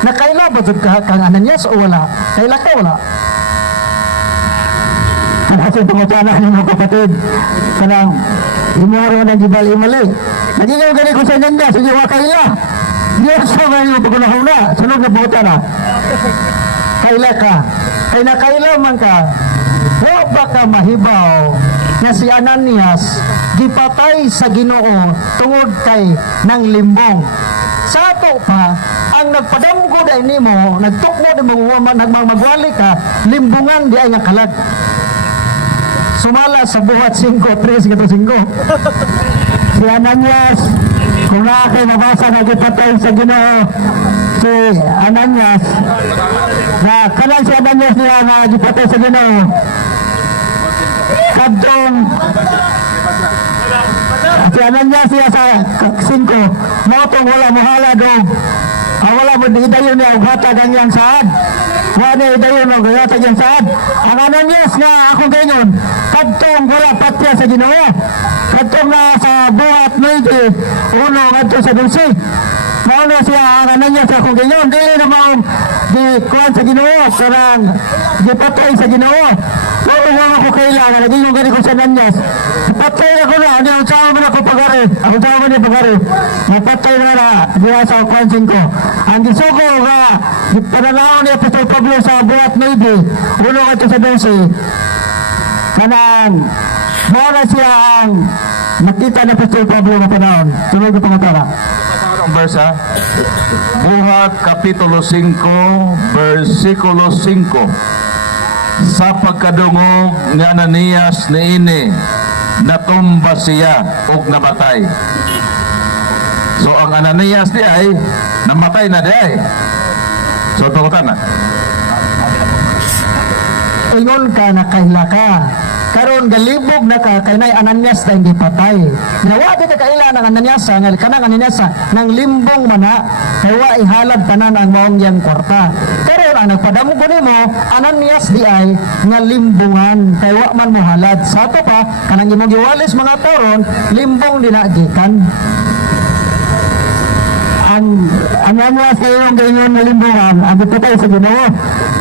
Nakaila ba kang Ananias o wala? Kaila ka wala? Kasi pangutana ng mga kapatid, kanang imaro na gibali-mali. Naging gani ko sa inyo, sige wakaila. Diyos sa mga pagkunahuna, sunod na pangutana. Kaila ka. Kaya nakaila man ka, o baka mahibaw na si Ananias gipatay sa Ginoo tungod kay ng limbong. Sa ato pa, ang nagpadamgo dahil nimo, nagtukmo di mo, nagmagwali ka, limbungan di ay nga kalag. Sumala sa buhat 5-3 kato 5. Si Ananias, kung na kayo mabasa na gipatay sa Ginoo, si Ananias, na kanang si Ananias niya na gipatay sa Ginoo, kadtong si Ananias niya sa 5, motong wala mohala dog, wala mo idayon niya ughatag ang yang saad. Wala idayon mo ughatag ang saad. Ang Ananias nga akong ganyan, kadtong wala patya sa Ginoo, kadtong na sa buhat 9, uno kadto sa 12. Mauna siya ang Ananias sa akong ganyan, dili na maong di kuwan sa Ginoo, karang di patay sa Ginoo. Pero wala ko kailangan, naging yung gani ko sa Ananias. Patay ako na, hindi ang tao mo na ko pagari. Ako tao mo na pagari. Napatay na na, diya sa kwansin ko. Ang gisuko nga, pananaw ni Apostol Pablo sa buhat 9, uno kadto sa 12. Kanang mora siya ang nakita na Apostol Pablo na panahon. Tunog na pangutara. Ang verse ha? Buhat Kapitulo 5, versikulo 5. Sa pagkadungog ni Ananias niini, natumba siya og namatay. So ang Ananias di ay namatay na di ay. So pangutan na. Ingon ka na kaila ka. Karon galibog na ka kay nay Ananias na hindi patay. Nawa di ka kaila ng Ananias nga kanang Ananias nang limbong mana kay wa ihalad tanan ang maong yang kwarta. Pero ang nagpadamo ko nimo Ananias di ay nga limbungan kay wa man mo halad. Sa ato pa kanang imong giwalis mga toron limbong dinagikan. Ang Ananias kayo ang ganyan na limbungan ang patay sa Ginoo.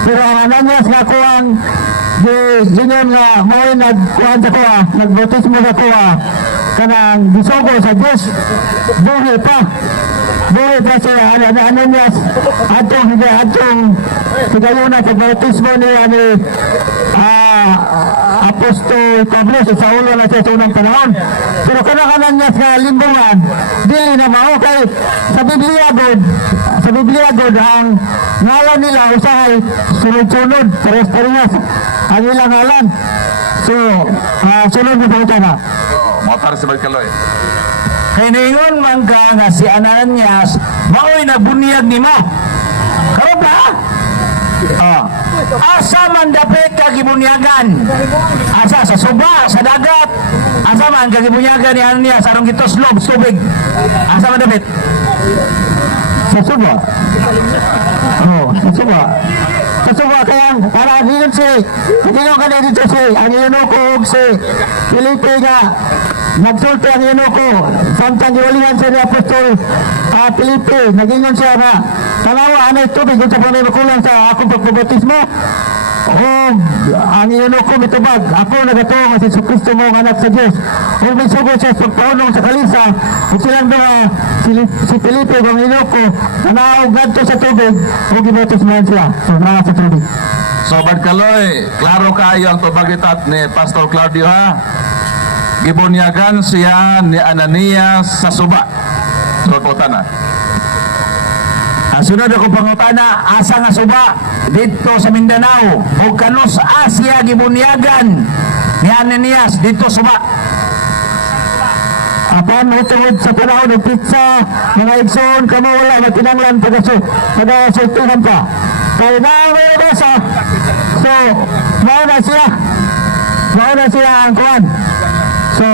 Pero ang Ananias nga kuwang ganyan nga mo'y nagkuhan sa kuha, nagbautismo sa kuha, kanang gisogo sa Diyos, buhay pa siya, Ananias, atong sigayon na pagbautismo niya ni Apostol Pablo sa Saulo na siya sa unang panahon. Pero kanang Ananias nga limbungan, dili na mao kay sa Biblia God, ang ngalan nila usahay sunod-sunod, pares-parehas ang ilang ngalan. So, sunod na pauta na. Motar sa Bagkaloy. Kay ningon man ka nga si Ananias, maoy nabunyag nimo. Karon ba? Asa man dapit ka gibunyagan? Asa sa suba, sa dagat? Asa man ka gibunyagan ni Ananias arong gitoslob sa tubig? Asa man dapit? Sa suba. Sa suba. Sa suba kaya para diyon hindi ko kanina dito ang Eunuko ug si Felipe nga nagsulti ang Eunuko samtang giulihan siya ni Apostol Felipe, nagingon siya na tanawa anay tubig kung sa paninakulang sa akong pagpabatismo. Ang Eunuko mitubag ako nagatuo nga si Kristo mo ang anak sa Diyos. Kung may sugo siya sa pagpaunong sa kalisa kung silang mga si Felipe ang Eunuko nanawag ganto sa tubig o gibatismohan siya so mga sa tubig. So Barkaloy, klaro kayo ang pabagitat ni Pastor Claudio ha. Gibunyagan siya ni Ananias sa suba. So na. Ang sunod akong pangutana, asa nga suba dito sa Mindanao o kanus Asia gibunyagan ni Ananias dito suba. Apan mo tungod sa panahon ng pizza, mga igsoon ka mo wala matinanglan pag-asultuhan pa. Kaya na basa. So, mauna siya ang kuhan. So,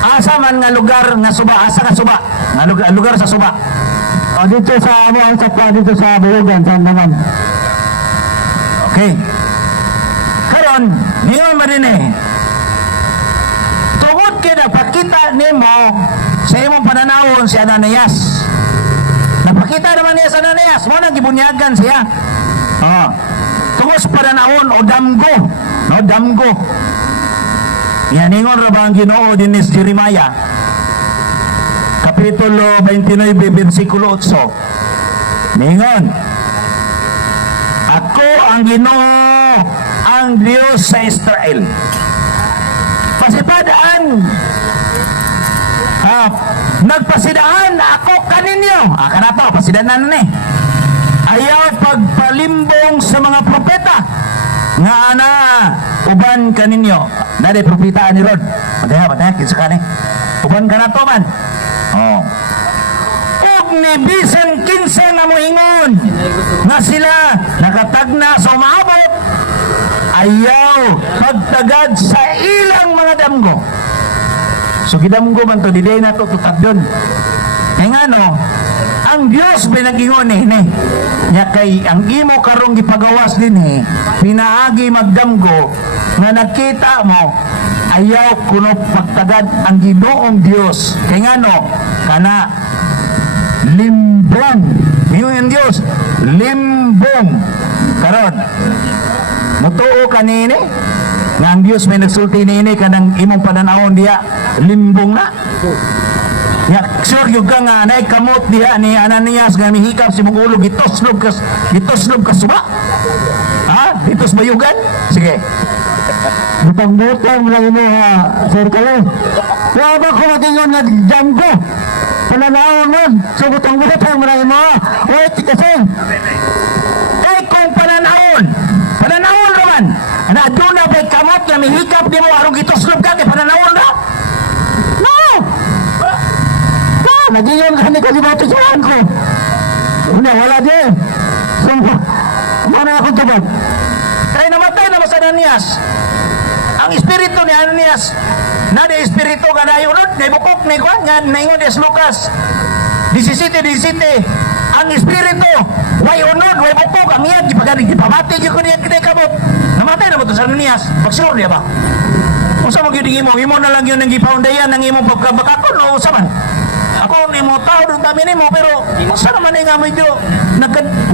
Asa man nga lugar nga suba, asa nga suba, nga lugar sa suba. dito sa ang sapa dito sa Bulugan, sa naman. Okay. Karon, niyo man din tungod kay napakita nimo sa imong pananawon si Ananias. Napakita naman niya sa Ananias, mo nang gibunyagan siya. Tungod sa pananawon o damgo, no damgo. Yan ingon ra ba ang Ginoo dinis Jeremiah Kapitulo 29 versikulo 8. Ningon, ako ang Ginoo, ang Diyos sa Israel. Pasipadaan, nagpasidaan ako kaninyo. Kanato, pasidaan na ayaw pagpalimbong sa mga propeta nga ana uban kaninyo. Dali propeta ni Rod. Padaya kinsa kani. Uban ka na to man. Ug ni bisan kinsa nga moingon nga sila nakatagna sa maabot ayaw pagtagad sa ilang mga damgo. So gidamgo man to diday na to tutagdon. Kaya nga no, ang Diyos binagingon ni nya kay ang imo karong gipagawas din pinaagi magdamgo nga nakita mo ayaw kuno pagtagad ang Ginoong Diyos. Kaya nga no, kana limbong yung Diyos limbong karon mutuo kanini nga ang Diyos may nagsulti nini kanang imong pananawon diya limbong na. Ya, sure yung nga na kamot diha ni Ananias nga mihikap si mong ulo gitoslob ka suba. Gitos bayugan? Sige. Butang-butang lang mo Sir Kaloy. Wala ba ko matingon na damgo? Pananawon nun. So butang-butang lang mo wait kasi. Kung pananawon naman. Doon na ba'y kamot nga mihikap di mo arong gitoslob ka kay pananawon na? No! Nagingon ka ni kalimutan ko. Wala din. So, mana akong tubag? Kaya namatay na sa Ananias. Ang espiritu ni Ananias, na di espiritu ka na yun, naibukok ni Juan, nga naingon des Lucas 17. Ang espiritu, way unod, way bukok, ang iyag, ipabati ko niya kita kabot. Namatay na ba ito sa Ananias? Pag-sure niya ba? Kung sa magiging imo na lang yun ang gipaundayan ng imong pagkabakakon, o sa man? Ako ni mo tao doon kami ni mo pero sa naman nga medyo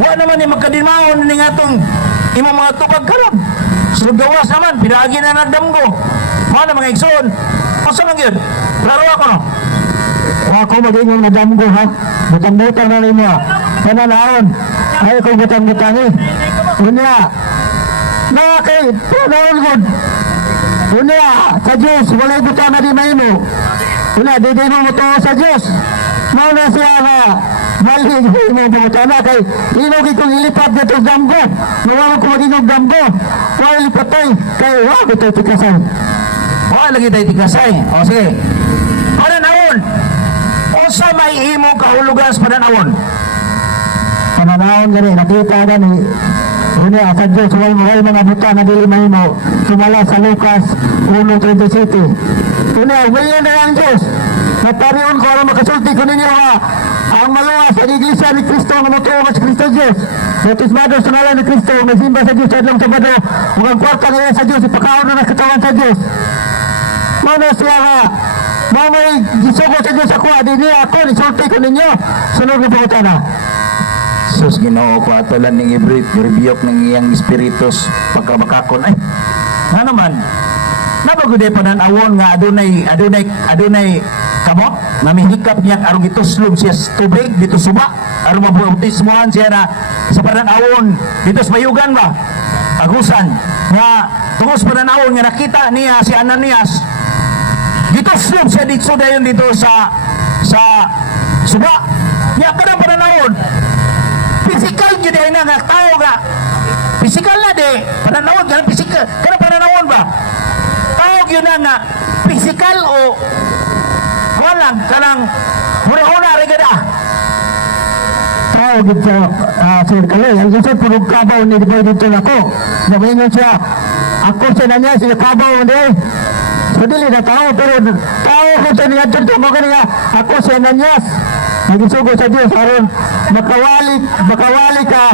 wa naman ni magkadimawon ni nga tong imong mga tukag karon. So gawas naman pinagi na nagdamgo. Ano mga igsoon? Asa man gyud? Klaro ako no. Ako magingon na damgo ha. Butang-butang na nimo. Pananawon. Ay ko butang-butang Unya. Kay panahon gud. Unya sa Diyos walay butang na di mahimo. Una, di mo to sa Diyos. Mauna siya nga malig mo pumutana kay inog ikong ilipat na ito damgo. Nawawag ko mag-inog damgo. Wala ilipatay. Kaya wag ito tikasay. Wala lagi tayo tikasay. O sige. Pananawon. O sa may imo kahulugan sa pananawon. Pananawon gani, nakita gani. Una, sa Diyos, wala mga buta na dili mahimo. Sumala sa Lucas 1:27. Una, willing na ang Diyos. Napariyon ko alam makasulti ko ninyo ha. ang mga sa iglesia ni Kristo nga motuo sa Kristo Diyos. Bautismado sa ngalan ni Kristo, nagsimba sa Diyos sa adlong Sabado, ug ang kwarta ngayon sa Diyos, ipakaon na ng katawan sa Diyos. Mano siya nga, mamay gisugo sa Diyos ako, di niya ako, nisulti ko ninyo. Sunod na po na. Sus Ginoo ko ato lang ning ibrik ng iyang espiritus pagkabakakon ay nga naman nabaguday pa nan awon nga adunay kamot nga mihikap niya aron gituslog siya sa tubig dito suba aron mabautismohan siya na sa pananawon dito sa bayugan ba agusan nga tungos pananawon nga nakita niya si Ananias gituslog siya dito dayon dito sa suba niya kada pananawon physical yun ay nga tao nga physical na di pananawon ganang physical kada pananawon ba tao yun nga physical o walang kanang huna-huna rin gada Tao dito Sir Kaloy, ang susod purog kabaw ni Diboy dito ako. Namaingon siya, ako siya na niya, siya kabaw hindi. So dili na tao, pero tao ko siya niya, dito mo kanina, ako siya na niya. Nagisugo sa Diyos, aron makawali ka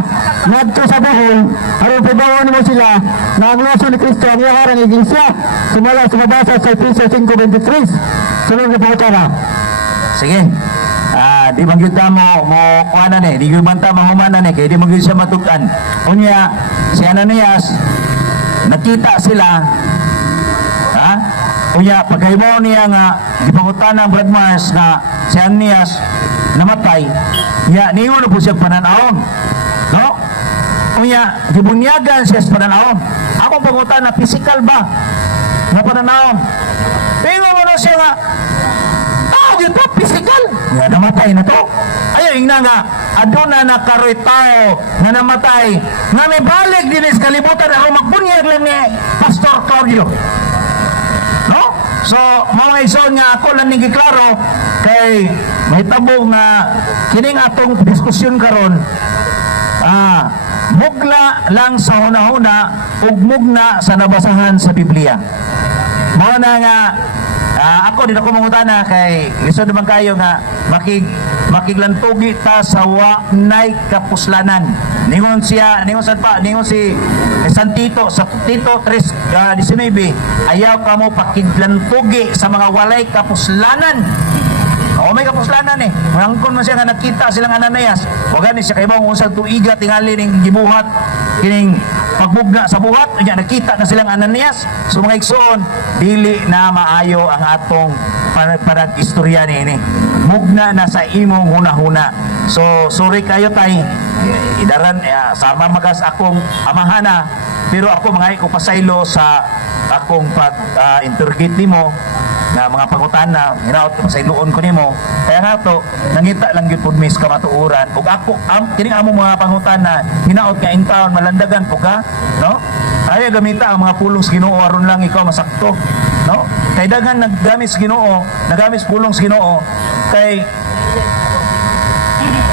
ngadto sa buhol, aron pabawon mo sila na ang laso ni Kristo ang iyaharang iglesia. Sumala sa mabasa sa Efesios 5:23. Sunod na po na. sige di man gyud ta mo kuhanan di gyud man ta mahumanan kay di man gyud siya matukan unya si Ananias nakita sila ha unya pagkahimo niya nga gipangutan ng Brad Mars na si Ananias namatay ya niyo na po siya pananahon no unya gibunyagan siya sa pananahon ako pangutan na physical ba na pananahon pero mo na siya nga yun po, physical. Nga namatay na to. Ayaw, yung nga, aduna na karoy tao na namatay, na may balik din sa kalibutan ako magbunyag lang ni Pastor Claudio. No? So, mga ison nga ako lang nigiklaro kay may tabong na kining atong diskusyon karon mugna lang sa hunahuna ug mugna sa nabasahan sa Biblia. Mo na nga ako din ako mangutana kay lisod naman kayo nga makiglantugi ta sa wanay kapuslanan. Ningon si San Tito sa Tito 3:19 ayaw kamo pakiglantugi sa mga walay kapuslanan. May kapuslanan Mangkon man siya nga nakita silang Ananias. Wag ni siya kay mong unsang tuiga tingali ning gibuhat kining pagbugna sa buhat nya nakita na silang Ananias. So mga igsoon dili na maayo ang atong istorya ni mugna na sa imong hunahuna. So sorry kayo tay idaran sama magas akong amahana pero ako mga ko pasaylo sa akong pag-interrogate nimo na mga pangutana hinaot ko sa iluon ko nimo kaya nga to nangita lang gyud pud mis ka matuuran ug ako kining among mga pangutana hinaot ka in town malandagan po ka no ay gamita ang mga pulong sa Ginoo aron lang ikaw masakto no kay daghan naggamis Ginoo nagamis pulong sa Ginoo kay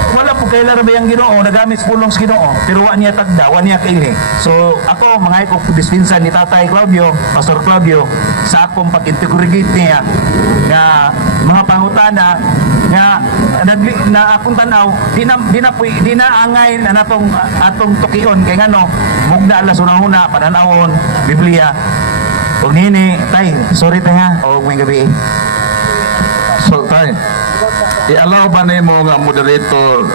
wala po kay larabay ang Ginoo nagamis pulong sa Ginoo pero wa niya tagda wa niya kaili so ako mga ko dispensa ni Tatay Claudio Pastor Claudio sa akong pag-integrate niya nga mga pangutana nga na akong tanaw di na angay na atong tukion kay ngano mugna alas unahuna pananawon Biblia ug nini tay sorry tay ha o may gabi So, tay, i-allow ba nimo nga moderator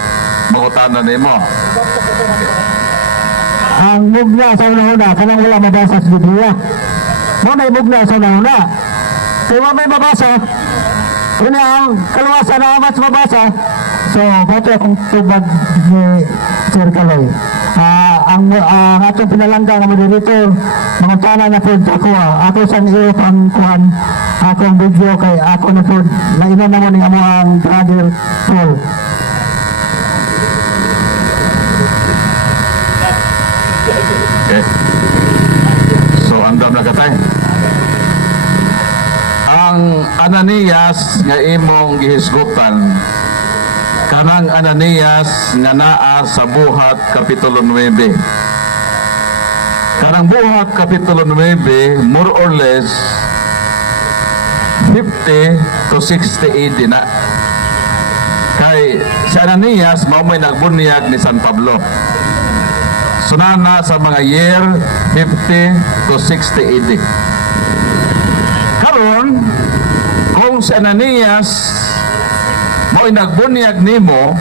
mangutana nimo? Ang mugna sa una-una, kanang wala mabasa sa Biblia. Muna yung mugna sa una-una. Kung may mabasa, una ang kaluwasan na mas mabasa. So, bato akong tubag ni Sir Kaloy. Ang atong pinalangga ng moderator, mga tanan na po ako. Ako sa iyo ang kuhan, akong video kay ako na po. Lainan naman ng ang brother Paul. Okay. So, andam na katay. Ang Ananias nga imong gihisgutan kanang Ananias nga naa sa Buhat Kapitulo 9. Kanang Buhat Kapitulo 9 more or less 50 to 60 AD na. Kay Ananias mao may nagbunyag ni San Pablo. Sunana sa mga year 50 to 60 AD. Karon kung si Ananias mao nagbunyag nimo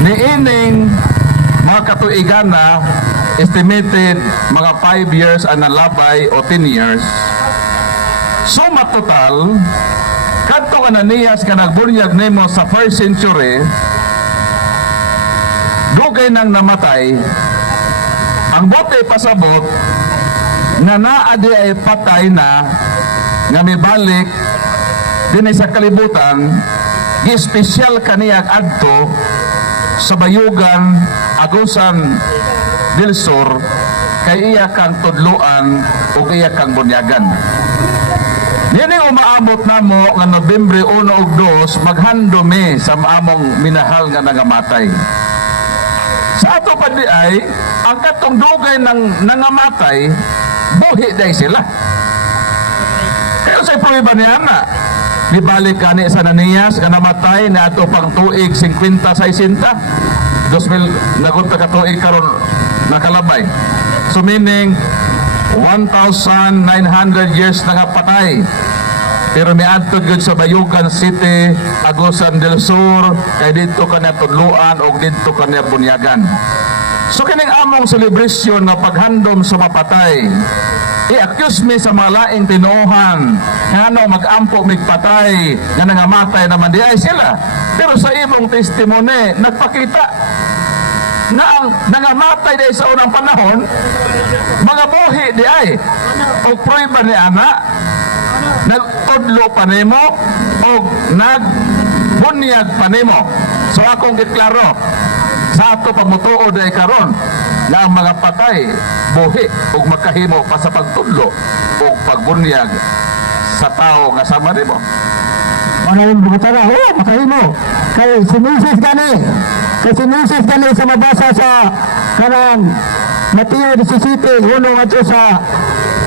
niining mga katuigan na estimated mga 5 years ang nalabay o 10 years. Suma total kadtong Ananias ka nagbunyag nimo sa 1st century dugay nang namatay ang bote pasabot nga naadi ay patay na nga mibalik dinay sa kalibutan gi-espesyal kaniyang adto sa bayugan Agusan del Sur kay iya kang tudluan o iya kang bunyagan. Nini umaabot namo nga Nobyembre 1 ug 2 maghandome sa among minahal nga nagamatay. Sa ato pa di ay ang katong dugay ng nangamatay buhi day sila. Kaya sa prueba niya na nibalik kani sa Ananias nga namatay na ato pang tuig 50-60 2000 nagunta ka tuig karon nakalabay. So meaning 1,900 years na nga patay. Pero may adto gyud sa Bayugan City, Agusan del Sur, kay dito kanya tudluan o dito kanya bunyagan. So kining among celebration nga paghandom sa mapatay, i-accuse me sa mga laing tinuohan nga ano mag-ampo migpatay nga nangamatay naman di ay sila. Pero sa imong testimony nagpakita na ang nangamatay di sa unang panahon mga buhi di ay o prueba ni ana nagtudlo pa nimo o nagbunyag pa nimo. So akong giklaro sa ato pamutuod ay karon na ang mga patay buhi ug makahimo pa sa pagtudlo o pagbunyag sa tao nga sama nimo. Ano yung bukatara? Oo, makahimo. Kay sinusis gani. Kay sinusis gani sa mabasa sa kanang Mateo 17, uno nga sa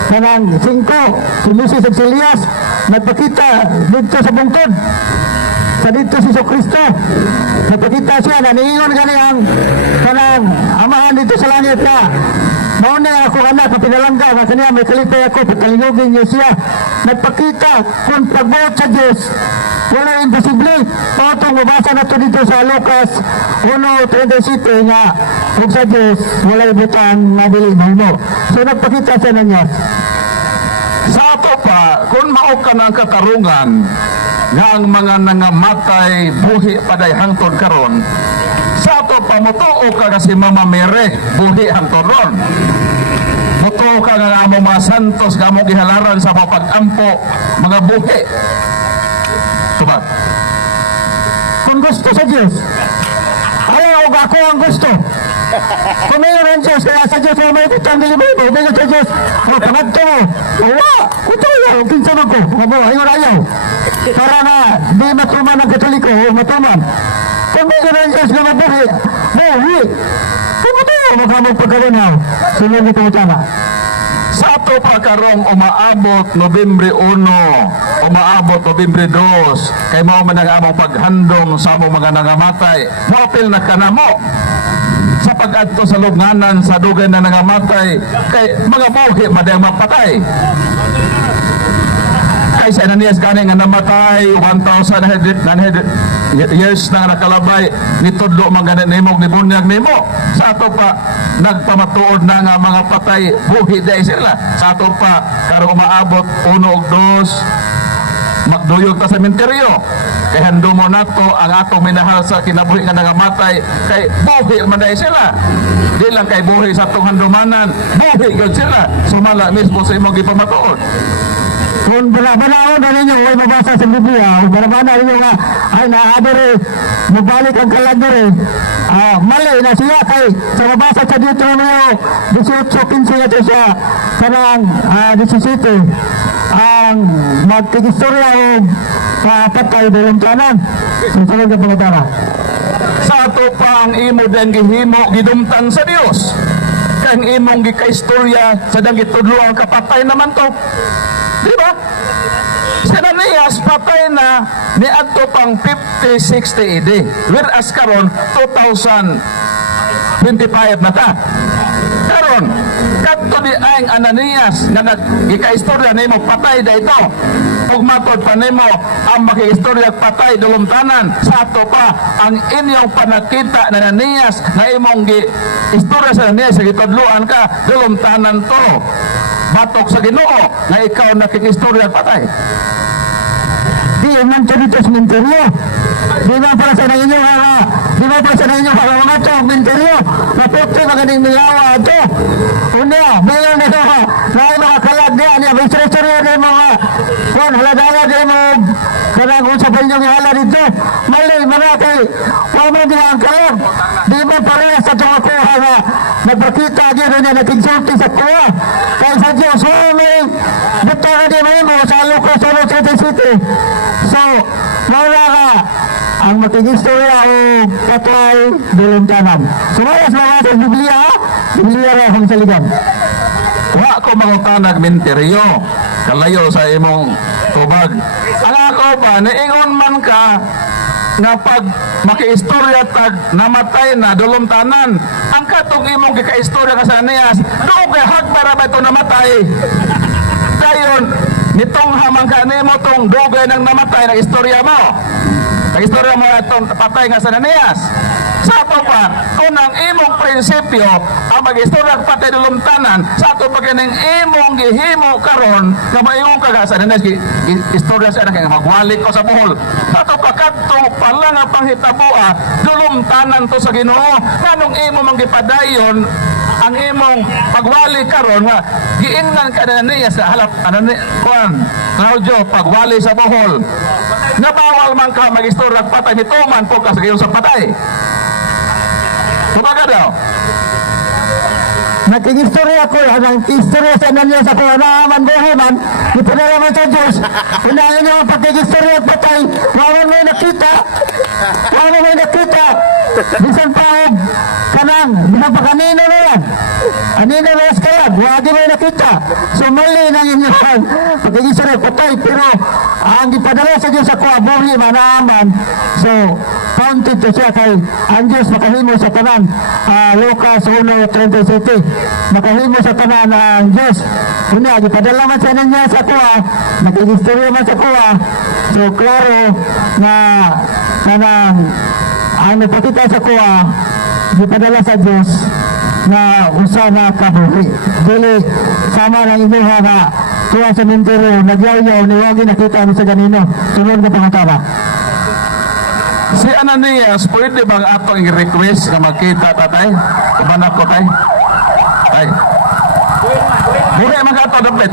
kanang 5. Sinusis at Elias nagpakita dito sa bungkod. Sa dito si Kristo. Nagpakita siya na niingon gani ang kanang amahan dito sa langit na mauna ako anak na pinalangga nga kaniya may kalipay ako patalingugin niyo siya. Nagpakita kung pagbuot sa Diyos wala imposible. Patong mabasa na ito dito sa Lucas 1:37 nga kung sa Diyos wala ibutang nabili mo. So nagpakita siya na niya. Sa ato pa kung mao ka ng katarungan nga ang mga nangamatay buhi paday hangtod karon sa ato pa motuo ka kasi Mama Mere buhi hangtod ron. Motuo ka nga among mga santos nga among gihalaran sa pag-ampo mga buhi. Subat. Kung gusto sa Diyos, ayaw ako ang gusto. Kung mayroon Diyos, kaya sa Diyos, may butang dilibo, may sa Diyos, o panagto mo, wala, ito ayaw, kinsan ako, ayaw. Para na, di matuman ang Katoliko, o matuman. Kung mayroon Diyos na mabuhi, buhi. Kung ito ayaw, magkamang pagkawinaw, sunod ito utama. Sa ato pa karong umaabot Nobyembre 1, umaabot Nobyembre 2, kay mao man ang among paghandom sa among mga nangamatay. Moapil na kanamo sa pag-adto sa lugnanan sa dugay na nangamatay kay mga buhi madayang mapatay. Kay sa Ananias gani nga namatay 1,900 years na nakalabay nitudlo man gani nimo nibunyag nimo. Sa ato pa nagpamatuod na nga mga patay buhi day sila. Sa ato pa karong umaabot 1 ug 2 magduyog ta sa sementeryo kay handumo nato ang atong minahal sa kinabuhi nga nangamatay kay buhi man day sila. Di lang kay buhi sa atong handumanan, buhi gyud sila sumala mismo sa imong gipamatuod. Kung bala-balaon na ninyo, huwag mabasa sa Biblia, bala-bala ninyo nga, ay naadere, mabalik ang kaladere, mali na siya kay, sa mabasa sa Deuteronomio, 18:15 ito siya, kanang 17, ang magtigistorya o patay dalang tanan. Susunod ka pangatara. Sa ato pa ang imo din gihimo gidumtan sa Dios. Kang imong gikaistorya sa dang gitudlo ang kapatay naman to. Di ba? Sa Si Ananias patay na ni adto pang 50-60 AD. Whereas karon 2025 na ta. Karon kadto di ang Ananias nga nag-ikaistorya nimo patay da ito. Ug matod pa nimo ang makiistorya patay dulumtanan sa ato pa ang inyong panakita na Ananias na imong istorya sa Ananias sa gitudloan ka dulumtanan to. Batok sa Ginoo na ikaw nakikistorya patay. Di man to dito sa menteryo. Di man para sa inyo ha. Di man para sa inyo ha. Mga to menteryo. Naputo maganing miyawa ito. Unya, bayan na ha. Nay mga kalag niya niya bisre-sire ni mga kon halagala di mo kanang usapan niyo ihala dito. Mali manatay. Wa man di ang kalag. Di man para sa to ko ha. Nagpakita dito niya nakigsulti sa kuha. Kaya sa Diyos, buto na di mo sa Lucas 1:37. So, mawala ka ang makigistorya o patay duluntanan. Sumayas mga sa Biblia, ha? Biblia rin ang saligan. Wa ko mangutanag menteryo kalayo sa imong tubag. Ang ako ba niingon man ka nga pag makiistorya tag namatay na dulumtanan ang katong imong gikaistorya ka sa Ananias doon kay hagpara ba ito namatay dayon nitong hamang ka nimo tong dugay ng namatay na istorya mo istorya mo itong patay nga sa Ananias sa ato pa kung ang imong prinsipyo ang mag-istorya patay dulumtanan sa ato pa kining imong gihimo karon nga maingong ka sa Ananias istorya sa anak nga magwalik ko sa buhol ato pa kadto pala nga panghitabo dulumtanan to sa Ginoo nganong imo mang gipadayon ang imong pagwali karon nga giingnan ka na niya sa halap kuan Claudio pagwali sa buhol nabawal man ka mag-istorya patay nituman po ka sa iyong sa patay. Tumaga daw. Nakigistorya ko, ang istorya sa Ananias ako na manbuhay man, ipunala man sa Diyos. Unahin niyo ang pakigistorya at patay, wawan mo nakita. Wawan mo nakita. Bisan pa kanang, bisan pa kanino na yan. Kanino na yan kaya, wagi mo nakita. So mali ng inyong pakigistorya at patay, pero ang ipadala sa Diyos ako, buhi manaman. So, counted to siya kay ang Diyos makahimo sa tanan. Lucas 1:37 makahimo sa tanan ang Diyos. Una, gipadala man sa niya sa kuha, nakigistorya man sa kuha. So, klaro na kanang ang nagpakita sa kuha, gipadala sa Diyos na usa na kabuhi. Dili, sama ng inuha na kuha sa menteryo, nagyaw-yaw, niwagi nakita mo sa ganino. Sunod na pangatara. Si Ananias, pwede bang atong i-request na magkita tatay? Ibanak ko tay? Tay. Buhi man ka ito, dapat.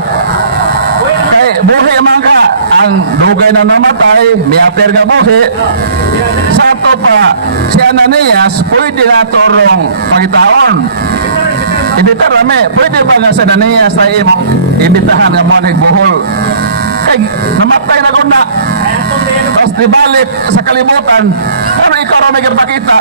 Kay, buhi man ka. Ang dugay na namatay, may aper nga buhi. Sa ito pa, si Ananias, pwede na ito rong pagitaon. Hindi tarami, pwede ba nga sa Ananias na imong imbitahan nga mo buhol? Kay, namatay na ko na. Tapos dibalik sa kalibutan, ano ikaw na may kapakita?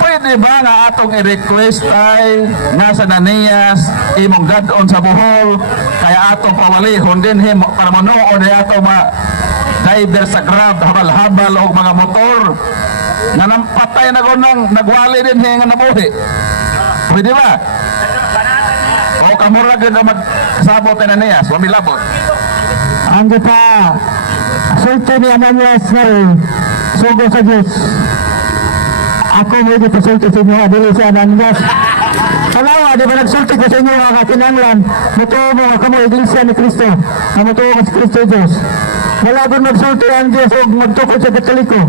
Pwede ba nga atong i-request ay nasa Ananias, imong dadon sa buhol, kaya atong pawalihon din him para manood ay atong driver sa grab, habal-habal o mga motor, na nampatay na ko nang nagwali din hing nabuhi. Pwede ba? O kamurag din na magsabot ni Ananias, wamilabot. Ang kita, sulti ni Ananias ngayon, sugo sa Diyos. Ako mo dito sulti sa inyo, dili si Ananias. Kalawa, di ba nagsulti ko sa inyo mga kinanglan, mutuo mo ako mo, Iglesia ni Cristo, na mutuo mo si Cristo Diyos. Wala doon magsulti ang Diyos o magtukod sa Katoliko.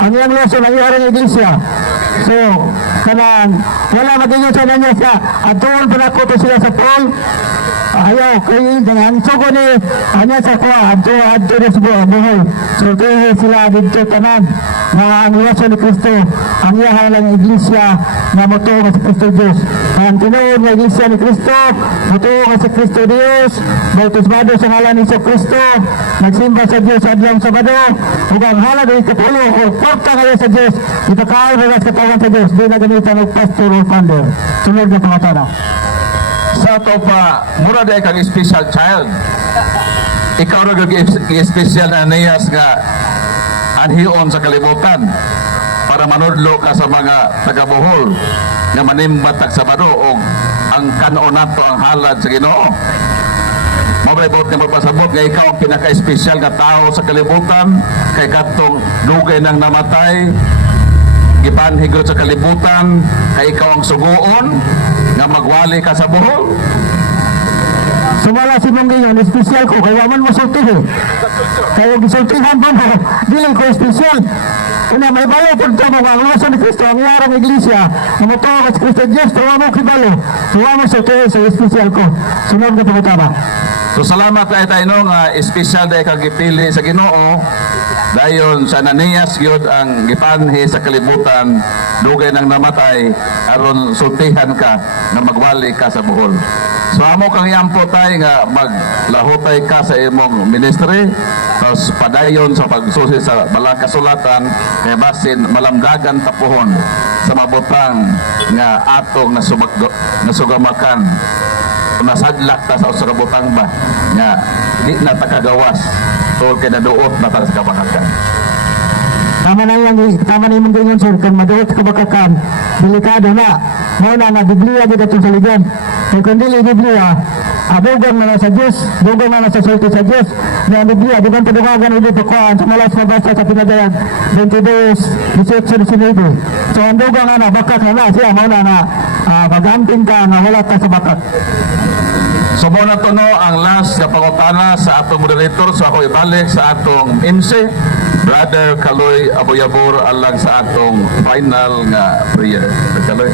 Ang iyang lason, ang iyang Iglesia. So, kanang, wala magiging sa Ananias ka, at doon panakoto sila sa Paul, ayaw, kaya ang sugo ni Ananias ako, at doon sa buhay. So, kaya sila dito tanan, na ang lason ni Cristo, ang iyang lang Iglesia, na mutuo sa Cristo Diyos. Ang tinuod ng Iglesia ni Cristo, mutuo sa Cristo Diyos, bautismado sa ngalan ni Cristo, nagsimba sa Diyos sa Adlang Sabado, ug ang hala ng Kapulo, o kwarta ngayon sa Diyos, ipakaon na sa katawan sa Diyos, di na gamitan ng pastor o founder. Sunod na pangatana. Sa ito pa, mura dahil kang special child. ikaw ra gi-special na Ananias nga anhion sa kalibutan para manudlo ka sa mga taga-Bohol nga manimbat tag Sabado o ang kanon nato ang halad sa Ginoo. Mabaybot nga magpasabot nga ikaw ang pinaka-espesyal nga tao sa kalibutan kay katong dugay nang namatay gipanhigot sa kalibutan kay ikaw ang sugoon nga magwali ka sa Bohol. Sumala si Munggingon, espesyal ko, kaya man mo sulti eh. Kaya gisultihan po mo, dili ko espesyal. Una, may balo po ito mga luso ni Cristo, ang larang iglesia, na matawag sa Cristo Diyos, tawa mo kibalo. Tawa mo sulti sa espesyal ko. Sunod ka po tama. So salamat tayo no nga espesyal dahil kang gipili sa Ginoo dayon sa Ananias gyud ang gipanhi sa kalibutan dugay nang namatay aron sultihan ka nga magwali ka sa Bohol. So amo kang yampo tay nga maglahutay ka sa imong ministry tapos padayon sa pagsusi sa balang kasulatan kay basin malamdagan tapuhon sa mabutang nga atong nasugamakan nasadlak ta sa usa ka butang ba nga di na takagawas tungod kay naduot na ta sa kabakakan. Tama na yan, tama na yung ganyan sir, kung maduot ka bakakan, delikado na. Muna na, Biblia kita itong saligan. Kung dili Biblia, abugan na sa Diyos, bugan na sa sulti sa Diyos. Na Biblia, di ba padugagan ulit ito kuhaan sa malas mabasa sa pinagayan 22, 18, 19. So ang dugang na, bakak na siya, muna na, magamping ka, nga wala ka sa bakak. So muna to no ang last na pangutana sa atong moderator so ako ibalik sa atong MC Brother Kaloy Aboyabor alang sa atong final nga prayer. Kaloy.